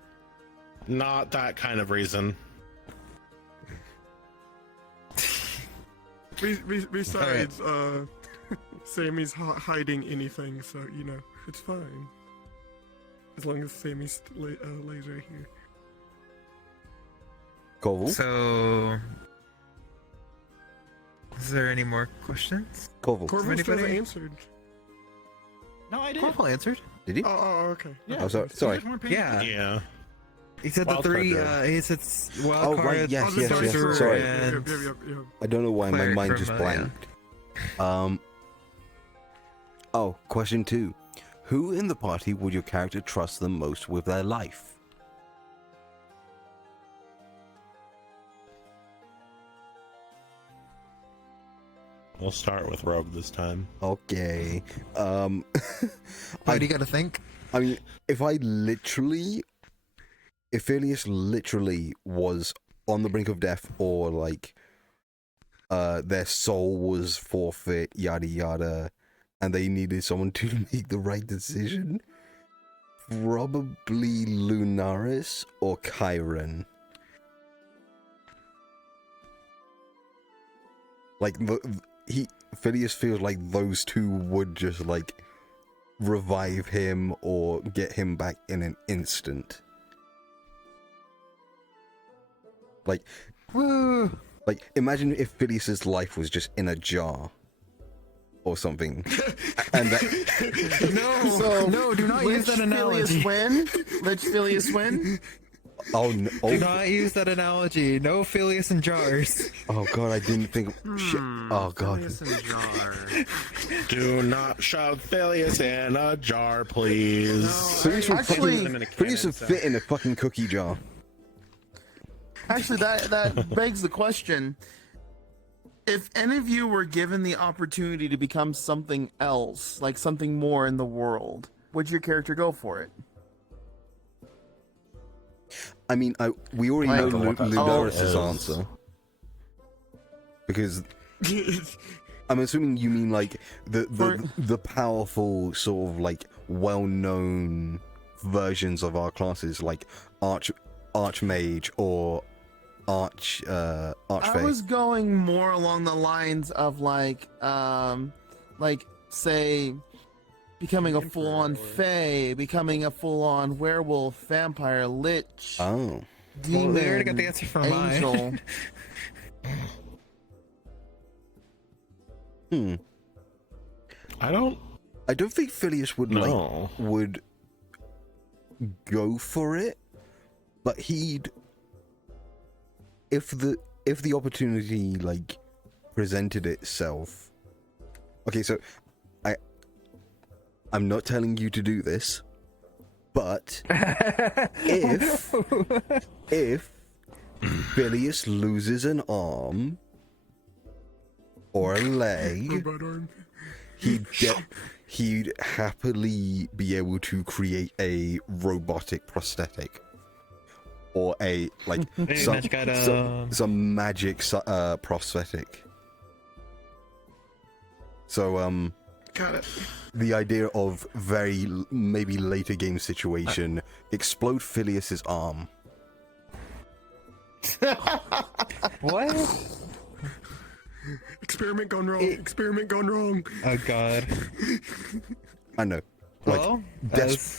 Not that kind of reason. Besides, Sammy's hiding anything, so you know it's fine. As long as Sammy's lays right here. Koval? So, is there any more questions? Koval. Corvus still anybody? answered. No, I did. Corval answered. Did he? Oh, okay. Yeah. Oh, sorry. Yeah. Yeah. He said Wild the three. card, He said wild Oh, card. right, yes, Oh, yes, sorry, yes. sorry. Sorry. Yep. I don't know why my Cleric mind from, just yeah. blanked. Oh, question 2. Who in the party would your character trust the most with their life? We'll start with Rogue this time. Okay. Why do you gotta think? I mean, if Phileas literally was on the brink of death, or like their soul was forfeit, yada yada, and they needed someone to make the right decision, probably Lunaris or Chiron. Like Phileas feels like those two would just like revive him or get him back in an instant. Like, Woo! like imagine if Phileas's life was just in a jar or something, and that. No, do not use that analogy. Let Phileas win. Oh no! Do not use that analogy. No Phileas in jars. Oh god, I didn't think. Shit. Oh god. Phileas in jar. Do not shove Phileas in a jar, please. Phileas would Actually- fucking- Phileas would fit in a fucking cookie jar. Actually, that begs the question: if any of you were given the opportunity to become something else, like something more in the world, would your character go for it? I mean, we already know what that Lunaris' is. answer. Because I'm assuming you mean like the powerful sort of like well-known versions of our classes, like Archmage or archfey. I was going more along the lines of say, becoming a full-on fae, becoming a full-on werewolf, vampire, lich, Oh. demon, we already got the answer from angel. mine. I don't think Phileas would would go for it, but he'd if the opportunity like presented itself. Okay, so I'm not telling you to do this, but if Phileas loses an arm or a leg, he'd happily be able to create a robotic prosthetic or a some magic prosthetic. So got it. The idea of maybe later game situation, explode Phileas's arm. What? Experiment gone wrong. Experiment gone wrong. Oh god. I know. Like,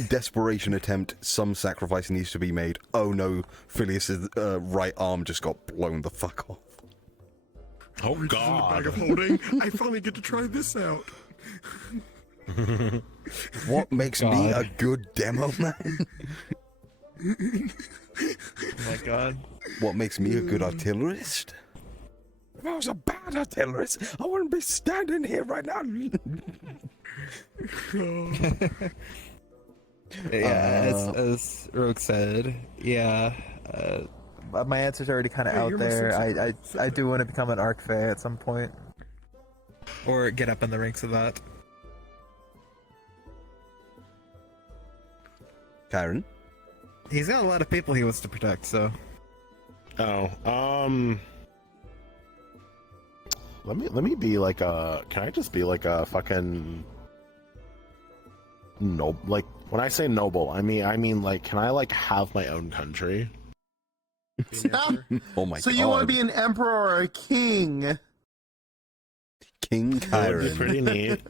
desperation attempt, some sacrifice needs to be made. Oh no, Phileas's right arm just got blown the fuck off. Oh This is a god. bag of holding. I finally get to try this out. What makes me a good demo man? Oh my god. What makes me a good artillerist? If I was a bad artillerist, I wouldn't be standing here right now. Yeah, as Rogue said, yeah. My answer's already kind of out there. I do want to become an arc fae at some point, or get up in the ranks of that. Karen, he's got a lot of people he wants to protect, so. Let me be like a. Can I just be like a fucking noble? Like when I say noble, I mean like, can I like have my own country? Oh my god! So you want to be an emperor or a king? King That Kyron. would be pretty neat.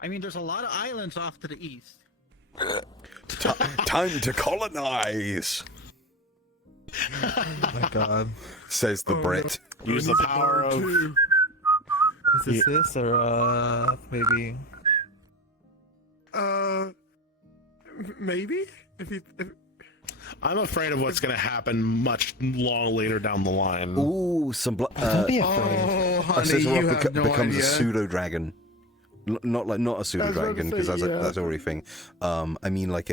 I mean, there's a lot of islands off to the east. Time to colonize. Oh my god. Says the Brit. Use the power of. Is this or maybe? Maybe if I'm afraid of what's gonna happen much long later down the line. Ooh, some Don't be afraid. Oh, honey, Scissor you have no becomes idea. a pseudo dragon. Not a pseudo dragon because that's already a thing. I mean like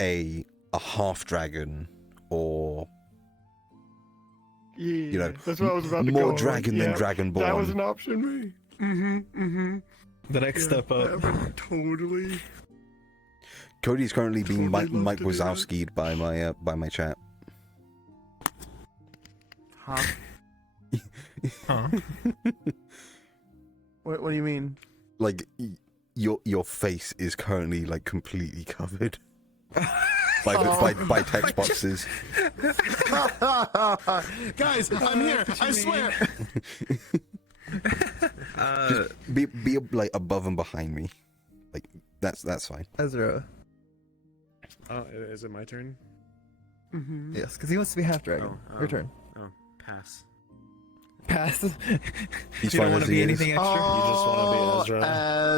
a half dragon or you know, that's what I was about to more go dragon than dragonborn. That was an option, me. The next step up. That would totally. Cody's currently being Mike love to do that. Wazowski'd by my chat. Huh? Huh? What do you mean? Like your face is currently like completely covered by text boxes. Guys, I'm here. I swear. Just be like above and behind me. Like that's fine. Ezra. Oh, is it my turn? Mm-hmm. Yes, because he wants to be half dragon. Your turn. Oh, pass. Pass. He's You fine don't want as to be he is. anything extra. You just want to be Ezra.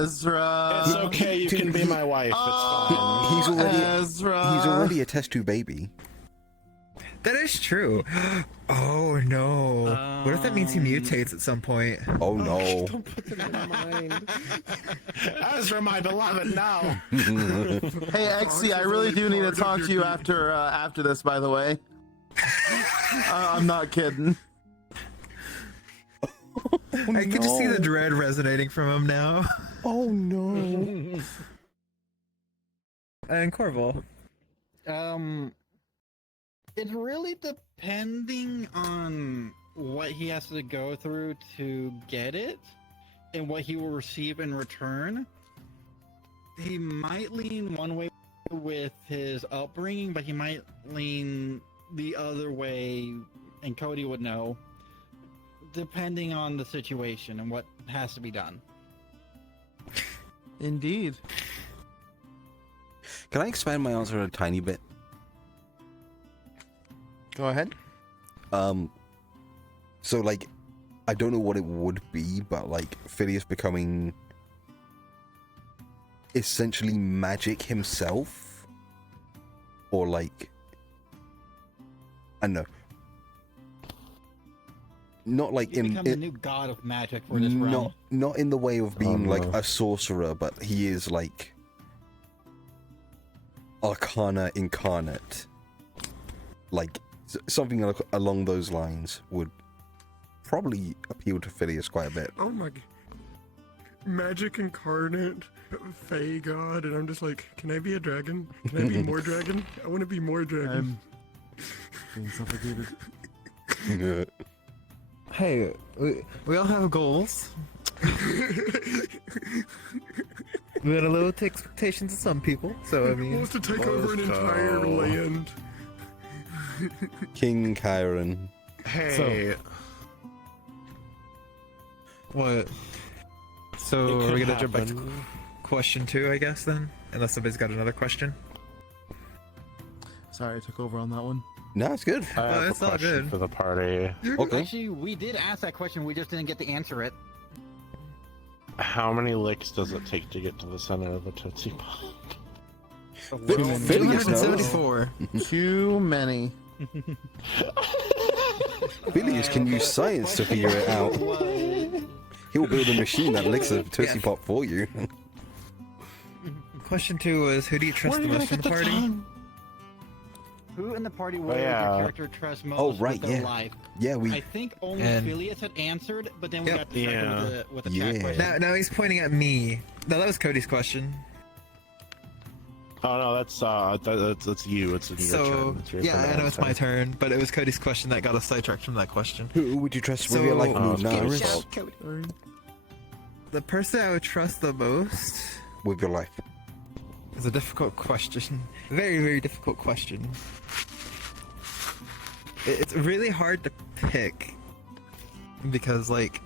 Ezra. It's okay. You can be my wife. It's fine. He's already a test tube baby. That is true. Oh no. What if that means he mutates at some point? Oh no. Don't put that in my mind. Ezra, my beloved, now. Hey, XC, I really do need to talk to you after this, by the way. I'm not kidding. I can just see the dread resonating from him now. Oh no. And Corval. It's really depending on what he has to go through to get it and what he will receive in return. He might lean one way with his upbringing, but he might lean the other way, and Cody would know, depending on the situation and what has to be done. Indeed. Can I expand my answer a tiny bit? Go ahead. So like, I don't know what it would be, but like Phileas becoming essentially magic himself, or like, I don't know, not like He becomes the new god of magic for this realm. not in the way of being like a sorcerer, but he is like Arcana incarnate. Like something along those lines would probably appeal to Phileas quite a bit. Oh my god. Magic incarnate, Fey god, and I'm just like, can I be a dragon? Can I be more dragon? I want to be more dragon. Being suffocated. Hey, we all have goals. We got a little expectations of some people, so I mean... He wants to take over an entire land. King Chiron. Hey. What? So It are we could gonna jump back to happen. question 2, I guess, then? Unless somebody's got another question. Sorry, I took over on that one. No, it's good. I have it's a all question good. for the party. Okay. Actually, we did ask that question, we just didn't get to answer it. How many licks does it take to get to the center of a Tootsie Pop? Phileas knows. 274. Too many. Phileas can use science to figure it out. He'll build a machine that licks a Tootsie Pop for you. Question 2 was, who do you trust the most in the party? Who in the party would yeah. your character trust most Oh, right, with their yeah. life? Yeah, we... I think only And- Phileas had answered, but then we Yep. got distracted with the chat Yeah. question. Now he's pointing at me. No, that was Cody's question. Oh no, that's you. It's your So, turn. It's your yeah, turn I know it's my answer. turn, but it was Cody's question that got us sidetracked from that question. Who would you trust with So- your life, Oh, Lunaris? The person I would trust the most With your life. is a difficult question. Very, very difficult question. It's really hard to pick because, like,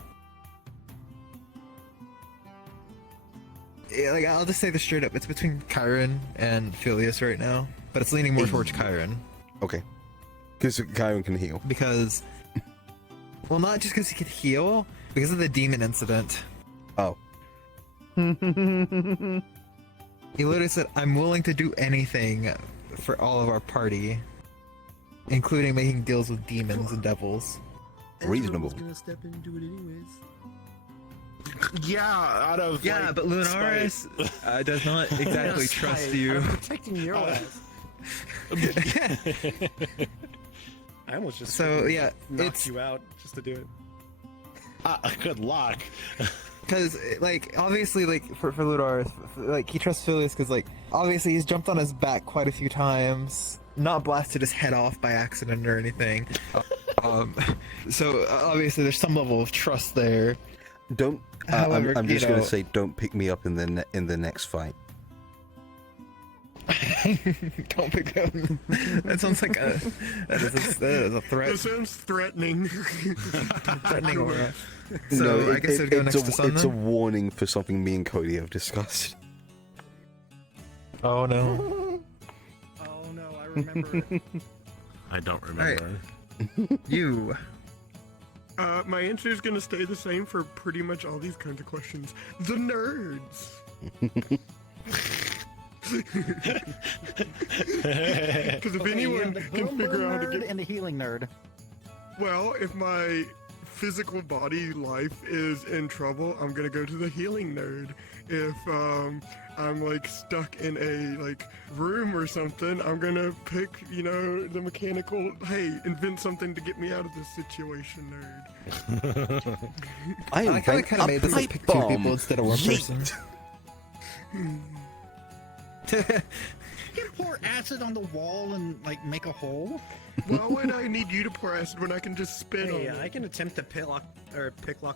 I'll just say this straight up. It's between Chiron and Phileas right now, but it's leaning more towards Chiron Okay. Because Chiron can heal. because, well, not just because he could heal, because of the demon incident. Oh. He literally said, "I'm willing to do anything for all of our party, including making deals with demons and devils." Reasonable. I was gonna step in and do it anyways. Yeah, out of like, But Lunaris does not exactly trust you. I'm protecting your ass. I almost just So, yeah, knocked you out just to do it. good luck. Because, like, obviously, like, for Lunaris, like, he trusts Phileas because, like, obviously he's jumped on his back quite a few times, not blasted his head off by accident or anything. So, obviously, there's some level of trust there. Don't. However, I'm you just gonna know- say, don't pick me up in the next fight. Don't pick up. That sounds like that is a threat. That sounds threatening. Threatening aura. So, No, I guess it would go it's next to Sun, it's a then? warning for something me and Cody have discussed. Oh, no. Oh no, I remember it. I don't remember. You. My answer is gonna stay the same for pretty much all these kinds of questions. The nerds. Because if anyone the can Bloomberg figure out how to nerd get, and the healing nerd. well, if my physical body life is in trouble, I'm gonna go to the healing nerd. If I'm like stuck in a like room or something, I'm gonna pick, you know, the mechanical, hey, invent something to get me out of this situation nerd. I like how we kind of made this like pick two people instead of one person. You pour acid on the wall and like make a hole. Why would I need you to pour acid when I can just spit on Hey, it? I can attempt to pick lock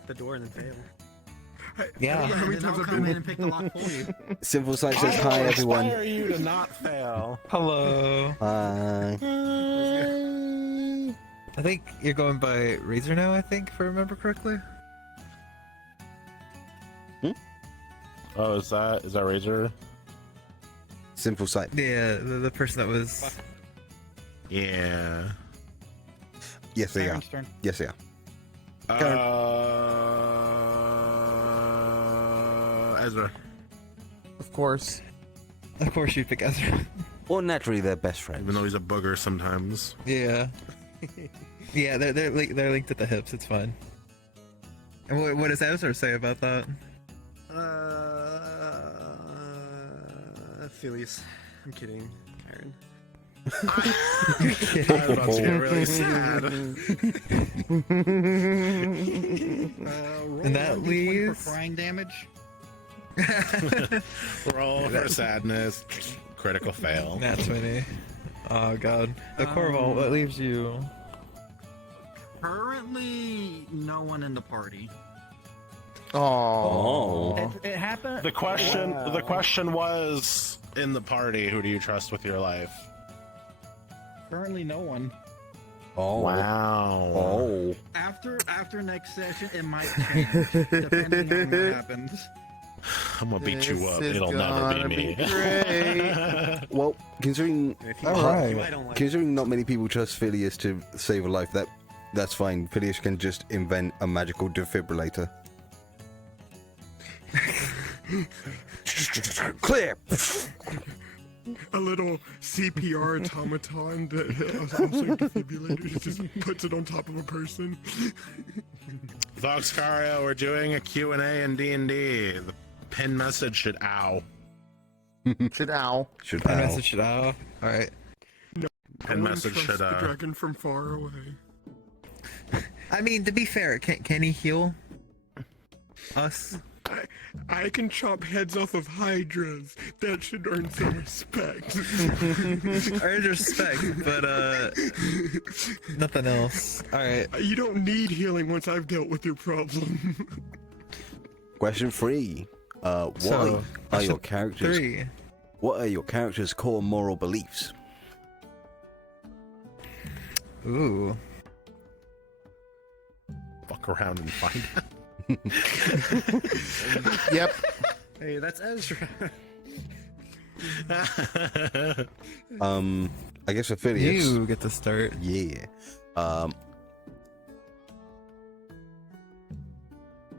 the door and then fail. I Yeah. don't know how many Then I'll times I've come in been. and pick the lock for you. Simple Sight says hi, everyone. Inspire you to not fail. Hello. Hi. I think you're going by Razor now, I think, if I remember correctly. Oh, is that Razor? Simple sight. Yeah, the person that was... Yeah. Yes, they are. Karen's turn. Yes, they are. Ezra. Of course. Of course you pick Ezra. Or naturally, they're best friends. Even though he's a booger sometimes. Yeah. Yeah, they're linked at the hips, it's fine. And what does Ezra say about that? Phillies. I'm kidding, Karen. I was about to get really sad. And that leaves... for crying damage. Roll for sadness. Critical fail. Nat 20. Oh god. The Corval, that leaves you... Currently, no one in the party. Oh. It happened. The question was, in the party, who do you trust with your life? Currently, no one. Oh. Wow. Oh. After next session, it might change depending on what happens. I'm gonna beat you up. This is It'll never be me. great. Well, considering Alright. considering not many people trust Phileas to save a life, that's fine. Phileas can just invent a magical defibrillator. Clear. A little CPR automaton that also defibrillator just puts it on top of a person. Voxcario, we're doing a Q&A in D&D. The pin message should ow. Should ow. Should My ow. message should ow. Alright. Pin message Trust should the dragon from far away. I mean, to be fair, can he heal us? I can chop heads off of hydras. That should earn some respect. Earned respect, but nothing else. Alright. You don't need healing once I've dealt with your problem. Question 3. What are your characters? 3. What are your characters' core moral beliefs? Ooh. Fuck around and find out. Yep. Hey, that's Ezra. I guess for Phileas. You get to start. Yeah.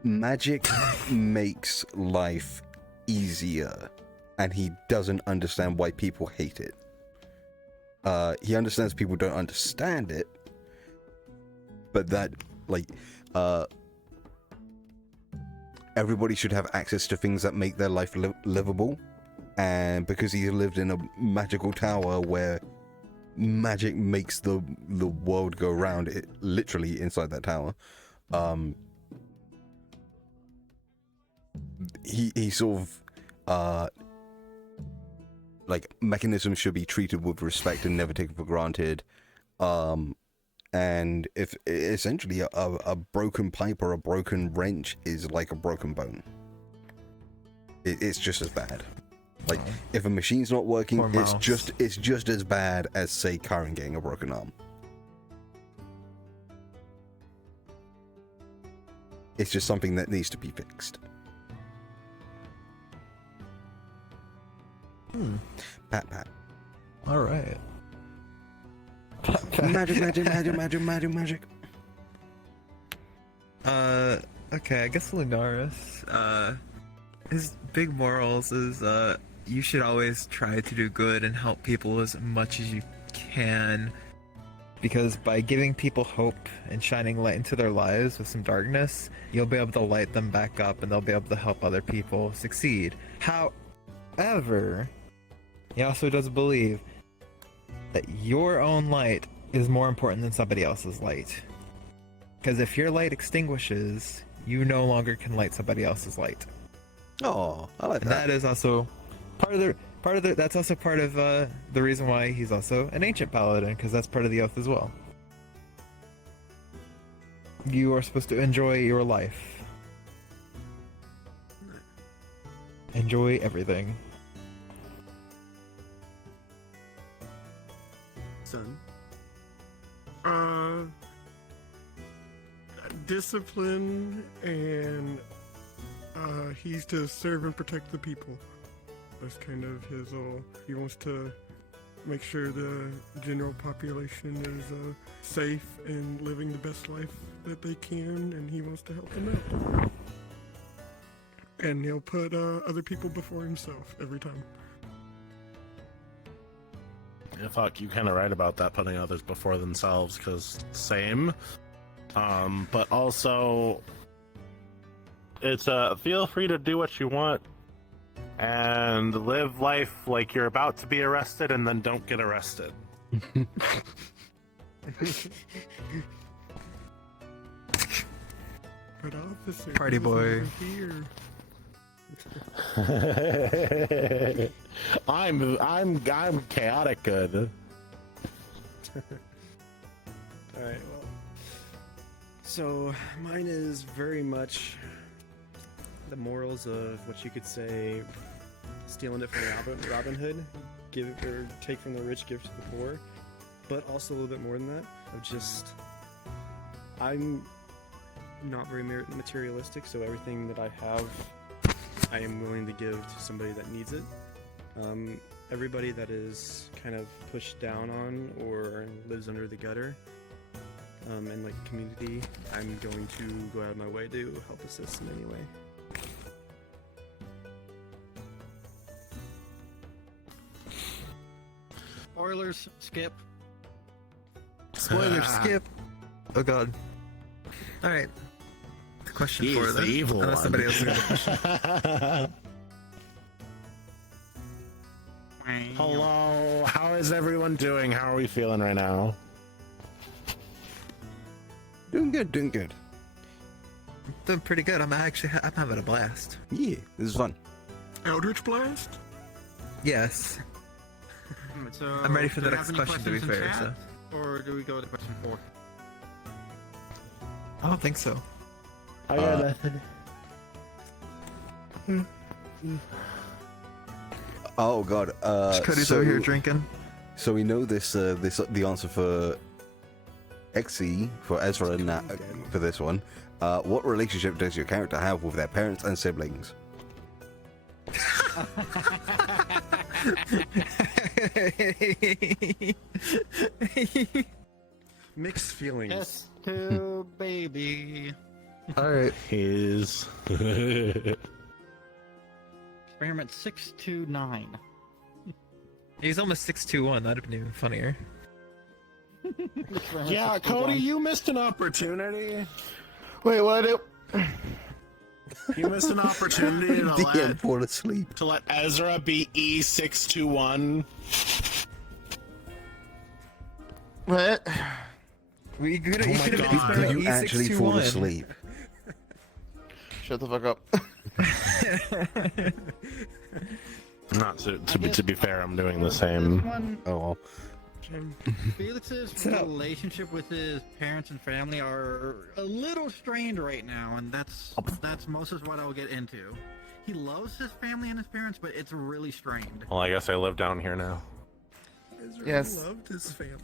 Magic makes life easier, and he doesn't understand why people hate it. He understands people don't understand it, but that, like, everybody should have access to things that make their life livable, and because he lived in a magical tower where magic makes the world go round, it literally inside that tower, he sort of like, mechanisms should be treated with respect and never taken for granted, and if essentially a broken pipe or a broken wrench is like a broken bone, it's just as bad. Like, if a machine's not working, it's just as bad as, say, Karen getting a broken arm. It's just something that needs to be fixed. Pat pat. All right. Magic, magic, magic, magic, magic, magic. Okay, I guess Lunaris, his big morals is, you should always try to do good and help people as much as you can, because by giving people hope and shining light into their lives with some darkness, you'll be able to light them back up and they'll be able to help other people succeed. However, he also does believe that your own light is more important than somebody else's light. Because if your light extinguishes, you no longer can light somebody else's light. Oh, I like that. That is also that's also part of the reason why he's also an ancient paladin, because that's part of the oath as well. You are supposed to enjoy your life. Enjoy everything. Son. discipline, and he's to serve and protect the people. That's kind of his all. He wants to make sure the general population is safe and living the best life that they can, and he wants to help them out. And he'll put other people before himself every time. Yeah, fuck, you kind of right about that, putting others before themselves, because same. But also, it's feel free to do what you want and live life like you're about to be arrested, and then don't get arrested. But officer, Party boy. Here. I'm chaotic good. Alright, well. So, mine is very much the morals of what you could say stealing it from Robin Hood, give or take from the rich, give to the poor, but also a little bit more than that, of just, I'm not very materialistic, so everything that I have, I am willing to give to somebody that needs it. Everybody that is kind of pushed down on or lives under the gutter, and like community, I'm going to go out of my way to help assist in any way. Spoilers, skip. Spoilers, skip. Oh god. Alright. Question He 4 is then. the evil Unless one. somebody else has a question. Hello, how is everyone doing? How are we feeling right now? Doing good, doing good. Doing pretty good. I'm having a blast. Yeah, this is fun. Eldritch Blast? Yes. So, I'm ready for do the we next have any question, to be questions in fair, chat, Or do we go to question 4? I don't think so. I got nothing. Oh god. Cody's over here drinking. So we know this. The answer for Xe for Ezra and Nat for this one. What relationship does your character have with their parents and siblings? Mixed feelings. Yes, to baby. Alright. His Experiment 629. He's almost 6'2", that'd have been even funnier. Yeah, Cody, you missed an opportunity. Wait, what? You missed an opportunity DM fall asleep. to let Ezra be E621. What? We could Oh my have God. Did you actually fall asleep? Shut the fuck up. Not to be fair, I'm doing the same. This one, Oh well. Felix's relationship with his parents and family are a little strained right now, and that's most of what I'll get into. He loves his family and his parents, but it's really strained. Well, I guess I live down here now. Ezra Yes. loved his family.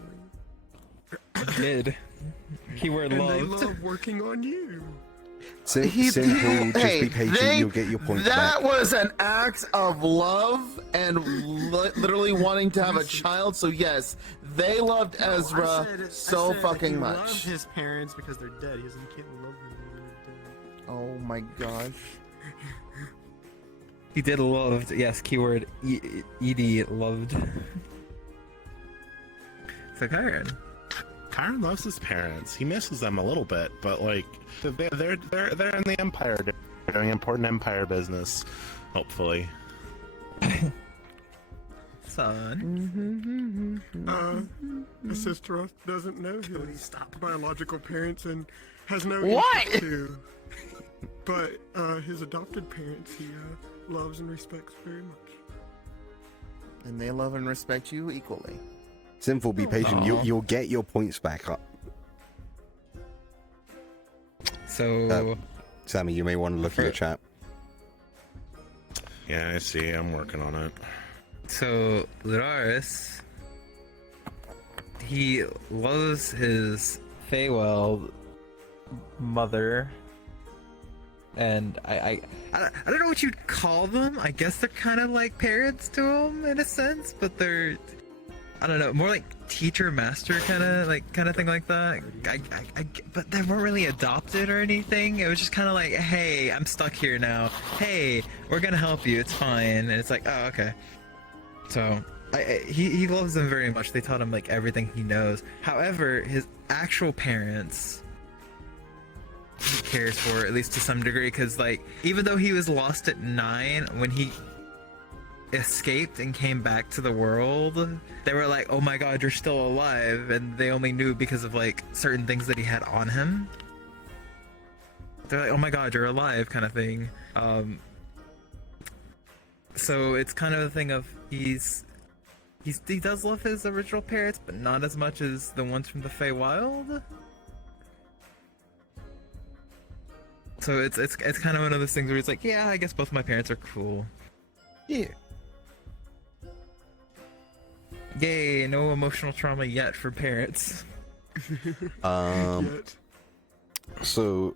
Did. Keyword And they loved. love working on you. Simple, just be patient, you'll get your points that back. was an act of love and literally wanting to have a child. So yes, they loved Ezra so fucking he much. Loved his parents because they're dead. He doesn't can't love them when they're dead. Oh my gosh. He did loved. Yes, keyword ED loved. So Kyron. Kyron loves his parents. He misses them a little bit, but like they're in the Empire, doing important Empire business. Hopefully. Son. His sister doesn't know his biological parents and has no What? interest to. But his adopted parents he loves and respects very much. And they love and respect you equally. Simple, be patient. You'll get your points back up. So, Sammy, you may want to look at your chat. Yeah, I see. I'm working on it. so Luraris, he loves his Feywild mother, and I don't know what you'd call them. I guess they're kind of like parents to him in a sense, but they're, I don't know, more like teacher master kind of thing like that. But they weren't really adopted or anything. It was just kind of like, hey, I'm stuck here now. Hey, we're gonna help you. It's fine. And it's like, oh, okay. So he loves them very much. They taught him like everything he knows. However, his actual parents, he cares for, at least to some degree, because like even though he was lost at 9, when he escaped and came back to the world, they were like, oh my god, you're still alive, and they only knew because of like certain things that he had on him. They're like, oh my god, you're alive, kind of thing. So it's kind of a thing of he does love his original parents, but not as much as the ones from the Feywild. So it's kind of one of those things where he's like, yeah, I guess both my parents are cool. Yeah. Yay, no emotional trauma yet for parents. So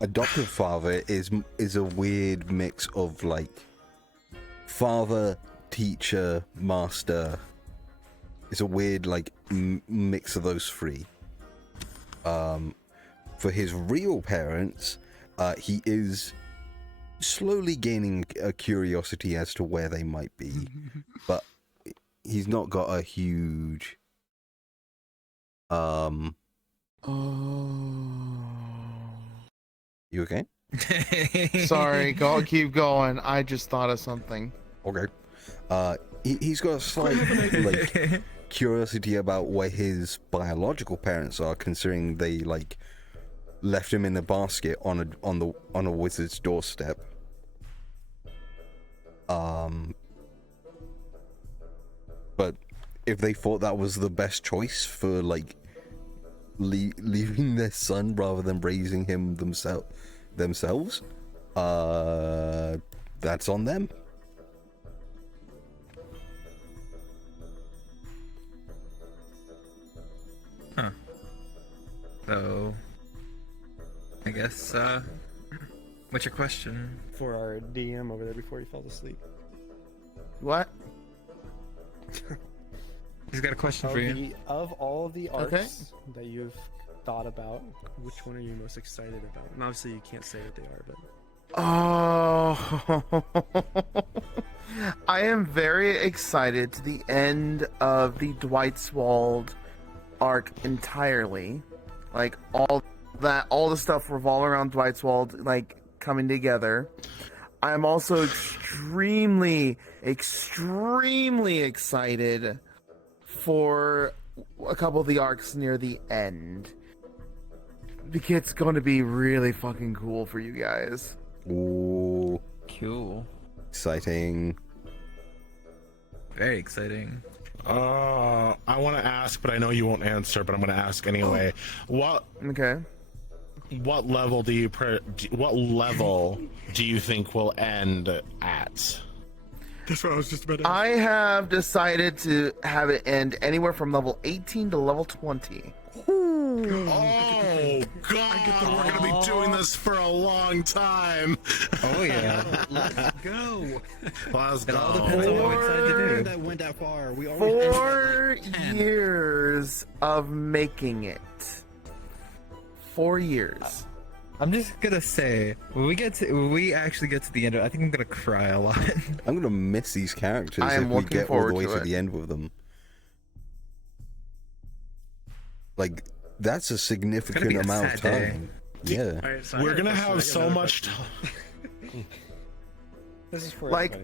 adoptive father is a weird mix of like father, teacher, master. It's a weird like mix of those three. For his real parents, he is slowly gaining a curiosity as to where they might be, but he's not got a huge You okay? Sorry, keep going. I just thought of something. Okay. He's got a slight like curiosity about where his biological parents are, considering they like left him in a basket on a wizard's doorstep. But if they thought that was the best choice for like leaving their son rather than raising him themselves, that's on them. Huh. So, I guess, what's your question? For our DM over there before he falls asleep. What? He's got a question for you. Of all of the arcs that you've thought about, which one are you most excited about? And obviously you can't say what they are, but... Oh, I am very excited to the end of the Dwightswald arc entirely. Like all the stuff revolving around Dwightswald, like coming together. I'm also extremely excited for a couple of the arcs near the end. Because it's going to be really fucking cool for you guys. Ooh. Cool. Exciting. Very exciting. I want to ask, but I know you won't answer, but I'm going to ask anyway. What level do you think will end at? That's what I was just about to ask. I have decided to have it end anywhere from level 18 to level 20. Oh god, we're gonna be doing this for a long time. Oh yeah, let's go. Let's go. It all depends on what we decide to do. That went that far. We already 4 years of making it. 4 years. I'm just gonna say, when we actually get to the end, I think I'm gonna cry a lot. I'm gonna miss these characters I am if we looking get all the way forward to to the end with them. Like, that's a significant amount of time. Yeah. Alright, so We're gonna have so much time. This is for Like,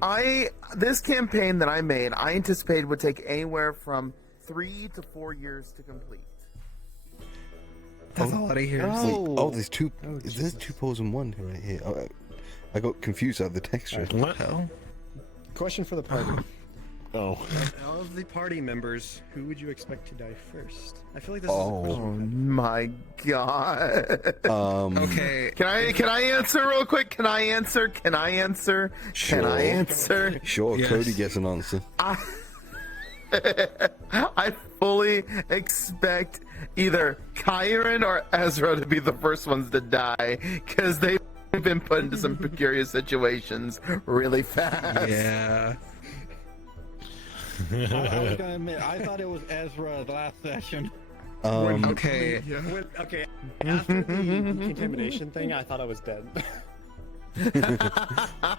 this campaign that I made, I anticipated would take anywhere from 3 to 4 years to complete. That's a lot of years. Wait, there's two. There's 2 pose in 1 right here. I got confused at the texture. What? Hell? Question for the party. Oh. Of the party members, who would you expect to die first? I feel like this Oh my god. Okay. Can I answer real quick? Can I answer? Sure. Can I answer? Sure, Yes. Cody gets an answer. I fully expect either Kyron or Ezra to be the first ones to die, because they've been put into some precarious situations really fast. Yeah. I was gonna admit, I thought it was Ezra the last session. Okay. Okay, after the contamination thing, I thought I was dead.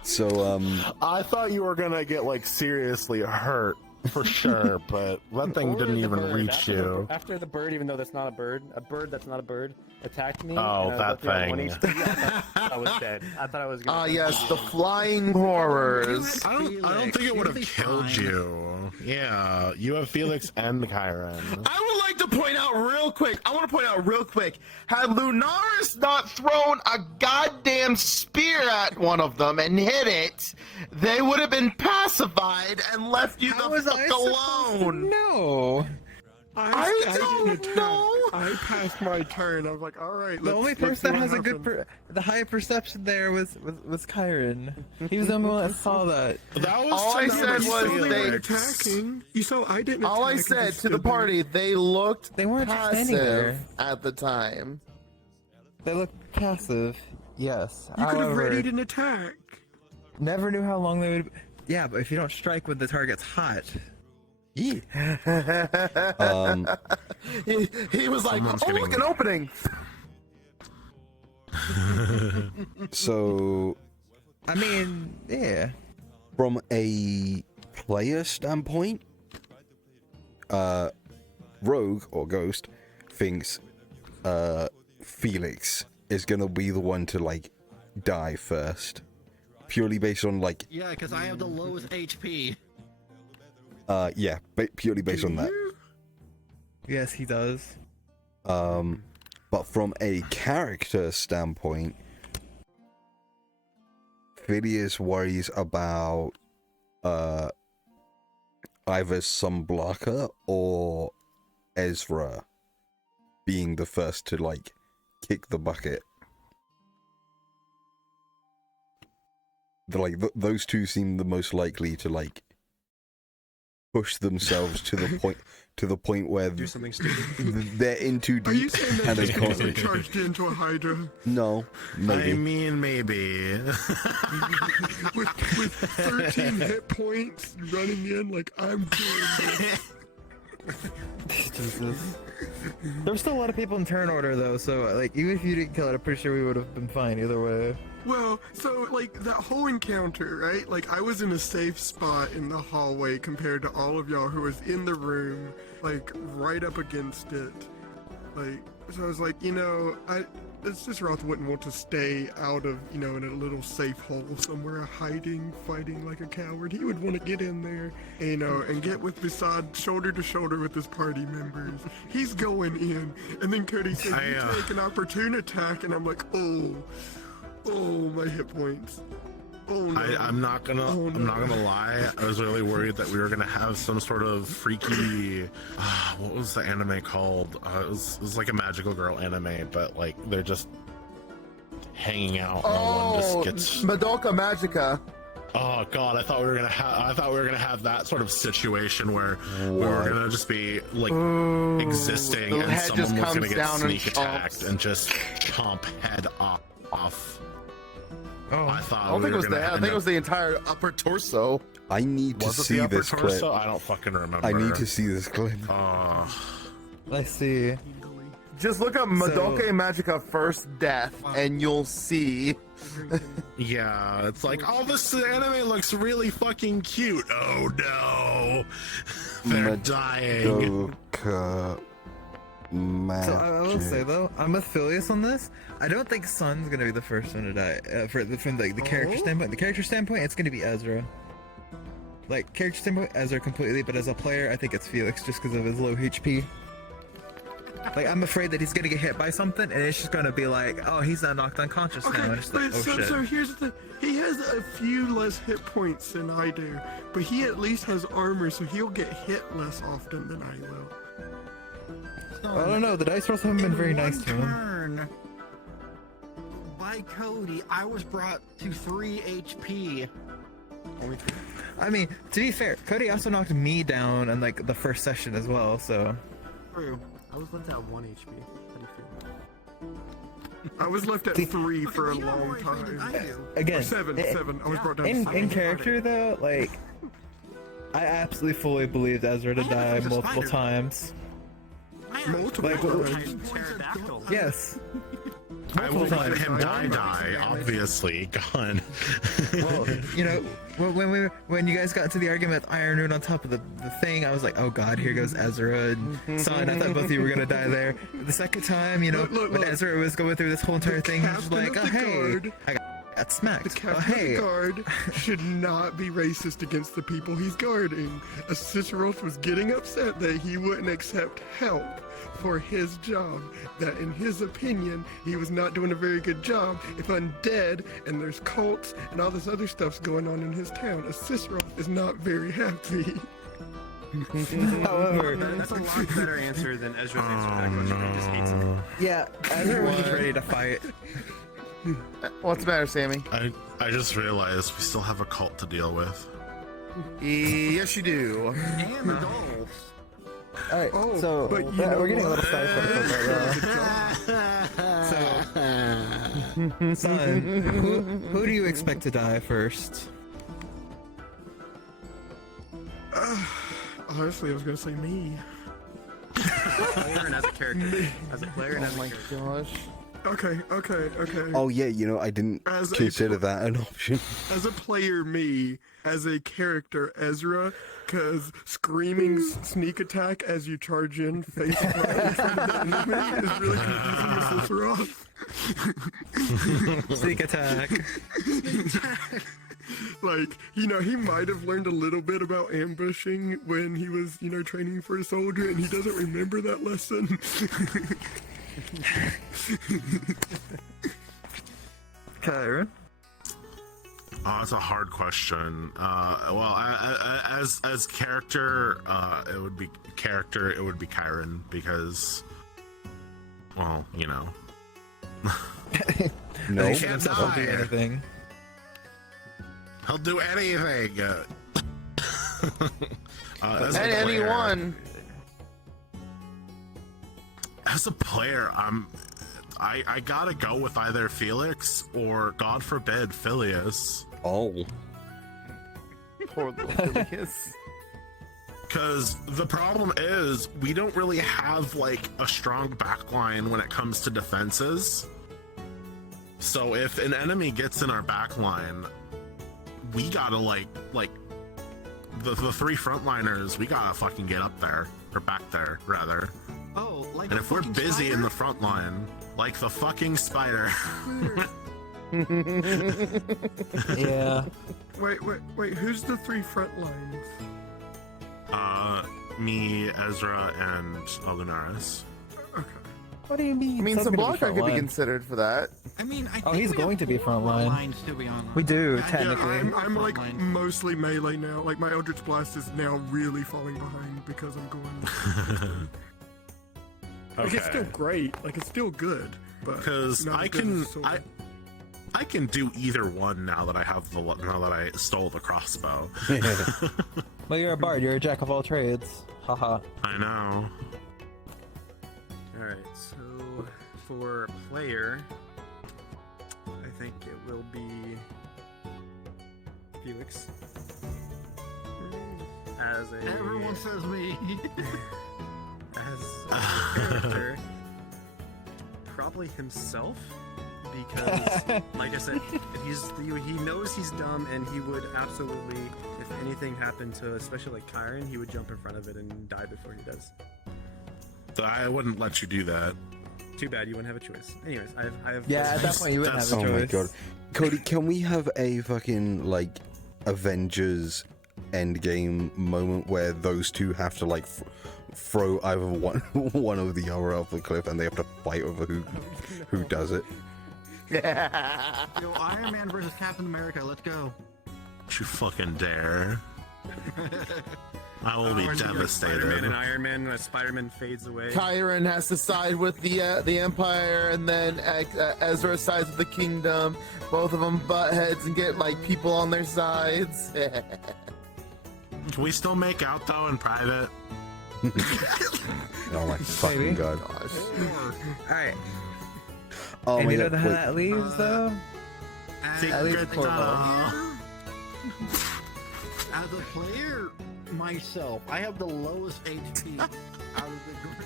So, I thought you were gonna get like seriously hurt for sure, but that thing Or didn't the even bird. reach you. After the bird, even though that's not a bird that's not a bird, attacked me. Oh, and I that was left thing. with 1 HP, I thought I was dead. I thought I was gonna. Yes, the flying horrors. I don't think it would have killed you. Yeah, you have Felix and Kyron. I would like to point out real quick. Had Lunaris not thrown a goddamn spear at one of them and hit it, they would have been pacified and left you the fuck alone. No. I didn't don't attack. know. I passed my turn. I was like, all right. The only person that has a good, the high perception there was Kyron. He was the only one that saw that. That was All I said You saw was they they. were attacking. You saw I didn't. All I attack, said just to the stood there. party, they looked They weren't just standing there. passive at the time. They looked passive. Yes. You could have However, readied an attack. never knew how long they would. Yeah, but if you don't strike when the target's hot. He was like, Someone's oh, look, getting- an opening. so I mean, yeah. from a player standpoint, Rogue or Ghost thinks Felix is gonna be the one to like die first, purely based on like Yeah, because I have the lowest HP. yeah, purely based on that. Yes, he does. But from a character standpoint, Phileas worries about either Sunblocker or Ezra being the first to like kick the bucket. Those two seem the most likely to like push themselves to the point where Do something stupid. they're in too Are you deep saying and that they just because they can't. charged into a Hydra No, maybe. I mean, maybe. with 13 hit points running in like I'm doing this? Jesus. There's still a lot of people in turn order though, so like even if you didn't kill it, I'm pretty sure we would have been fine either way. Well, so like that whole encounter, right? Like I was in a safe spot in the hallway compared to all of y'all who was in the room, like right up against it. Like, so I was like, it's just Roth wouldn't want to stay out of, in a little safe hole somewhere hiding, fighting like a coward. He would want to get in there, and get with Besad shoulder to shoulder with his party members. He's going in, and then Cody said, you take an opportune attack, and I'm like, oh, my hit points. Oh, no. I'm not gonna lie. I was really worried that we were gonna have some sort of freaky. What was the anime called? It was like a magical girl anime, but like they're just hanging out. And one just gets. Madoka Magica. Oh god, I thought we were gonna have that sort of situation where we were gonna just be like existing, the and head just someone was gonna comes get down and sneak attacked chomps. and just chomp head off. Oh, I thought I don't think it was gonna that. I end think it up- was the entire upper torso. I need to Was it see the upper this torso? clip. I don't fucking remember. I need to see this clip. Let's see. Just look up Madoka Magica first death, and you'll see. Yeah, it's like, oh, this anime looks really fucking cute. Oh no, they're dying. Madoka So I will say Magic. though, I'm with Phileas on this. I don't think Sun's gonna be the first one to die. From the character standpoint, it's gonna be Ezra. Like character standpoint, Ezra completely, but as a player, I think it's Felix just because of his low HP. Like I'm afraid that he's gonna get hit by something, and it's just gonna be like, oh, he's not knocked unconscious now. And it's like, oh shit. So here's the thing. He has a few less hit points than I do, but he at least has armor, so he'll get hit less often than I will. I don't know. The dice rolls haven't been very nice to him. Turn by Cody, I was brought to 3 HP. Only 3. I mean, to be fair, Cody also knocked me down in like the first session as well. So True. I was left at 1 HP. How do you feel? I was left at 3 for a long time. Again, Or seven. I was brought down to in 7. character though, like I absolutely fully believed Ezra to die multiple times. Multiple times. Yes. I will Multiple let times. him die, obviously. Gone. Well, you know, when you guys got into the argument with Iron Rune on top of the thing, I was like, oh god, here goes Ezra and Son. I thought both of you were gonna die there. The second time, you know, when Ezra was going through this whole entire thing, he was like, oh hey, I got smacked. The captain of the guard should not be racist against the people he's guarding. Assisteros was getting upset that he wouldn't accept help for his job, that in his opinion he was not doing a very good job. If undead and there's cults and all this other stuff's going on in his town, Assisteros is not very happy. However, that's a lot better answer than Ezra's answer to that question. He just hates it. Yeah, Ezra was ready to fight. What's the matter, Sammy? I just realized we still have a cult to deal with. Yes, you do. And the dolls. Alright, so we're getting a little sidetracked. So, Son, who do you expect to die first? Honestly, I was gonna say me. Player and as a character. As a player and as a character. Gosh. Okay. Oh yeah, you know, I didn't consider that an option. As a player, me. As a character, Ezra. Because screaming sneak attack as you charge in face right in front of the enemy is really confusing Assisteros. Sneak attack. Like, you know, he might have learned a little bit about ambushing when he was, you know, training for a soldier, and he doesn't remember that lesson. Kyron? Oh, it's a hard question. Well, as character, it would be Kyron because, well, you know. No, he himself will do anything. He'll do anything. And anyone. As a player, I gotta go with either Felix or, God forbid, Phileas. Oh. Poor little Phileas. Because the problem is, we don't really have, like, a strong backline when it comes to defenses. So if an enemy gets in our backline, we gotta, like the 3 frontliners, we gotta fucking get up there. Or back there, rather. Oh, like and if we're busy in the front line, like the fucking spider. Yeah. Wait, who's the 3 front lines? Me, Ezra, and Lunaris. Okay. What do you mean? I mean, Some's gonna be Sablaka could be frontline. considered for that. I mean, I Oh, think he's we going have to be frontline. lines to be online. We do, Yeah, technically. I'm like Frontline. mostly melee now. Like my Eldritch Blast is now really falling behind because I'm going. Like it's still great. Like it's still good. But Because not I as good can as sword. I can do either one now that I stole the crossbow. Well, you're a bard. You're a jack of all trades. Haha. I know. Alright, so for player, I think it will be Felix. As a Everyone says me. as a character, probably himself, because like I said, he knows he's dumb, and he would absolutely, if anything happened to especially like Kyron, he would jump in front of it and die before he does. So I wouldn't let you do that. Too bad, you wouldn't have a choice. Anyways, I have Yeah, at that point you wouldn't have a Oh choice. my god. Cody, can we have a fucking, like, Avengers Endgame moment where those two have to, like, throw either one of the other off the cliff and they have to fight over who does it? Yo, Iron Man versus Captain America. Let's go. Don't you fucking dare. I will be devastated. Spider-Man and Iron Man, and Spider-Man fades away. Kyron has to side with the Empire, and then Ezra sides with the Kingdom. Both of them butt heads and get like people on their sides. Can we still make out though in private? Oh my fucking god. Alright. Oh and my you god. know how Wait. that leaves, though? At least Secret Corvo. tunnel. As a player myself, I have the lowest HP out of the group.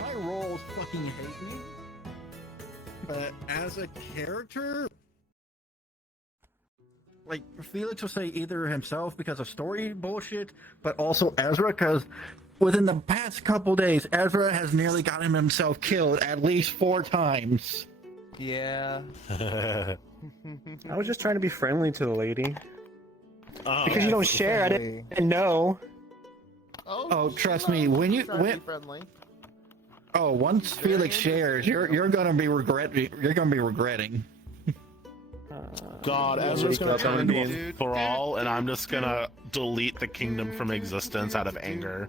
My rolls fucking hate me. But as a character, like Felix will say either himself because of story bullshit, but also Ezra because within the past couple days, Ezra has nearly gotten himself killed at least 4 times. Yeah. I was just trying to be friendly to the lady. Oh, Because you don't share, I didn't know. Oh, trust me, when you friendly. Oh, once Felix shares, you're gonna be regretting. God, Ezra's gonna turn into a thrall, and I'm just gonna delete the kingdom from existence out of anger.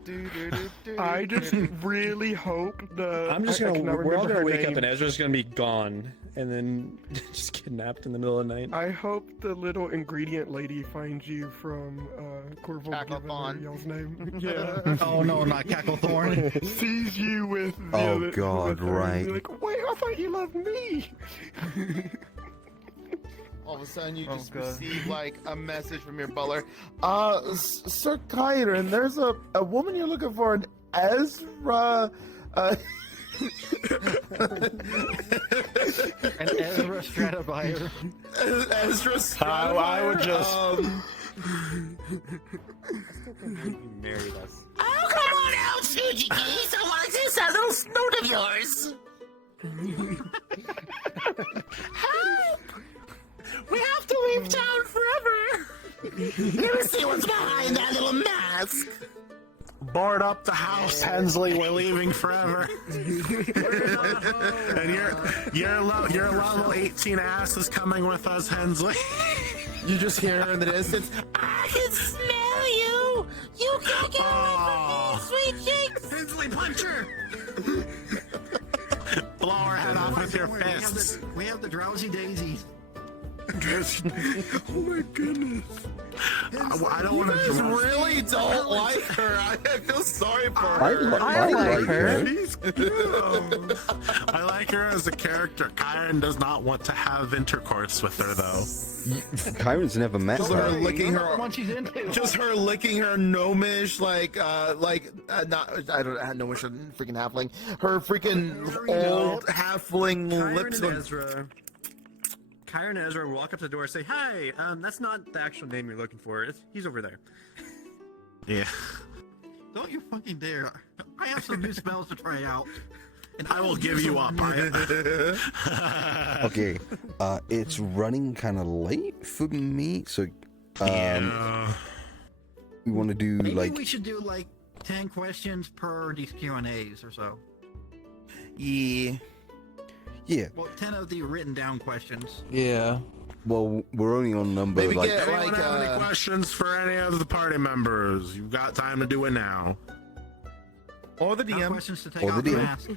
I just really hope the. I'm just I gonna. cannot We're all remember gonna her wake up name. and Ezra's gonna be gone, and then just kidnapped in the middle of the night. I hope the little ingredient lady finds you from Corvo Cacklethorn. Y'all's name. Yeah. Oh no, not Cacklethorn. Sees you with the Oh, other, God, with her and right. be like, wait, I thought you loved me. All of a sudden, you Oh, just God. receive like a message from your butler. Sir Kyron, there's a woman you're looking for, an Ezra. And Ezra Stratobuyer. Ezra. I would just. You married us. Oh, come on out, Fujiki! I want to see that little snoot of yours! Help! We have to leave town forever! Let me see what's behind that little mask! Board up the house, Hensley. We're leaving forever. And your level 18 ass is coming with us, Hensley. You just hear her in the distance. I can smell you! You can't get away from me, sweet cheeks! Hensley, punch her! Blow her head off with your fists. We have the drowsy daisies. Oh my goodness. I don't want You to. really don't like her. I feel sorry for I her. like her. She's good. I like her as a character. Kyron does not want to have intercourse with her, though. Kyron's never met Just her her. licking her. One she's into. Just her licking her gnomish, not I don't gnomish, a freaking halfling. Her freaking old halfling lips. Kyron and Ezra walk up to the door and say, "Hi, that's not the actual name you're looking for. He's over there." Yeah. Don't you fucking dare. I have some new spells to try out. And I will give you up. Okay, it's running kind of late for me, so Yeah. we want to do Maybe like we should do like 10 questions per these Q&As or so. Yeah. Well, 10 of the written down questions. Yeah. Well, we're only on number Maybe like get Anyone like have any questions for any of the party members? You've got time to do it now. or the Got DM. questions to take Or off the the DM. mask.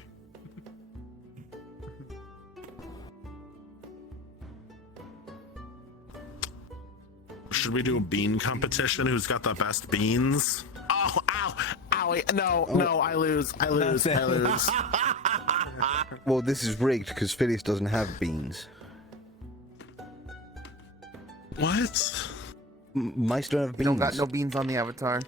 Should we do a bean competition? Who's got the best beans? Oh, ow, owie. No, I lose. well, this is rigged because Phileas doesn't have beans. What? Mice don't have beans. Don't got no beans on the avatar.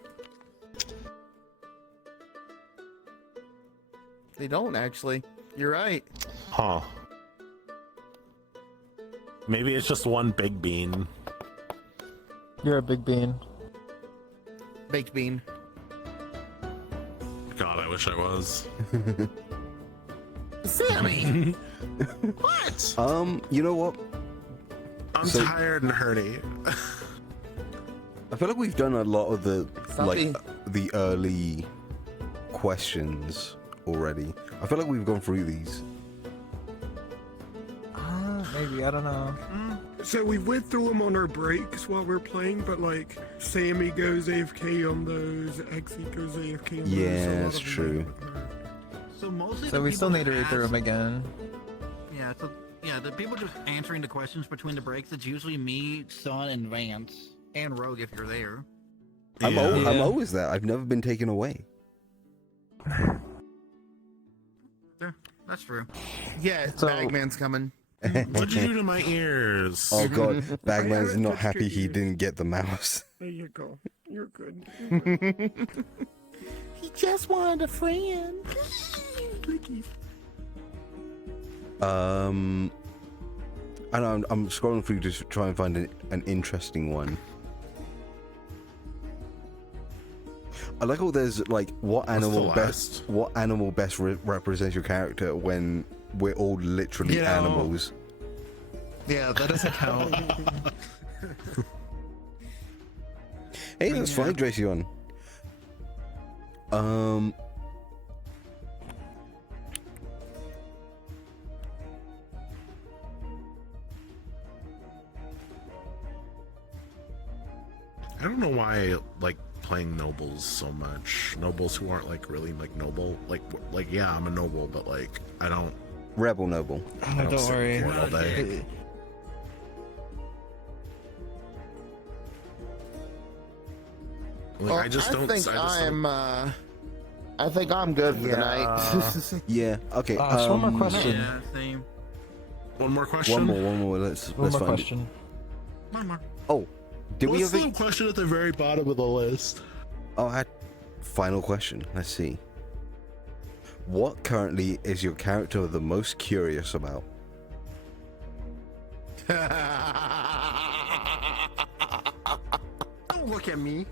They don't actually. You're right. Huh. Maybe it's just one big bean. You're a big bean. Baked bean. God, I wish I was. Sammy! What? You know what? I'm So- tired and hurty. I feel like we've done a lot of the Stumpy. the early questions already. I feel like we've gone through these. Maybe, I don't know. So we went through them on our breaks while we're playing, but like Sammy goes AFK on those, Exy goes AFK on those. Yeah, so a lot that's of them true. don't with her. So mostly So the we people still need to that read through ask- them again. Yeah, the people just answering the questions between the breaks, it's usually me, Son, and Vance. And Rogue if you're there. I'm Yeah. always there. I've never been taken away. Yeah, that's true. Yeah, So- Bagman's coming. What'd you do to my ears? Oh god, Bagman's haven't not touched happy your he ears. didn't get the mouse. There you go. You're good. He just wanted a friend. I know I'm scrolling through to try and find an interesting one. I like how there's like what animal best represents your character when we're all literally Yeah. animals. Yeah, that doesn't count. Hey, that's fine, Dracion. I don't know why I like playing nobles so much. Nobles who aren't like really like noble. Like yeah, I'm a noble, but like I don't. Rebel noble. I don't sit worry. in court all day. Like, Well, I just don't. think I think I'm good for the night. Yeah. Okay. Just one more question. Yeah, same. One more question. One more. Let's One more find question. One more. it. Oh, did we What's have the question at the very bottom of the list? final question. Let's see. What currently is your character the most curious about? Don't look at me.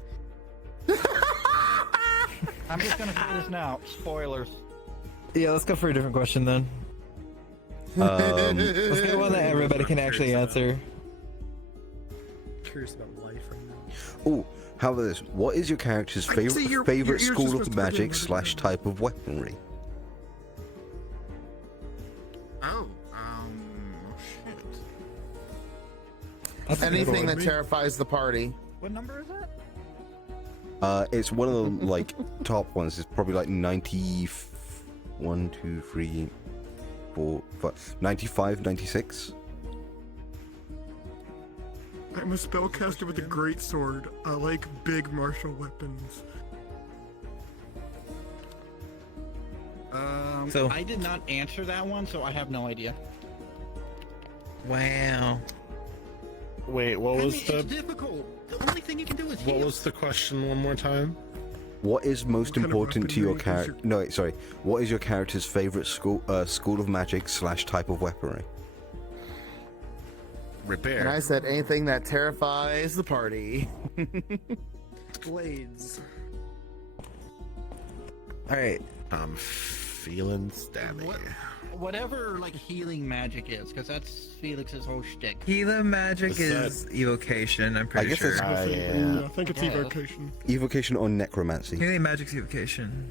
I'm just gonna say this now. Spoilers. Yeah, let's go for a different question then. Let's get one that everybody can actually answer. Curious about life right now. Oh, how about this? What is your character's I see favorite your favorite ears are school supposed of to be magic in slash type of weaponry? Oh, shit. That's a good Anything one. that terrifies the party. What number is that? It's one of the like top ones. It's probably like 91, 2, 3, 4, 5, 95, 96. I'm a spellcaster with a great sword. I like big martial weapons. So- I did not answer that one, so I have no idea. Wow. Wait, what was It's the difficult. The only thing you can do is what heal. was the question one more time? What is most What kind of important to your weaponry is character? No, wait, sorry. What is your character's favorite school of magic slash type of weaponry? Repair. And I said anything that terrifies the party. Blades. Alright. I'm feeling stabby. Whatever like healing magic is, because that's Felix's whole shtick. Healing magic Is is evocation, I'm pretty guess sure. it's- I think it's Yeah. evocation. Evocation or necromancy? Healing magic's evocation.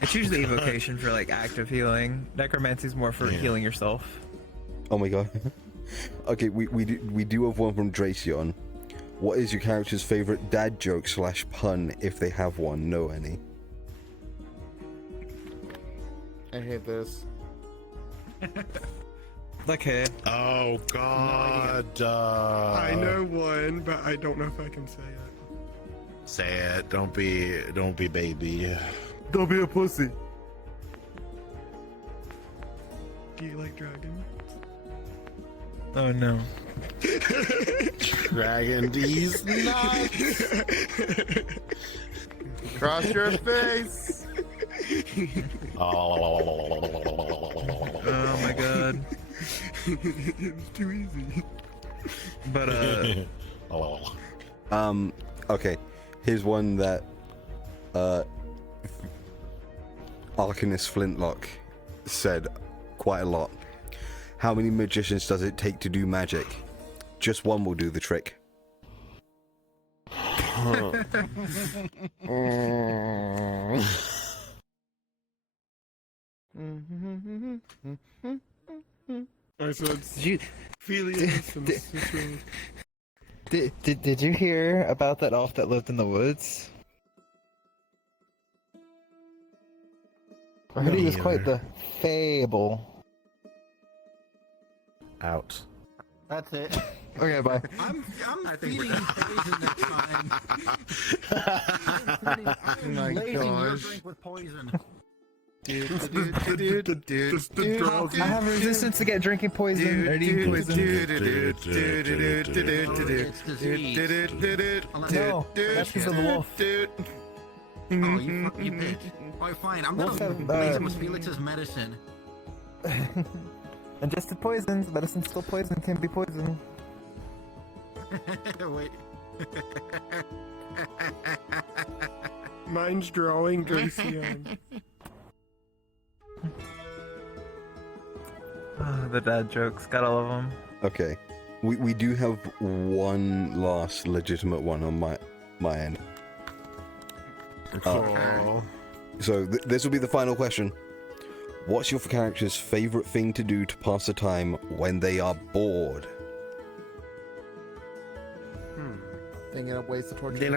It's usually evocation for like active healing. Necromancy's more for healing yourself. Oh my god. Okay, we do have one from Dracion. What is your character's favorite dad joke slash pun, if they have one? Know any? I hate this. Okay. Oh God. I know one, but I don't know if I can say it. Say it. Don't be baby. Don't be a pussy. Do you like dragons? Oh no. Dragon D's nuts. Cross your face. Oh my god. It's too easy. But Okay. Here's one that Arcanist Flintlock said quite a lot. How many magicians does it take to do magic? Just one will do the trick. I said did you Felius and Cicero. did you hear about that elf that lived in the woods? I heard he was quite the fable. Out. That's it. Okay, bye. I'm I think feeding we're poison next time. I'm My lacing your gosh. drink with poison. Just the drowsy. I have a resistance to get drinking poison. Or eating poison. It's disease. No, that's because of the wolf. Oh, you bitch. Alright, fine. I'm Wolf gonna have, blaze him with Felix's medicine. Ingested poisons. Medicine's still poison. Can be poison. Wait. Mine's drawing Gracian. The dad jokes. Got all of them. Okay. We do have one last legitimate one on my end. Cool. So this will be the final question. What's your character's favorite thing to do to pass the time when they are bored? Thinking of ways to torture.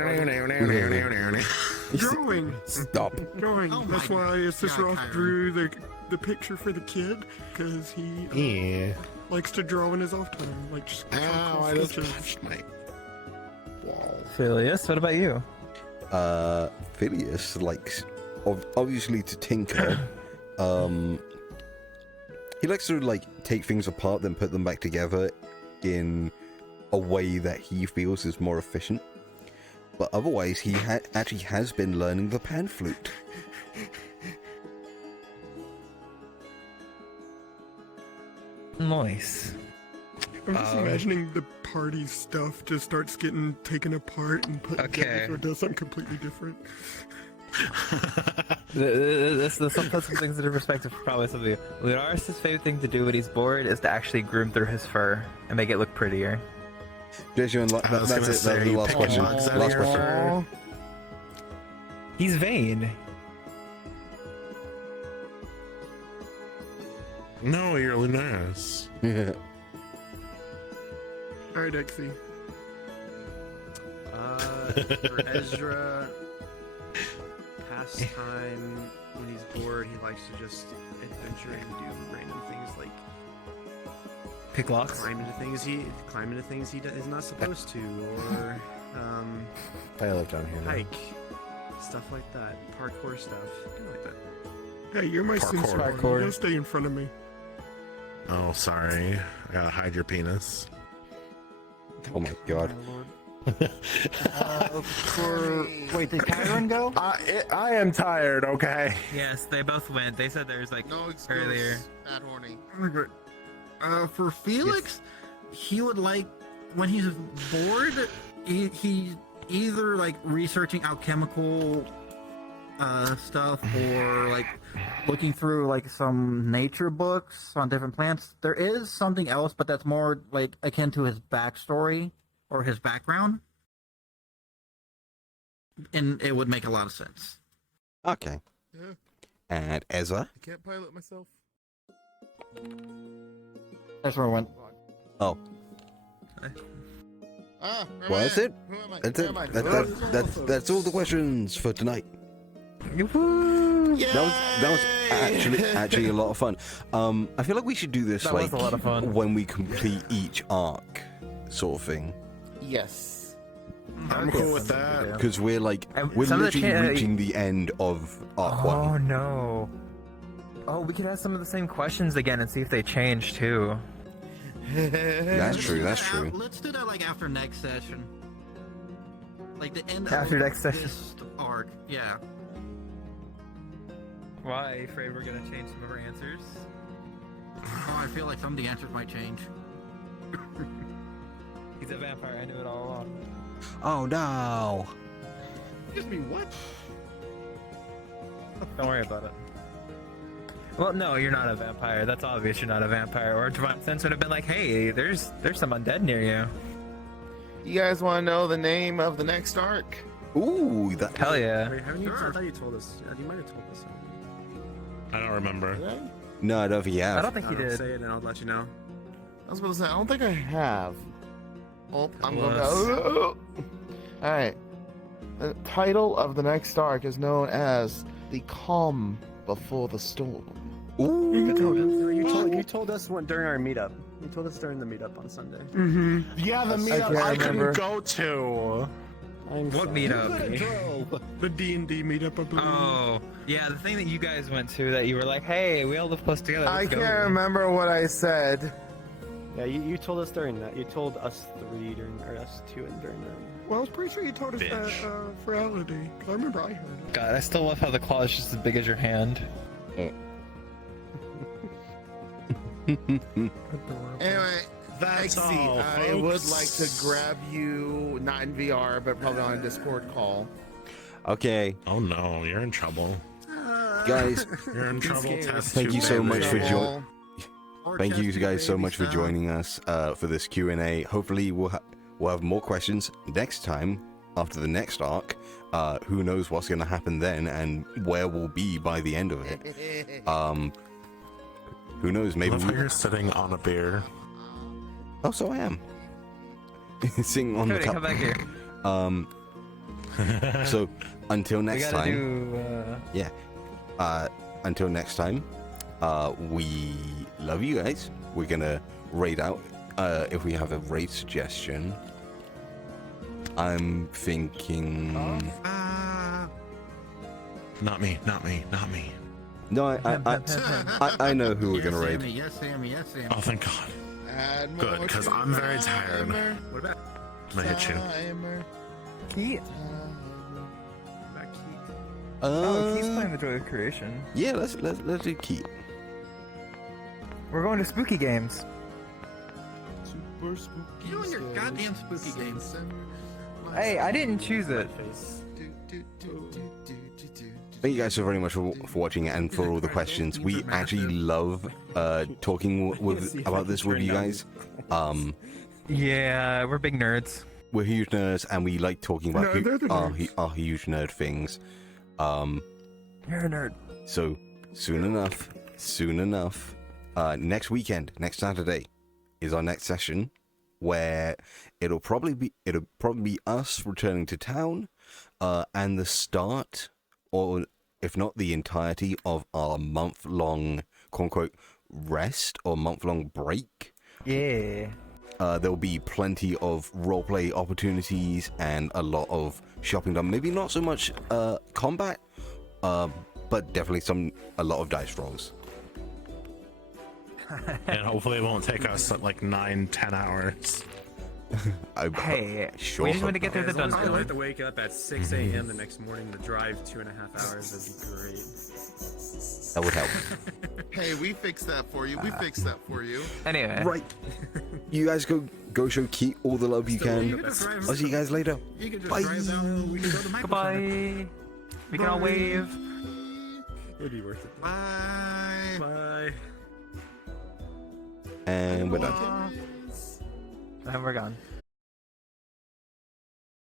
Drawing. Stop. Drawing. Oh That's my why Roth God, drew the picture for the kid, because he Yeah. likes to draw in his off time, like just Ow, I just sketches. punched my wall. Phileas, what about you? Phileas likes obviously to tinker. He likes to like take things apart then put them back together in a way that he feels is more efficient. But otherwise, he actually has been learning the pan flute. Nice. I'm just imagining the party stuff just starts getting taken apart and put together, so it does something completely different. Let's put some things into perspective for probably some of you. Lunaris' favorite thing to do when he's bored is to actually groom through his fur and make it look prettier. Jason, that's it. That's the last question. Last question. He's vain. No, you're Lunaris. Yeah. Alright, Exy. For Ezra, pastime when he's bored, he likes to just adventure and do random things like Pick locks. climb into things he is not supposed to, or I live down here now. hike, stuff like that, parkour stuff, kind of like that. Hey, you're my Parkour. sensor. You gotta stay in front of me. Oh, sorry. I gotta hide your penis. Oh my god. Wait, did Kyron go? I am tired, okay? Yes, they both went. They said there was like No excuse. earlier. Not horny. For Felix, he would like when he's bored. He either like researching alchemical stuff or like looking through like some nature books on different plants. There is something else, but that's more like akin to his backstory or his background, and it would make a lot of sense. Okay. Yeah. And Ezra? I can't pilot myself. That's where I went. Oh. Ah, Well, that's it. Who am I? That's Where it. am I? That's all the questions for tonight. That was actually a lot of fun. I feel like we should do this That like was a lot of fun. when we complete each arc, sort of thing. Yes. I'm cool with that. Because we're like And we're some of the literally reaching the end of arc one. Oh no. Oh, we could ask some of the same questions again and see if they change too. That's true. That's true. Let's do that like after next session. Like the end After of next session. this arc. Yeah. Why? Are you afraid we're gonna change some of our answers? Oh, I feel like some of the answers might change. He's a vampire. I knew it all along. Oh no. Excuse me, what? Don't worry about it. Well, no, you're not a vampire. That's obvious. You're not a vampire. Or Divine Sense would have been like, "Hey, there's some undead near you." You guys want to know the name of the next arc? Ooh, that. Hell yeah. Wait, haven't you? I thought you told us. You might have told us. I don't remember. Did I? No, I don't think you have. I don't think he did. Say it, and I'll let you know. I was about to say, I don't think I have. Oh, I'm going Was. to. Alright. The title of the next arc is known as The Calm Before the Storm. Ooh. You told us one during our meetup. You told us during the meetup on Sunday. Mm-hmm. Yeah, the meetup I couldn't go to. What meetup? The D&D meetup, I believe. Oh, yeah, the thing that you guys went to that you were like, hey, we all live close together. I let's go. can't remember what I said. Yeah, you told us during that. You told us three during, or us two during that. Well, I was pretty sure you told us that for reality. I remember I heard it. God, I still love how the claw is just as big as your hand. Anyway, That's XC, all, I would folks. like to grab you, not in VR, but probably on a Discord call. Okay. Oh no, you're in trouble. Guys, You're in trouble. Test thank tube you so much for baby. joining. Thank you guys so much for joining us for this Q&A. Hopefully we'll have more questions next time after the next arc. Who knows what's going to happen then and where we'll be by the end of it. Who knows? Maybe you're sitting on a beer. Oh, so I am. Sitting on Cody, the cup. come back here. So until next gotta time. Yeah. Until next time. We love you guys. We're gonna raid out if we have a raid suggestion. I'm thinking. Not me. Not me. Not me. No, I know who we're gonna raid. Yes, Sammy. Yes, Sammy. Oh, thank God. Good, because I'm very tired. What about? I'm gonna hit you. Keith. Keith's playing the Joy of Creation. Yeah, let's do Keith. We're going to spooky games. Super spooky. You and your goddamn spooky games. Hey, I didn't choose it. Thank you guys so very much for watching and for all the questions. We actually love talking about this with you guys. Yeah, we're big nerds. We're huge nerds, and we like talking about No, they're the our huge nerd things. You're a nerd. So soon enough, next weekend, next Saturday, is our next session, where it'll probably be us returning to town, and the start, or if not the entirety, of our month-long quote-unquote rest or month-long break. Yeah. There'll be plenty of roleplay opportunities and a lot of shopping done. Maybe not so much combat, but definitely a lot of dice rolls. And hopefully it won't take us like 9-10 hours. Hey, sure we just want to get through the As long as we dungeon. don't have to wake up at 6 a.m. the next morning to drive 2.5 hours. That'd be great. That would help. Hey, we fixed that for you. We fixed that for you. Anyway. Right. You guys go show Keith all the love you can. I'll see you guys later. You can just Bye. drive down. We can go to Michael's Goodbye. We can all wave. It'd be worth it. Bye. Bye. And we're done. And we're gone.